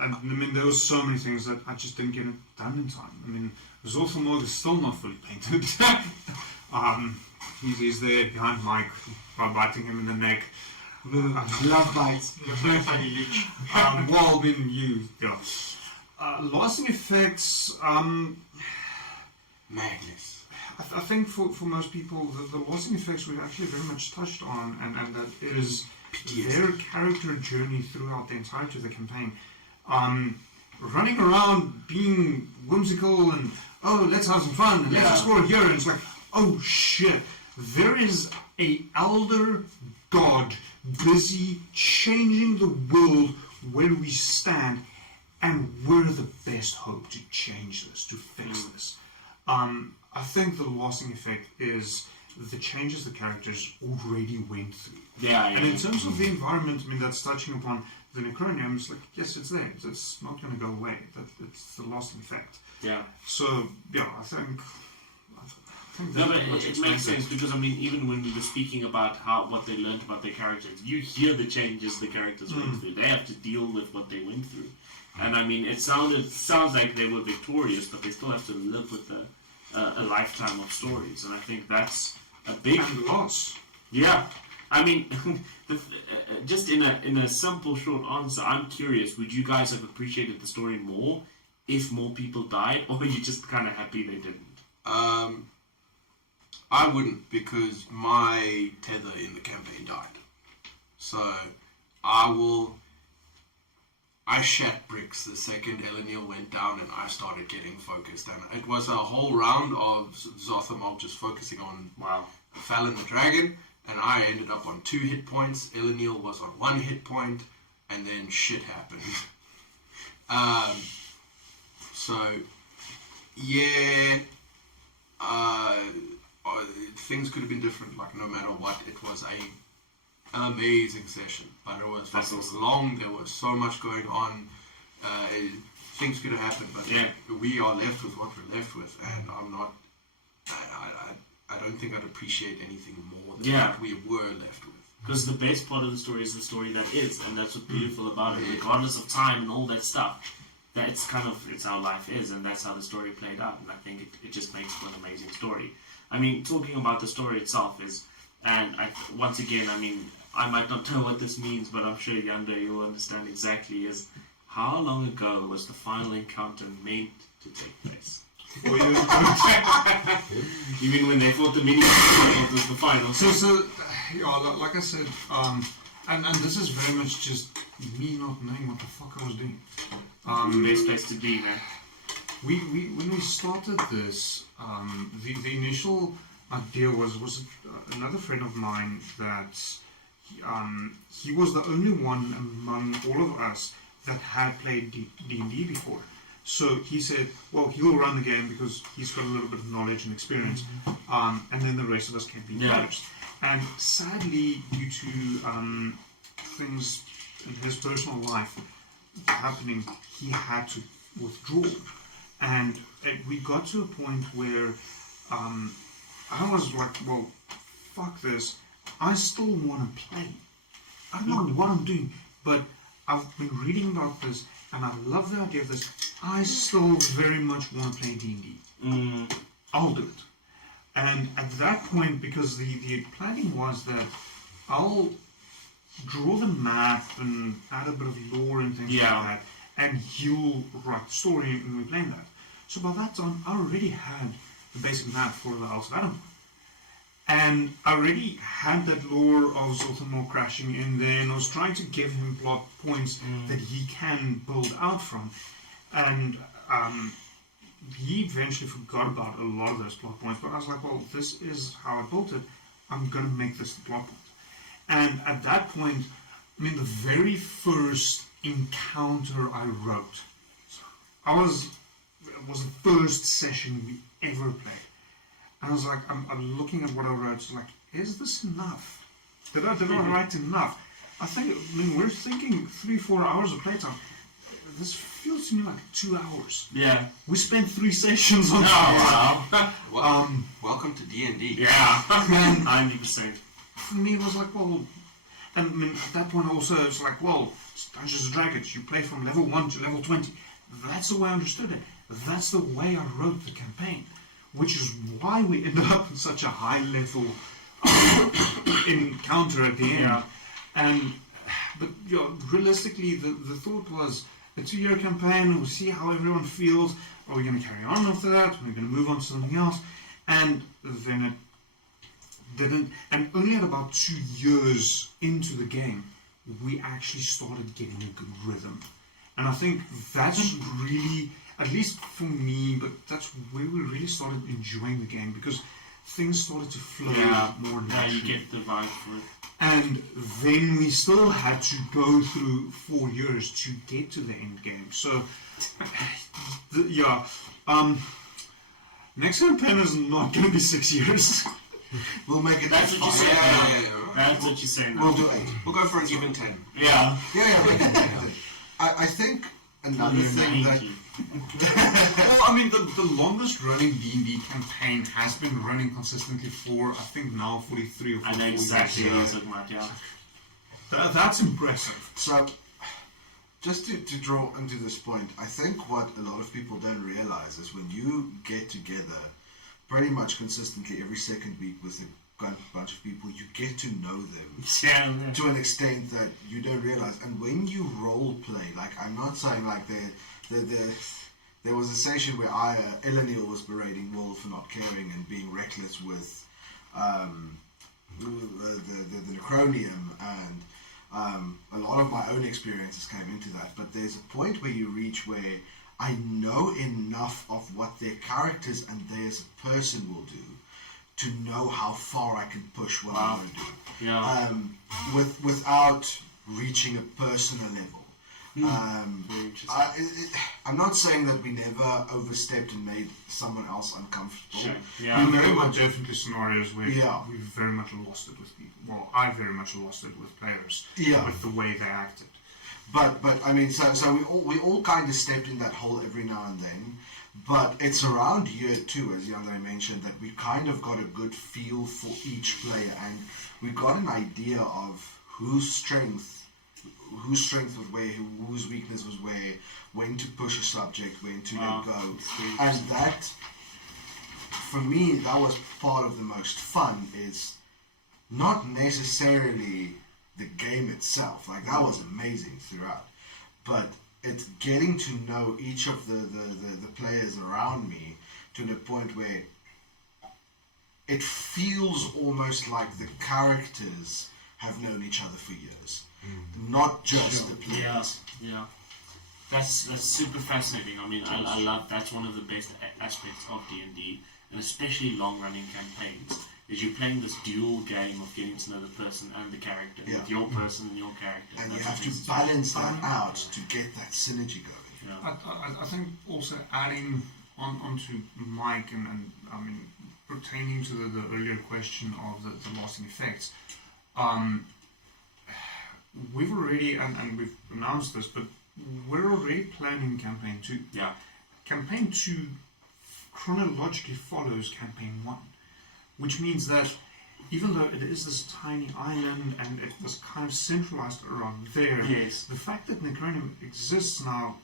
And I mean, there were so many things that I just didn't get it done in time. I mean, Zolfamog is still not fully painted. He's there behind Mike, biting him in the neck. Love bites. Well, I mean, lasting effects. Madness. I think for most people, the lasting effects we've actually very much touched on, and that is their character journey throughout the entirety of the campaign. Running around being whimsical and, oh, let's have some fun, and let's explore here, and it's like, oh shit, there is a elder god busy changing the world where we stand, and we're the best hope to change this, to fix this. I think the lasting effect is the changes the characters already went through. And in terms of the environment, I mean, that's touching upon the Necronium, it's like, yes, it's there. It's not going to go away. It's the lasting effect. So, I think no, but it makes sense because, I mean, even when we were speaking about what they learned about their characters, you hear the changes the characters went through. They have to deal with what they went through. And, I mean, it sounds like they were victorious, but they still have to live with a lifetime of stories. And I think that's a big loss. Yeah. I mean, just in a simple, short answer, I'm curious, would you guys have appreciated the story more if more people died, or are you just kind of happy they didn't? I wouldn't, because my tether in the campaign died. So I shat bricks the second Eleniel went down and I started getting focused. And it was a whole round of Zothamog just focusing on Fallon the Dragon, and I ended up on 2 hit points. Eleniel was on 1 hit point, and then shit happened. Things could have been different. Like, no matter what, it was an amazing session. But it was long. There was so much going on. Things could have happened, but we are left with what we're left with, and I'm not. I don't think I'd appreciate anything more than what we were left with. Because the best part of the story is the story that is, and that's what's beautiful about it. Regardless of time and all that stuff, that's it's how life is, and that's how the story played out. And I think it just makes for an amazing story. I mean, talking about the story itself once again, I mean, I might not know what this means, but I'm sure Yanda, you'll understand exactly, is how long ago was the final encounter meant to take place? You mean when they fought the mini was the final? So yeah, like I said, and this is very much just me not knowing what the fuck I was doing. The best place to be, man. When we started this, the initial idea was another friend of mine that he was the only one among all of us that had played D&D before. So he said, well, he'll run the game because he's got a little bit of knowledge and experience, and then the rest of us can be players. And sadly, due to things in his personal life happening, he had to withdraw. And we got to a point where I was like, well, fuck this. I still want to play. I don't know what I'm doing, but I've been reading about this, and I love the idea of this. I still very much want to play D&D. I'll do it. And at that point, because the planning was that I'll draw the map and add a bit of lore and things like that, and he'll write the story and we're playing that. So by that time, I already had the basic map for the Isles of Adomawyr. And I already had that lore of Zolthamore crashing in there, and I was trying to give him plot points that he can build out from. And he eventually forgot about a lot of those plot points, but I was like, well, this is how I built it. I'm going to make this the plot point. And at that point, I mean, the very first encounter I wrote, it was the first session we ever played. And I was like, I'm looking at what I wrote, it's like, is this enough? Did I write enough? I mean, we're thinking 3-4 hours of playtime. This feels to me like 2 hours. Yeah. We spent 3 sessions on wow. Welcome to D&D. Yeah. 90%. For me, it was like, well, and I mean, at that point also, it's like, well, it's Dungeons and Dragons. You play from level 1 to level 20. That's the way I understood it. That's the way I wrote the campaign. Which is why we ended up in such a high level encounter at the end. But realistically, the thought was a 2-year campaign. We'll see how everyone feels. Are we going to carry on after that? Are we going to move on to something else? And then it didn't. And only at about 2 years into the game, we actually started getting a good rhythm. And I think that's really, at least for me, but that's where we really started enjoying the game, because things started to flow more naturally. Yeah, you get the vibe for it. And then we still had to go through 4 years to get to the end game. So, next campaign is not going to be 6 years. We'll make it. That's what you're saying. That's what you're saying. We'll do 8. We'll go for an even 10. Yeah. I think another thing that... Well, I mean, the longest running D&D campaign has been running consistently for, I think now, 43 or 44 years. I know exactly what you're talking about, yeah. That's impressive. So, just to draw into this point, I think what a lot of people don't realize is when you get together pretty much consistently every second week with a bunch of people, you get to know them to an extent that you don't realize. And when you role play, like, I'm not saying like there was a session where Eleniel was berating Will for not caring and being reckless with the Necronium, and a lot of my own experiences came into that. But there's a point where you reach where I know enough of what their characters and they as a person will do to know how far I can push what I'm going to do. Yeah. Without reaching a personal level. I'm not saying that we never overstepped and made someone else uncomfortable. Sure. Yeah. There were definitely scenarios where we very much lost it with people. Well, I very much lost it with players. Yeah. With the way they acted. But I mean, so we all kind of stepped in that hole every now and then. But it's around year 2, as Yandere mentioned, that we kind of got a good feel for each player, and we got an idea of whose strength whose strength was where, whose weakness was where, when to push a subject, when to let go. And that, for me, that was part of the most fun, is not necessarily the game itself. Like, that was amazing throughout. But it's getting to know each of the players around me to the point where it feels almost like the characters have known each other for years, not just the players. Yeah. That's super fascinating. I mean, I love, that's one of the best aspects of D&D, and especially long-running campaigns, is you're playing this dual game of getting to know the person and the character, with your person and your character. And you have to balance that out to get that synergy going. Yeah. I think also adding onto Mike and I mean, pertaining to the earlier question of the lasting effects, we've already, and we've announced this, but we're already planning Campaign 2. Yeah. Campaign 2 chronologically follows Campaign 1, which means that even though it is this tiny island and it was kind of centralized around there, the fact that Necronium exists now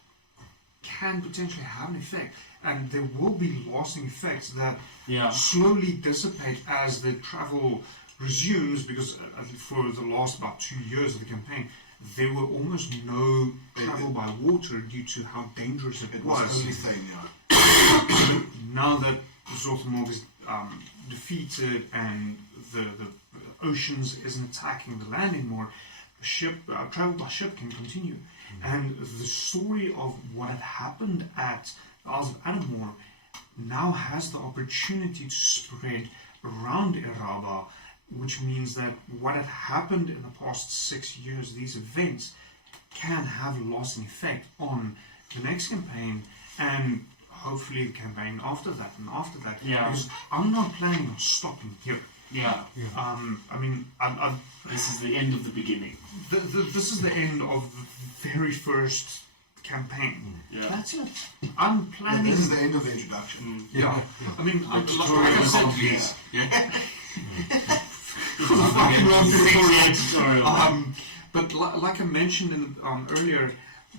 can potentially have an effect, and there will be lasting effects that slowly dissipate as the travel resumes, because for the last about 2 years of the campaign, there were almost no travel by water due to how dangerous it was. The only thing, Now that Zorthamorg is defeated and the oceans isn't attacking the land anymore, travel by ship can continue. And the story of what had happened at the Isles of Adomawyr now has the opportunity to spread around Eraba, which means that what had happened in the past 6 years, these events, can have a lasting effect on the next campaign and hopefully the campaign after that and after that. Because I'm not planning on stopping here. I mean, this is the end of the beginning. This is the end of the very first campaign. That's it. I'm planning. This is the end of the introduction. I mean, like tutorial I said, but like I mentioned earlier,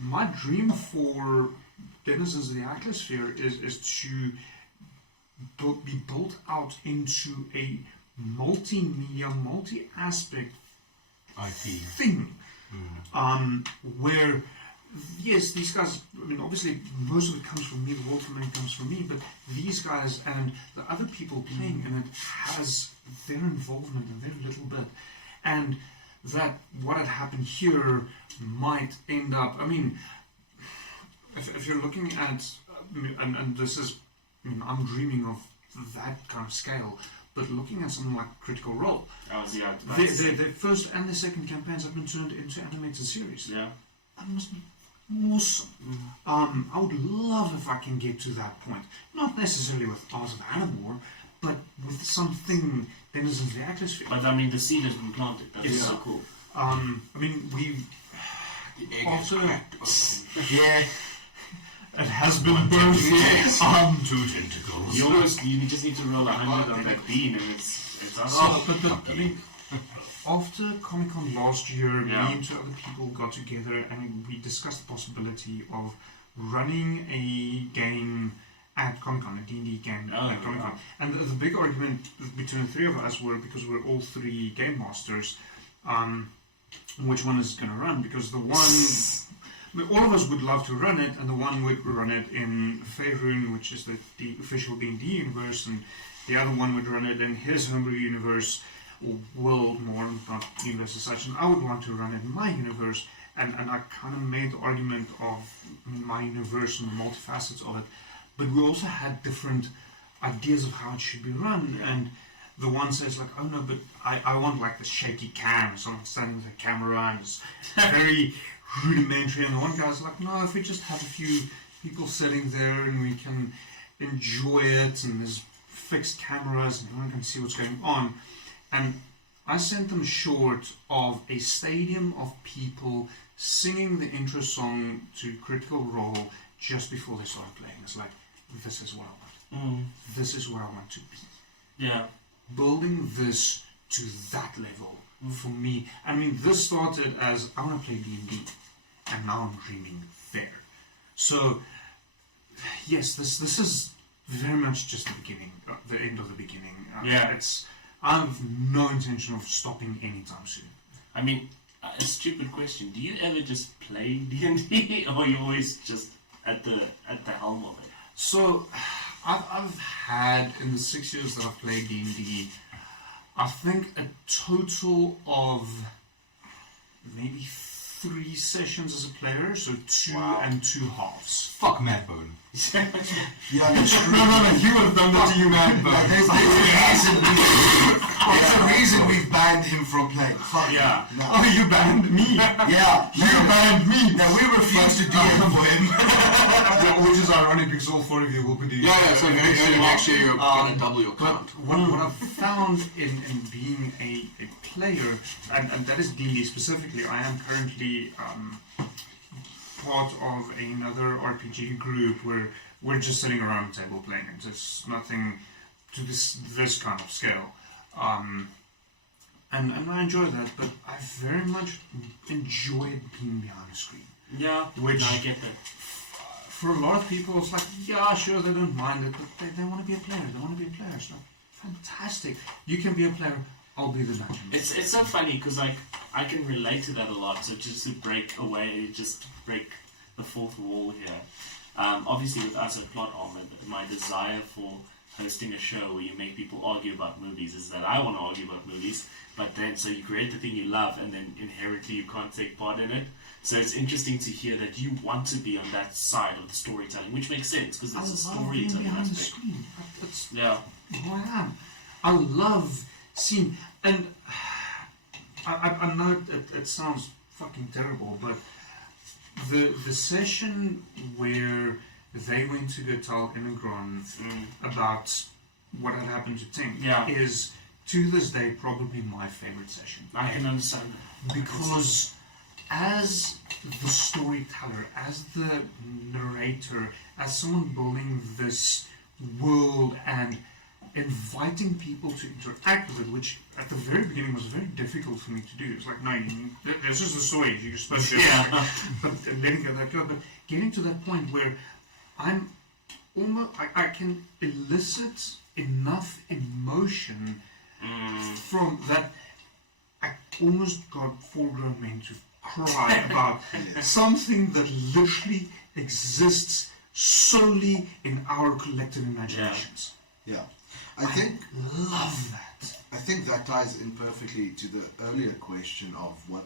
my dream for Denizens of the Atmosphere is to be built out into a multimedia, multi-aspect thing, where yes, these guys, I mean, obviously most of it comes from me, the world from comes from me, but these guys and the other people playing in it has their involvement and their little bit, and that what had happened here might end up, I mean, if you're looking at, and this is, I mean, I'm dreaming of that kind of scale, but looking at something like Critical Role, the first and the second campaigns have been turned into animated series. Yeah. That must be awesome. I would love if I can get to that point. Not necessarily with Isles of Adomawyr, but with something Denizens of the Atmosphere. But I mean, the seed has been planted. That's so cool. I mean, we've also it has been birthed. 2 tentacles. You just need to roll 100 on that bean, and it's awesome. I mean, after Comic-Con last year, me and 2 other people got together and we discussed the possibility of running a game at Comic-Con, a D&D game at Comic-Con. And the big argument between the 3 of us were, because we're all 3 game masters, which one is going to run, because the one, I mean, all of us would love to run it, and the one would run it in Faerun, which is the official D&D universe, and the other one would run it in his homebrew universe, or world more, not universe as such, and I would want to run it in my universe, and I kind of made the argument of my universe and the multifacets of it, but we also had different ideas of how it should be run, and the one says like, oh no, but I want like the shaky cam, someone standing with a camera, and it's very rudimentary, and the one guy's like, no, if we just have a few people sitting there and we can enjoy it, and there's fixed cameras and everyone can see what's going on. And I sent them short of a stadium of people singing the intro song to Critical Role just before they started playing. It's like, this is what I want. This is where I want to be. Yeah. Building this to that level for me. I mean, this started as I want to play D&D, and now I'm dreaming there. So, yes, this is very much just the beginning, the end of the beginning. I have no intention of stopping anytime soon. I mean, a stupid question. Do you ever just play D&D, or are you always just at the helm of it? So, I've had, in the 6 years that I've played D&D, I think a total of maybe 3 sessions as a player, so 2 and 2 halves. Fuck Madbone. Yeah, no, you would have done that to you, Madbone. There's a reason we've banned him from playing. Fuck yeah. No. Oh, you banned me. Yeah, you banned me. No, we refused to DM for him. Which is ironic because all 4 of you will be doing. Yeah, so very soon next year you're going to double your count. What I've found in being a player, and that is D&D specifically, I am currently part of another RPG group where we're just sitting around the table playing it. It's nothing to this kind of scale. And I enjoy that, but I very much enjoyed being behind the screen. Yeah, which I get that. For a lot of people, it's like, yeah, sure, they don't mind it, but they want to be a player. They want to be a player. It's like, fantastic. You can be a player. I'll be the dungeon. It's so funny because I can relate to that a lot. So just to break the fourth wall here. Obviously, with us at Plot Armor, my desire for hosting a show where you make people argue about movies is that I want to argue about movies, but then so you create the thing you love, and then inherently you can't take part in it. So it's interesting to hear that you want to be on that side of the storytelling, which makes sense because it's a storytelling aspect. That's yeah, who I am. I love seeing, and I know it sounds fucking terrible, but the session where they went to go tell Imigron about what had happened to Tink is to this day probably my favorite session. I can understand that because as the storyteller, as the narrator, as someone building this world and inviting people to interact with it, which at the very beginning was very difficult for me to do. It's like, no, this is the story, you're supposed to but letting that go. But getting to that point where I'm almost, I can elicit enough emotion from that. I almost got full-grown men to cry about something that literally exists solely in our collective imaginations. Yeah. I love that. I think that ties in perfectly to the earlier question of what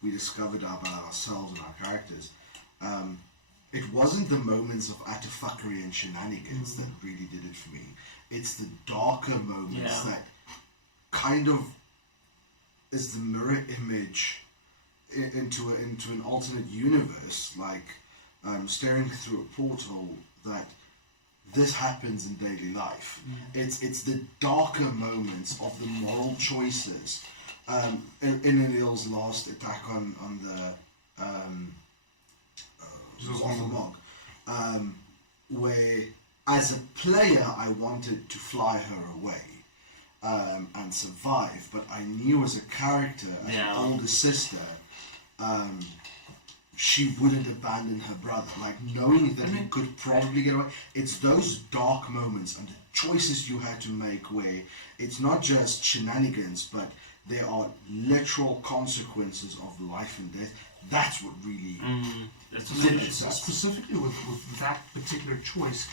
we discovered about ourselves and our characters. It wasn't the moments of utter fuckery and shenanigans that really did it for me. It's the darker moments that kind of is the mirror image into an alternate universe, like staring through a portal that this happens in daily life. It's the darker moments of the moral choices. In Anil's last attack on the Zothmog, where as a player I wanted to fly her away and survive, but I knew as a character, as an older sister, she wouldn't abandon her brother. Like, knowing that he could probably get away. It's those dark moments and the choices you had to make where it's not just shenanigans, but there are literal consequences of life and death. That's what really specifically with that particular choice.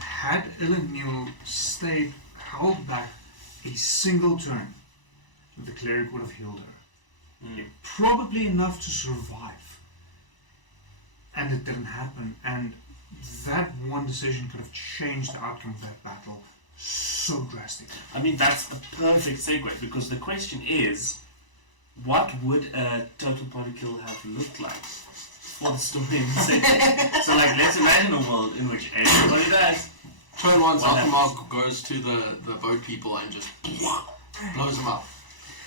Had Elenil stayed held back a single turn, the cleric would have healed her. Probably enough to survive. And it didn't happen. And that one decision could have changed the outcome of that battle so drastically. I mean, that's a perfect segue, because the question is, what would a total party kill have looked like for the story in the second? So, like, let's imagine a world in which everybody dies. Turn one, Zothmog goes to the boat people and just blows them up.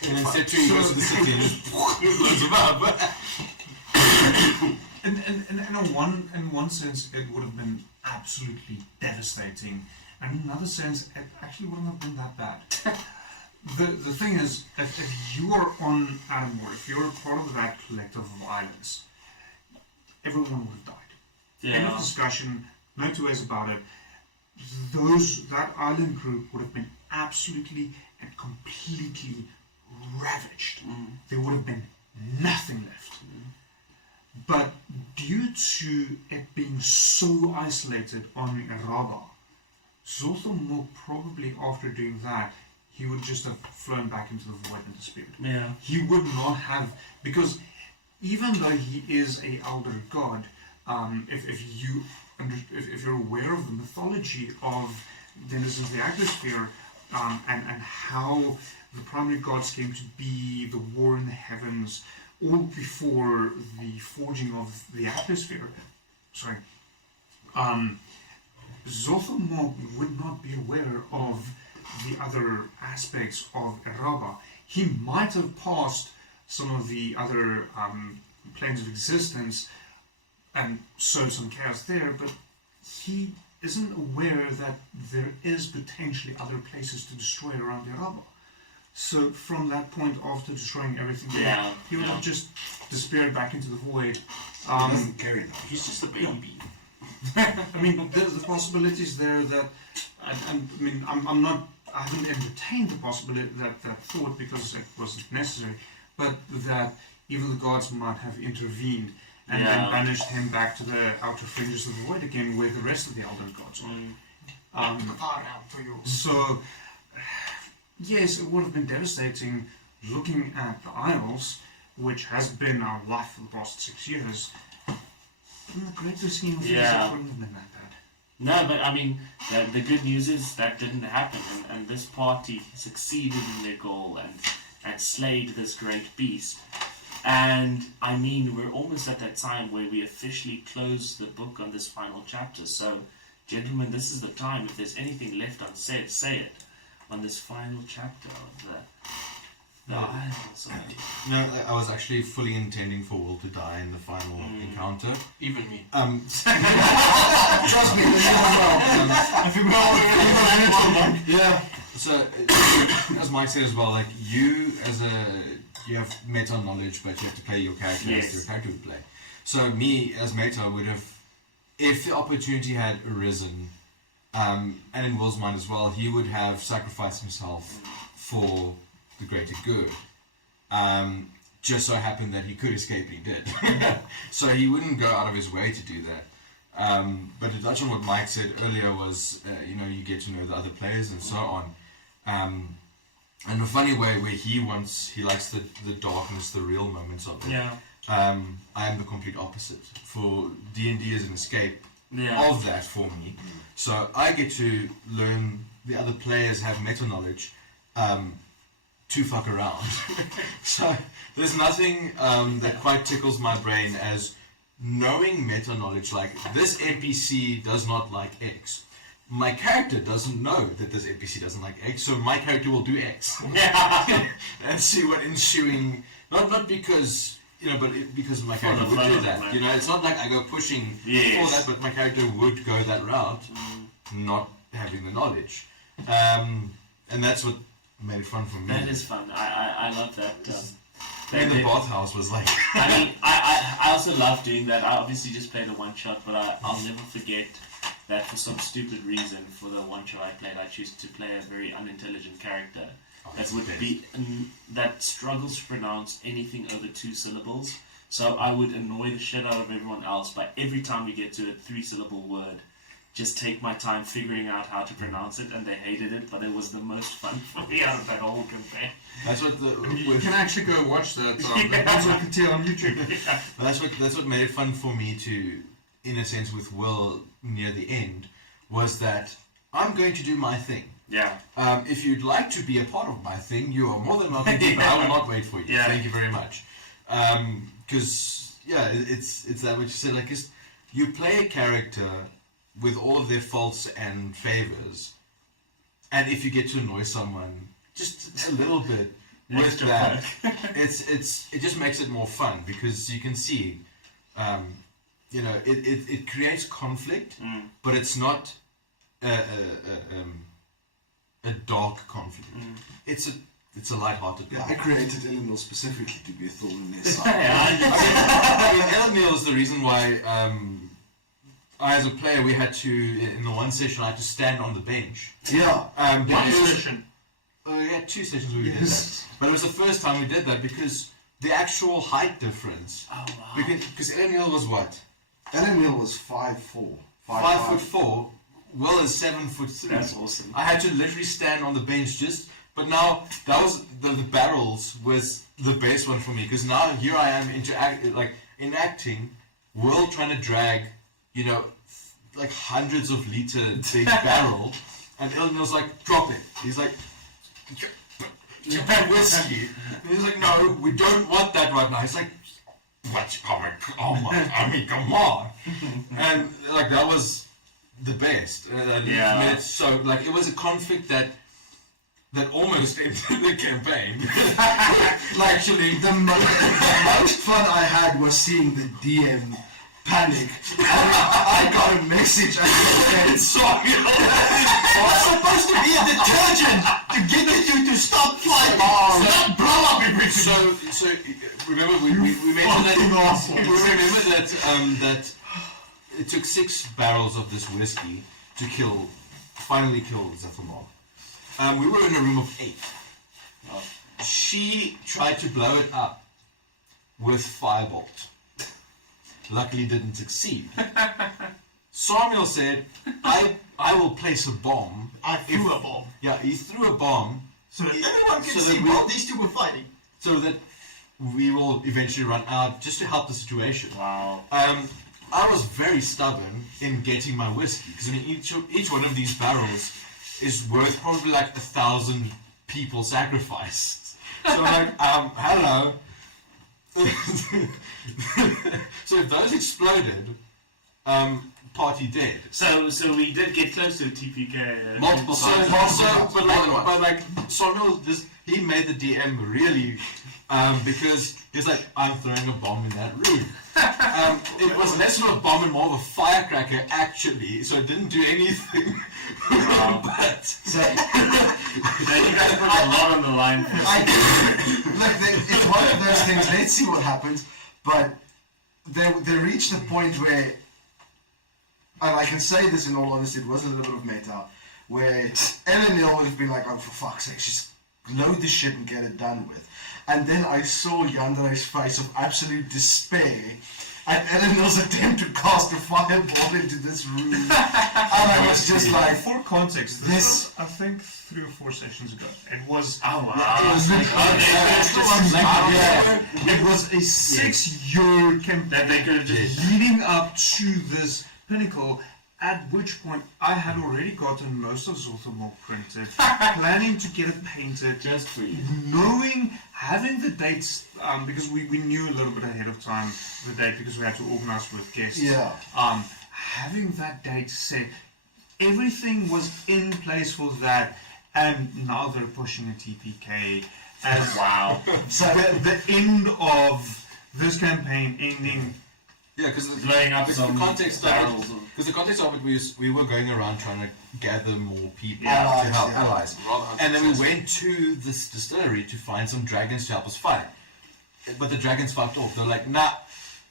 And then Cetri goes to the city and just blows them up. In one sense, it would have been absolutely devastating. And in another sense, it actually wouldn't have been that bad. the thing is, if you are on Adomawyr, if you're a part of that collective of islands, everyone would have died. End of discussion, no two ways about it. That island group would have been absolutely and completely ravaged. There would have been nothing left. But due to it being so isolated on Eraba, Zotham probably, after doing that, he would just have flown back into the void and disappeared. Yeah. He would not have, because even though he is a elder god, if you're aware of the mythology of Denizens of the Atmosphere, and how the primary gods came to be, the war in the heavens, all before the forging of the atmosphere, Zotham would not be aware of the other aspects of Eraba. He might have passed some of the other planes of existence and sowed some chaos there, but he isn't aware that there is potentially other places to destroy around Eraba. So from that point, after destroying everything there, he would have just disappeared back into the void. He doesn't carry that. He's just a baby. I mean, there's the possibilities there that, I haven't entertained the possibility, that thought, because it wasn't necessary, but that even the gods might have intervened and then banished him back to the outer fringes of the void again, where the rest of the elder gods are. So, yes, it would have been devastating looking at the Isles, which has been our life for the past 6 years. In the greater scheme of things, it wouldn't have been that bad. No, but I mean, the good news is that didn't happen, and this party succeeded in their goal and slayed this great beast. And I mean, we're almost at that time where we officially close the book on this final chapter. So, gentlemen, this is the time. If there's anything left unsaid, say it on this final chapter of the Isles. No, I was actually fully intending for Will to die in the final encounter. Even me. Trust me, yeah. So, as Mike said as well, like you have meta knowledge, but you have to play your character as your character would play. So me as meta would have, if the opportunity had arisen, and in Will's mind as well, he would have sacrificed himself for the greater good. Just so happened that he could escape, and he did. So he wouldn't go out of his way to do that. But to touch on what Mike said earlier was, you get to know the other players and so on. And a funny way where he likes the darkness, the real moments of it. Yeah. I am the complete opposite. For D&D as an escape of that for me. So I get to learn the other players have meta knowledge to fuck around. So there's nothing that quite tickles my brain as knowing meta knowledge, like this NPC does not like X. My character doesn't know that this NPC doesn't like X, so my character will do X. And see what ensuing, not because, but because my character would do that. It's not like I go pushing for that, but my character would go that route, not having the knowledge. And that's what made it fun for me. That is fun. I love that. The bathhouse was like... I mean, I also love doing that. I obviously just played a one-shot, but I'll never forget that for some stupid reason, for the one-shot I played, I chose to play a very unintelligent character that struggles to pronounce anything over 2 syllables. So I would annoy the shit out of everyone else by every time we get to a 3-syllable word, just take my time figuring out how to pronounce it, and they hated it, but it was the most fun for me out of that whole campaign. That's what you can actually go watch that. That's what you can tell on YouTube. That's what made it fun for me to, in a sense, with Will near the end, was that I'm going to do my thing. Yeah. If you'd like to be a part of my thing, you are more than welcome to, but I will not wait for you. Yeah. Thank you very much. Because it's that what you said. Like, you play a character with all of their faults and favors, and if you get to annoy someone just a little bit with that, it just makes it more fun, because you can see, it creates conflict, but it's not a dark conflict. It's a light-hearted. Yeah, I created Eleanor specifically to be a thorn in their side. I mean, Eleanor is the reason why. I, as a player, we had to in the one session I had to stand on the bench. Yeah. One session. We had 2 sessions where we did that, but it was the first time we did that because the actual height difference. Oh wow. Because Eleanor was what? Eleanor was 5'4". 5'4". Will is 7'3". That's awesome. I had to literally stand on the bench but now that was the barrels was the best one for me because now here I am enacting Will trying to drag, like hundreds of liter big barrel, and Eleanor's like, drop it. He's like, whiskey. And he's like, no, we don't want that right now. He's like, what? Come on. And like that was the best. Yeah. So like it was a conflict that almost ended the campaign. Actually, the most fun I had was seeing the DM panic. I got a message and it said, sorry, it's supposed to be a detergent to get you to stop fighting. Stop blow up everything. So remember we mentioned that that it took 6 barrels of this whiskey to finally kill Zethelmog. We were in a room of 8. She tried to blow it up with firebolt. Luckily didn't succeed. Samuel said, I will place a bomb. I threw a bomb. Yeah, he threw a bomb. So that everyone can see while these two were fighting. So that we will eventually run out just to help the situation. Wow. I was very stubborn in getting my whiskey because each one of these barrels is worth probably like 1,000 people sacrificed. So I'm like, hello. So if those exploded, party dead. So we did get close to a TPK. Multiple times. But like Samuel, he made the DM really because he's like, I'm throwing a bomb in that room. It was less of a bomb and more of a firecracker actually, so it didn't do anything. But so you guys put a lot on the line. It's one of those things. Let's see what happens. But they reached the point where, and I can say this in all honesty, it was a little bit of meta, where Eleanor would have been like, oh, for fuck's sake, just load this shit and get it done with. And then I saw Yandra's face of absolute despair at Eleanor's attempt to cast a fireball into this room. And I was just like, for context, this was, I think 3 or 4 sessions ago. It was it was a 6-year campaign leading up to this pinnacle. At which point I had already gotten most of Zethelmog printed, planning to get it painted, just for you, having the dates, because we knew a little bit ahead of time the date because we had to organize with guests. Yeah. Having that date set, everything was in place for that, and now they're pushing a TPK as wow. So the end of this campaign ending. Yeah, because blowing up some context barrels. Because the context of it was we were going around trying to gather more people to Allies, help yeah. allies, and then we went to this distillery to find some dragons to help us fight. But the dragons fucked off. They're like, nah.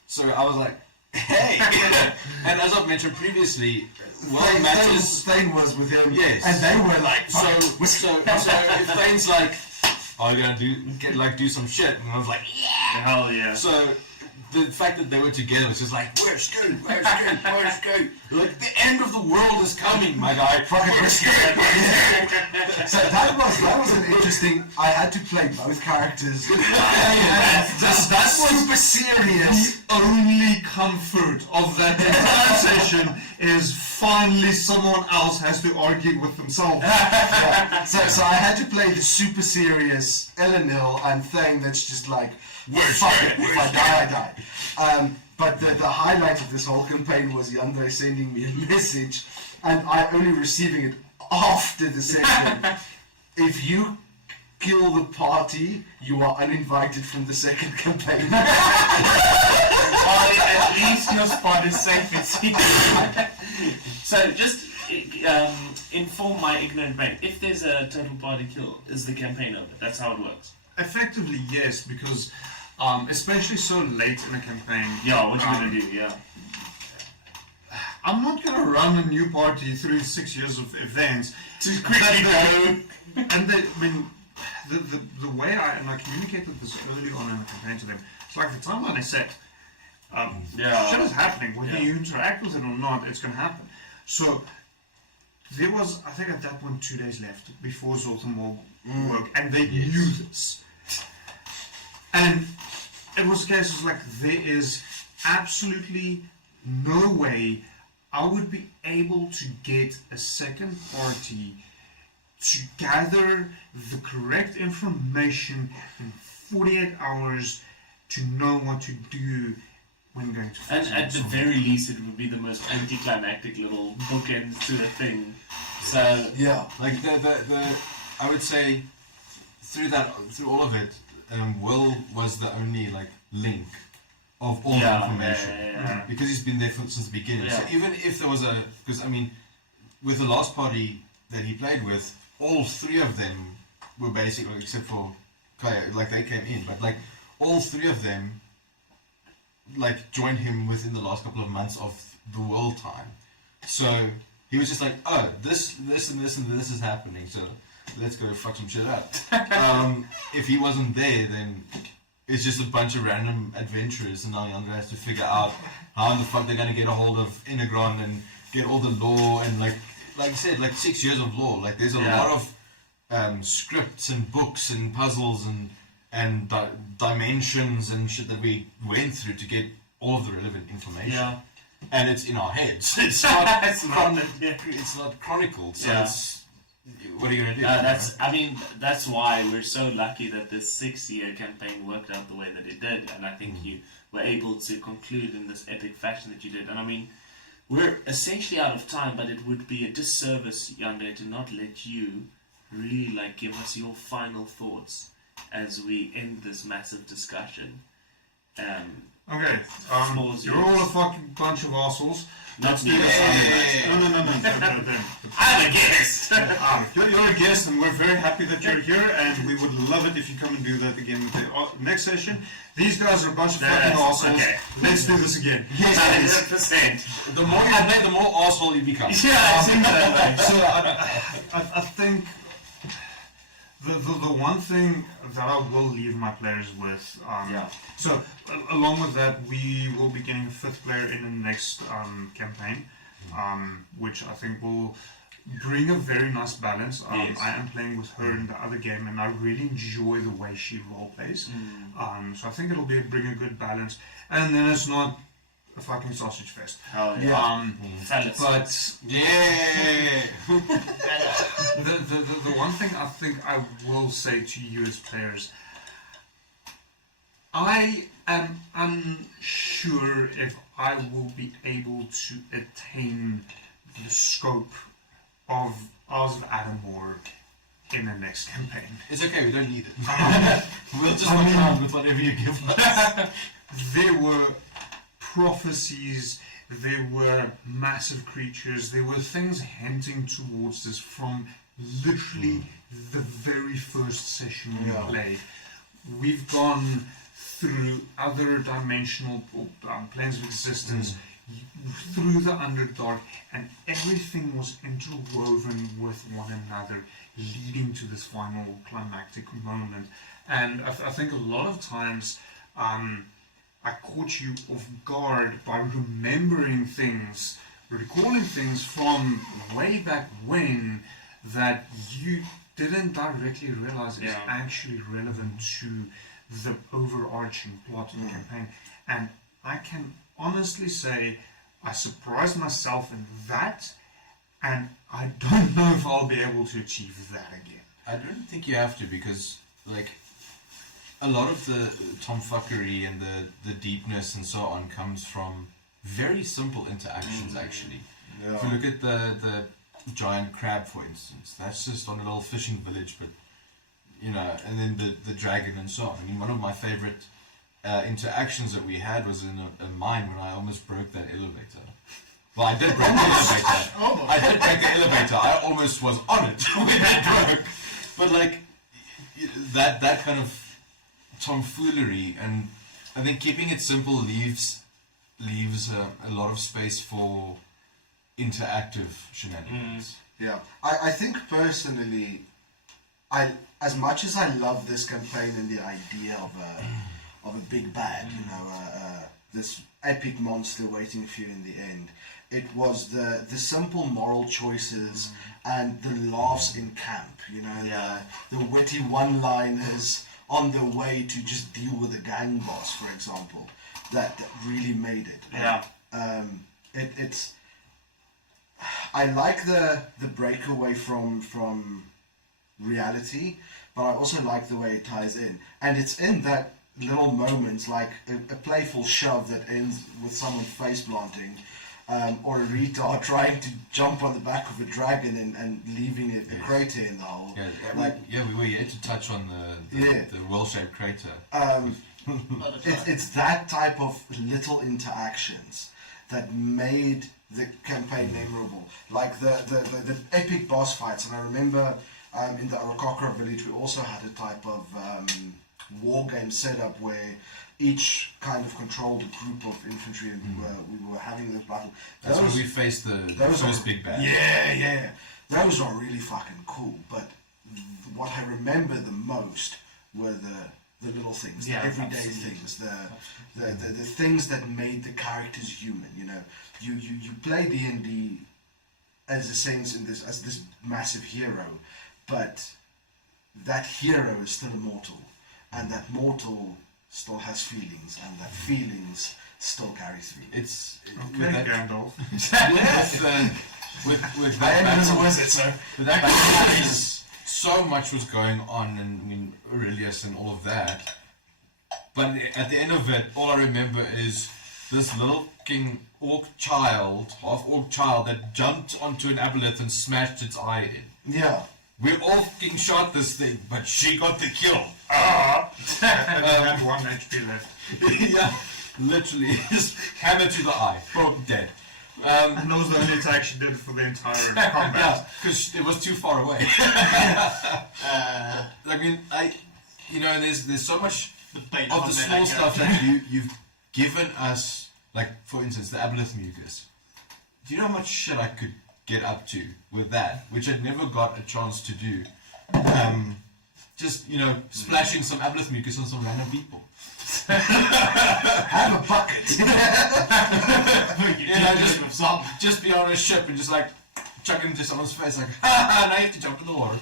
So I was like, hey. And as I've mentioned previously, Thane was with him. Yes. And they were like, so if Thane's like, are you gonna do some shit? And I was like, yeah. Hell yeah. So the fact that they were together was just like, where's Scoot? Where's Scoot? Where's Scoot? Like, the end of the world is coming, my guy. Fucking Scoot. So that was an interesting. I had to play both characters. That's super serious. The only comfort of that entire session is finally someone else has to argue with themselves. Yeah. So I had to play the super serious Eleanor and Thane that's just like, fuck it, if I die, I die. But the highlight of this whole campaign was Yandere sending me a message and I only receiving it after the session. If you kill the party, you are uninvited from the second campaign. At least your spot is safe and secret. So just inform my ignorant brain. If there's a total party kill, is the campaign over? That's how it works. Effectively, yes, because especially so late in a campaign. Yeah, what you gonna do? Yeah. I'm not gonna run a new party through 6 years of events to quickly go. And the way I communicated this early on in the campaign to them. It's like the timeline is set. Shit is happening. Whether you interact with it or not, it's gonna happen. So there was, I think at that point, 2 days left before Zoltan will work, and they knew this. And it was a case of like, there is absolutely no way I would be able to get a second party to gather the correct information in 48 hours to know what to do when going to And at the very least, it would be the most anticlimactic little bookends to a thing. So yeah, like the I would say through all of it, Will was the only like link of all the information because he's been there since the beginning. So even if there was because I mean, with the last party that he played with, all three of them were basically, except for Kaya, like they came in, but like all three of them like joined him within the last couple of months of the world time. So he was just like, oh, this and this and this is happening, so let's go fuck some shit up. If he wasn't there, then it's just a bunch of random adventurers, and now Yandra has to figure out how in the fuck they're gonna get a hold of Inegron and get all the lore, and like I said, like 6 years of lore. Like there's a lot of scripts and books and puzzles and dimensions and shit that we went through to get all of the relevant information. Yeah. And it's in our heads. It's not. It's not chronicled. So it's, what are you gonna do? I mean, that's why we're so lucky that this 6-year campaign worked out the way that it did, and I think you were able to conclude in this epic fashion that you did. And I mean, we're essentially out of time, but it would be a disservice, Yande, to not let you really like give us your final thoughts as we end this massive discussion. Okay, you're all a fucking bunch of assholes. Not me. No. I'm a guest. You're a guest, and we're very happy that you're here, and we would love it if you come and do that again with the next session. These guys are a bunch of fucking assholes. Okay. Let's do this again. Yes, 100%. The more you play, the more asshole you become. Yeah, so I think the one thing that I will leave my players with, so along with that, we will be getting a 5th player in the next campaign, which I think will bring a very nice balance. I am playing with her in the other game, and I really enjoy the way she role plays. So I think it'll bring a good balance, and then it's not a fucking sausage fest. Oh yeah. But the one thing I think I will say to you as players, I am unsure if I will be able to attain the scope of Isles of Adomawyr in the next campaign. It's okay, we don't need it. We'll just walk around with whatever you give us. There were prophecies, there were massive creatures, there were things hinting towards this from literally the very first session we played. We've gone through other dimensional planes of existence, through the Underdark, and everything was interwoven with one another, leading to this final climactic moment. And I think a lot of times I caught you off guard by remembering things, recalling things from way back when that you didn't directly realize is actually relevant to the overarching plot of the campaign. And I can honestly say I surprised myself in that, and I don't know if I'll be able to achieve that again. I don't think you have to, because like a lot of the tomfuckery and the deepness and so on comes from very simple interactions actually. If you look at the giant crab, for instance, that's just on a little fishing village, but you know, and then the dragon and so on. I mean, one of my favorite interactions that we had was in a mine when I almost broke that elevator. Well, I did break the elevator. I did break the elevator. I almost was on it when it broke. But like that kind of tomfoolery, and I think keeping it simple leaves a lot of space for interactive shenanigans. Yeah, I think personally, as much as I love this campaign and the idea of a big bad, this epic monster waiting for you in the end, it was the simple moral choices and the laughs in camp, the witty one-liners on the way to just deal with the gang boss, for example, that really made it. Yeah. It's. I like the breakaway from reality, but I also like the way it ties in, and it's in that little moments like a playful shove that ends with someone face planting, or a retard trying to jump on the back of a dragon and leaving a crater in the hole. We were yet to touch on the well-shaped crater. It's that type of little interactions that made the campaign memorable, like the epic boss fights. And I remember in the Arakokra village we also had a type of war game setup where each kind of controlled a group of infantry, and we were having this battle. That's where we faced the first big bad. Yeah. Those are really fucking cool. But what I remember the most were the little things, the everyday things, the things that made the characters human. You play D&D as a sense as this massive hero, but that hero is still immortal, and that mortal still has feelings, and that feelings still carry through. It's okay, Gandalf. with I am that as a wizard, sir. With that battle, so much was going on, and I mean Aurelius and all of that. But at the end of it, all I remember is this little king half orc child that jumped onto an aboleth and smashed its eye in. Yeah. We all fucking shot this thing, but she got the kill. And 1 HP left. Yeah, literally, just hammer to the eye, dead. And that was the only attack she did for the entire combat. Yeah, because it was too far away. There's so much of the small stuff that you've given us. Like, for instance, the aboleth mucus. Do you know how much shit I could get up to with that, which I never got a chance to do? Just, splashing some aboleth mucus on some random people. Have a bucket. Just be on a ship and just like chuck it into someone's face, like, now you have to jump in the water.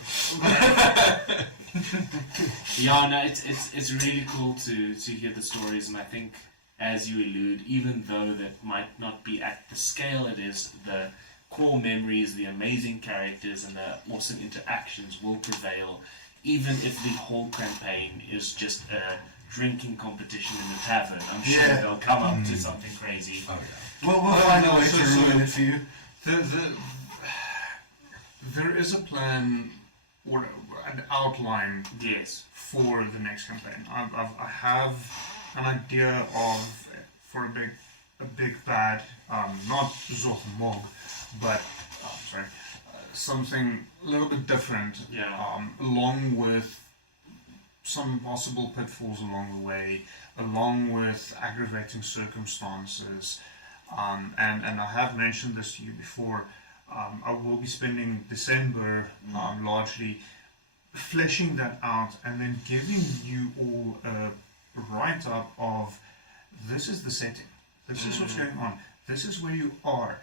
It's really cool to hear the stories, and I think, as you allude, even though that might not be at the scale it is, the core memories, the amazing characters, and the awesome interactions will prevail, even if the whole campaign is just a drinking competition in the tavern. I'm sure they'll come up to something crazy. Oh, yeah. Well, I know it's to ruin it for you. There is a plan or an outline for the next campaign. I have an idea for a big bad, not Zoth Mog, but something a little bit different. Along with some possible pitfalls along the way, along with aggravating circumstances, and I have mentioned this to you before. I will be spending December largely fleshing that out, and then giving you all a write-up of this is the setting, this is what's going on, this is where you are,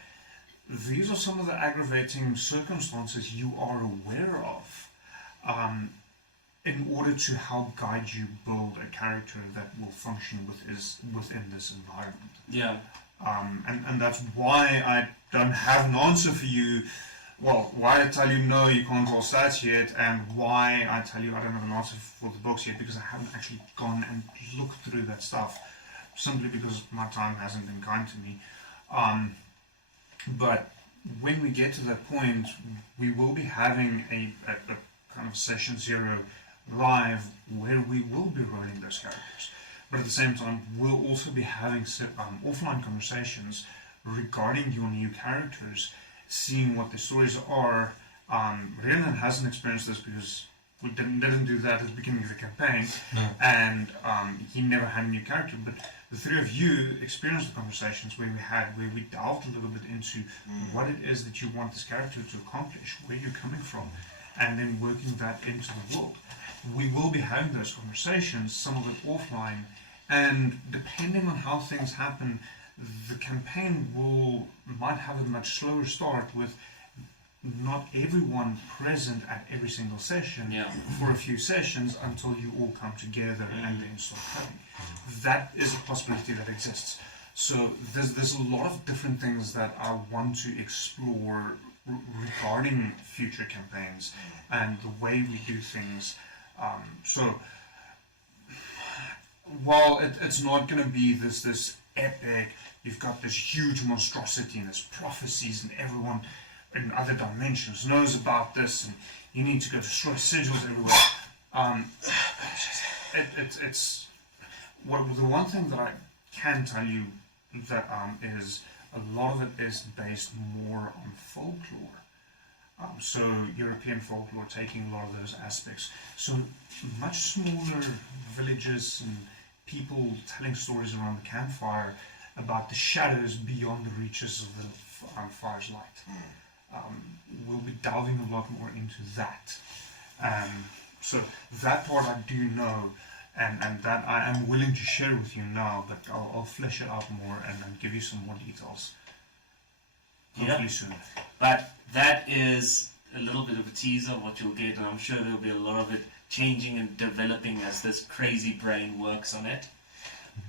these are some of the aggravating circumstances you are aware of, in order to help guide you build a character that will function within this environment. And that's why I don't have an answer for you. Well, why I tell you no, you can't roll stats yet, and why I tell you I don't have an answer for the books yet, because I haven't actually gone and looked through that stuff, simply because my time hasn't been kind to me. But when we get to that point, we will be having a kind of session 0 live where we will be rolling those characters. But at the same time, we'll also be having offline conversations regarding your new characters, seeing what the stories are. Rhiannon hasn't experienced this because we didn't do that at the beginning of the campaign, and he never had a new character. But the three of you experienced the conversations where we delved a little bit into what it is that you want this character to accomplish, where you're coming from, and then working that into the world. We will be having those conversations, some of it offline, and depending on how things happen, the campaign might have a much slower start with not everyone present at every single session for a few sessions until you all come together and then start playing. That is a possibility that exists. So there's a lot of different things that I want to explore regarding future campaigns and the way we do things. So while it's not going to be this epic, you've got this huge monstrosity and there's prophecies and everyone in other dimensions knows about this and you need to go destroy sigils everywhere. It's the one thing that I can tell you that is a lot of it is based more on folklore. So European folklore taking a lot of those aspects. So much smaller villages and people telling stories around the campfire about the shadows beyond the reaches of the fire's light. We'll be delving a lot more into that. So that part I do know, and that I am willing to share with you now, but I'll flesh it out more and give you some more details. Hopefully soon. But that is a little bit of a teaser of what you'll get, and I'm sure there'll be a lot of it changing and developing as this crazy brain works on it.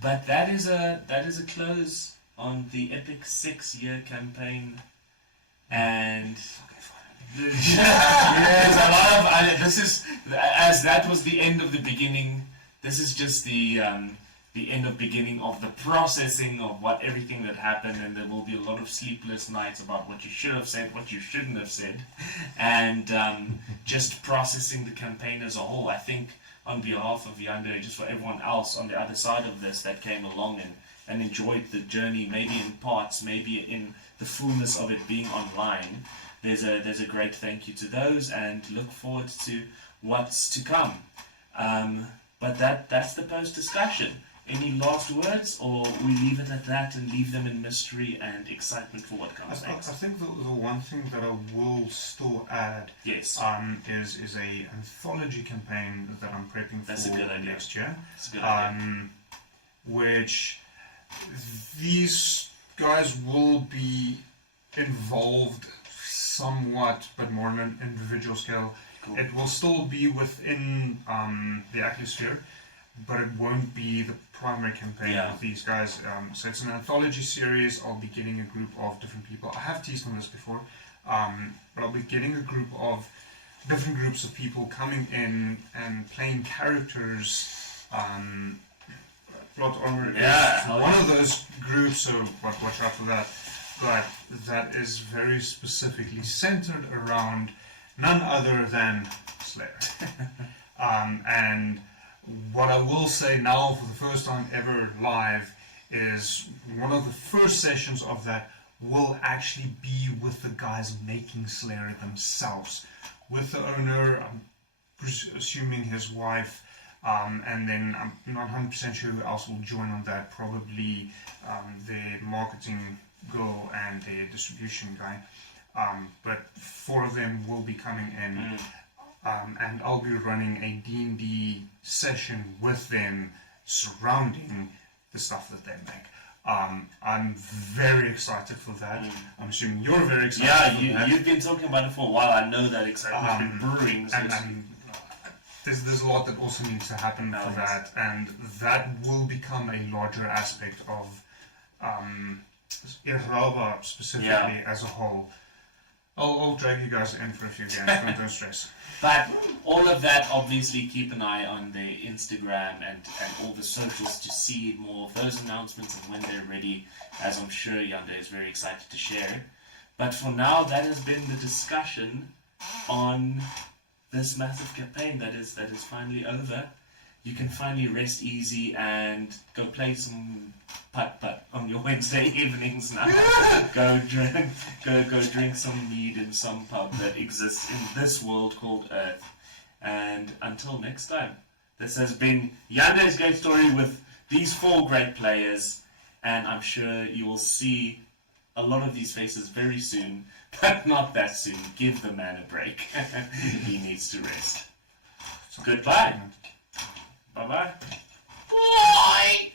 But that is a close on the epic 6-year campaign, and there's a lot of this is as that was the end of the beginning. This is just the end of beginning of the processing of everything that happened, and there will be a lot of sleepless nights about what you should have said, what you shouldn't have said, and just processing the campaign as a whole. I think on behalf of Yande, just for everyone else on the other side of this that came along and enjoyed the journey, maybe in parts, maybe in the fullness of it being online, there's a great thank you to those, and look forward to what's to come. But that's the post discussion. Any last words, or we leave it at that and leave them in mystery and excitement for what comes next? I think the one thing that I will still add is a anthology campaign that I'm prepping for next year. That's a good idea. Which these guys will be involved somewhat, but more on an individual scale. Cool. It will still be within the atmosphere, but it won't be the primary campaign with these guys. So it's an anthology series. I'll be getting a group of different people. I have teased on this before, but I'll be getting a group of different groups of people coming in and playing characters. Plot Armor is one of those groups, so watch out for that. But that is very specifically centered around none other than Slayer. And what I will say now for the first time ever live is one of the first sessions of that will actually be with the guys making Slayer themselves. With the owner, I'm assuming his wife, and then I'm not 100% sure who else will join on that, probably the marketing girl and the distribution guy. But 4 of them will be coming in. And I'll be running a D&D session with them surrounding the stuff that they make. I'm very excited for that. I'm assuming you're very excited for that. You've been talking about it for a while. I know that excitement's been brewing. There's a lot that also needs to happen for that, and that will become a larger aspect of Irraba specifically as a whole. I'll drag you guys in for a few games, don't stress. But all of that, obviously, keep an eye on the Instagram and all the socials to see more of those announcements and when they're ready, as I'm sure Yande is very excited to share. But for now, that has been the discussion on this massive campaign that is finally over. you can finally rest easy and go play some putt-putt on your Wednesday evenings now. Go drink some mead in some pub that exists in this world called Earth. And until next time, this has been Yande's Game Story with these 4 great players, and I'm sure you will see a lot of these faces very soon, but not that soon. Give the man a break. He needs to rest. Goodbye. Bye-bye. Bye.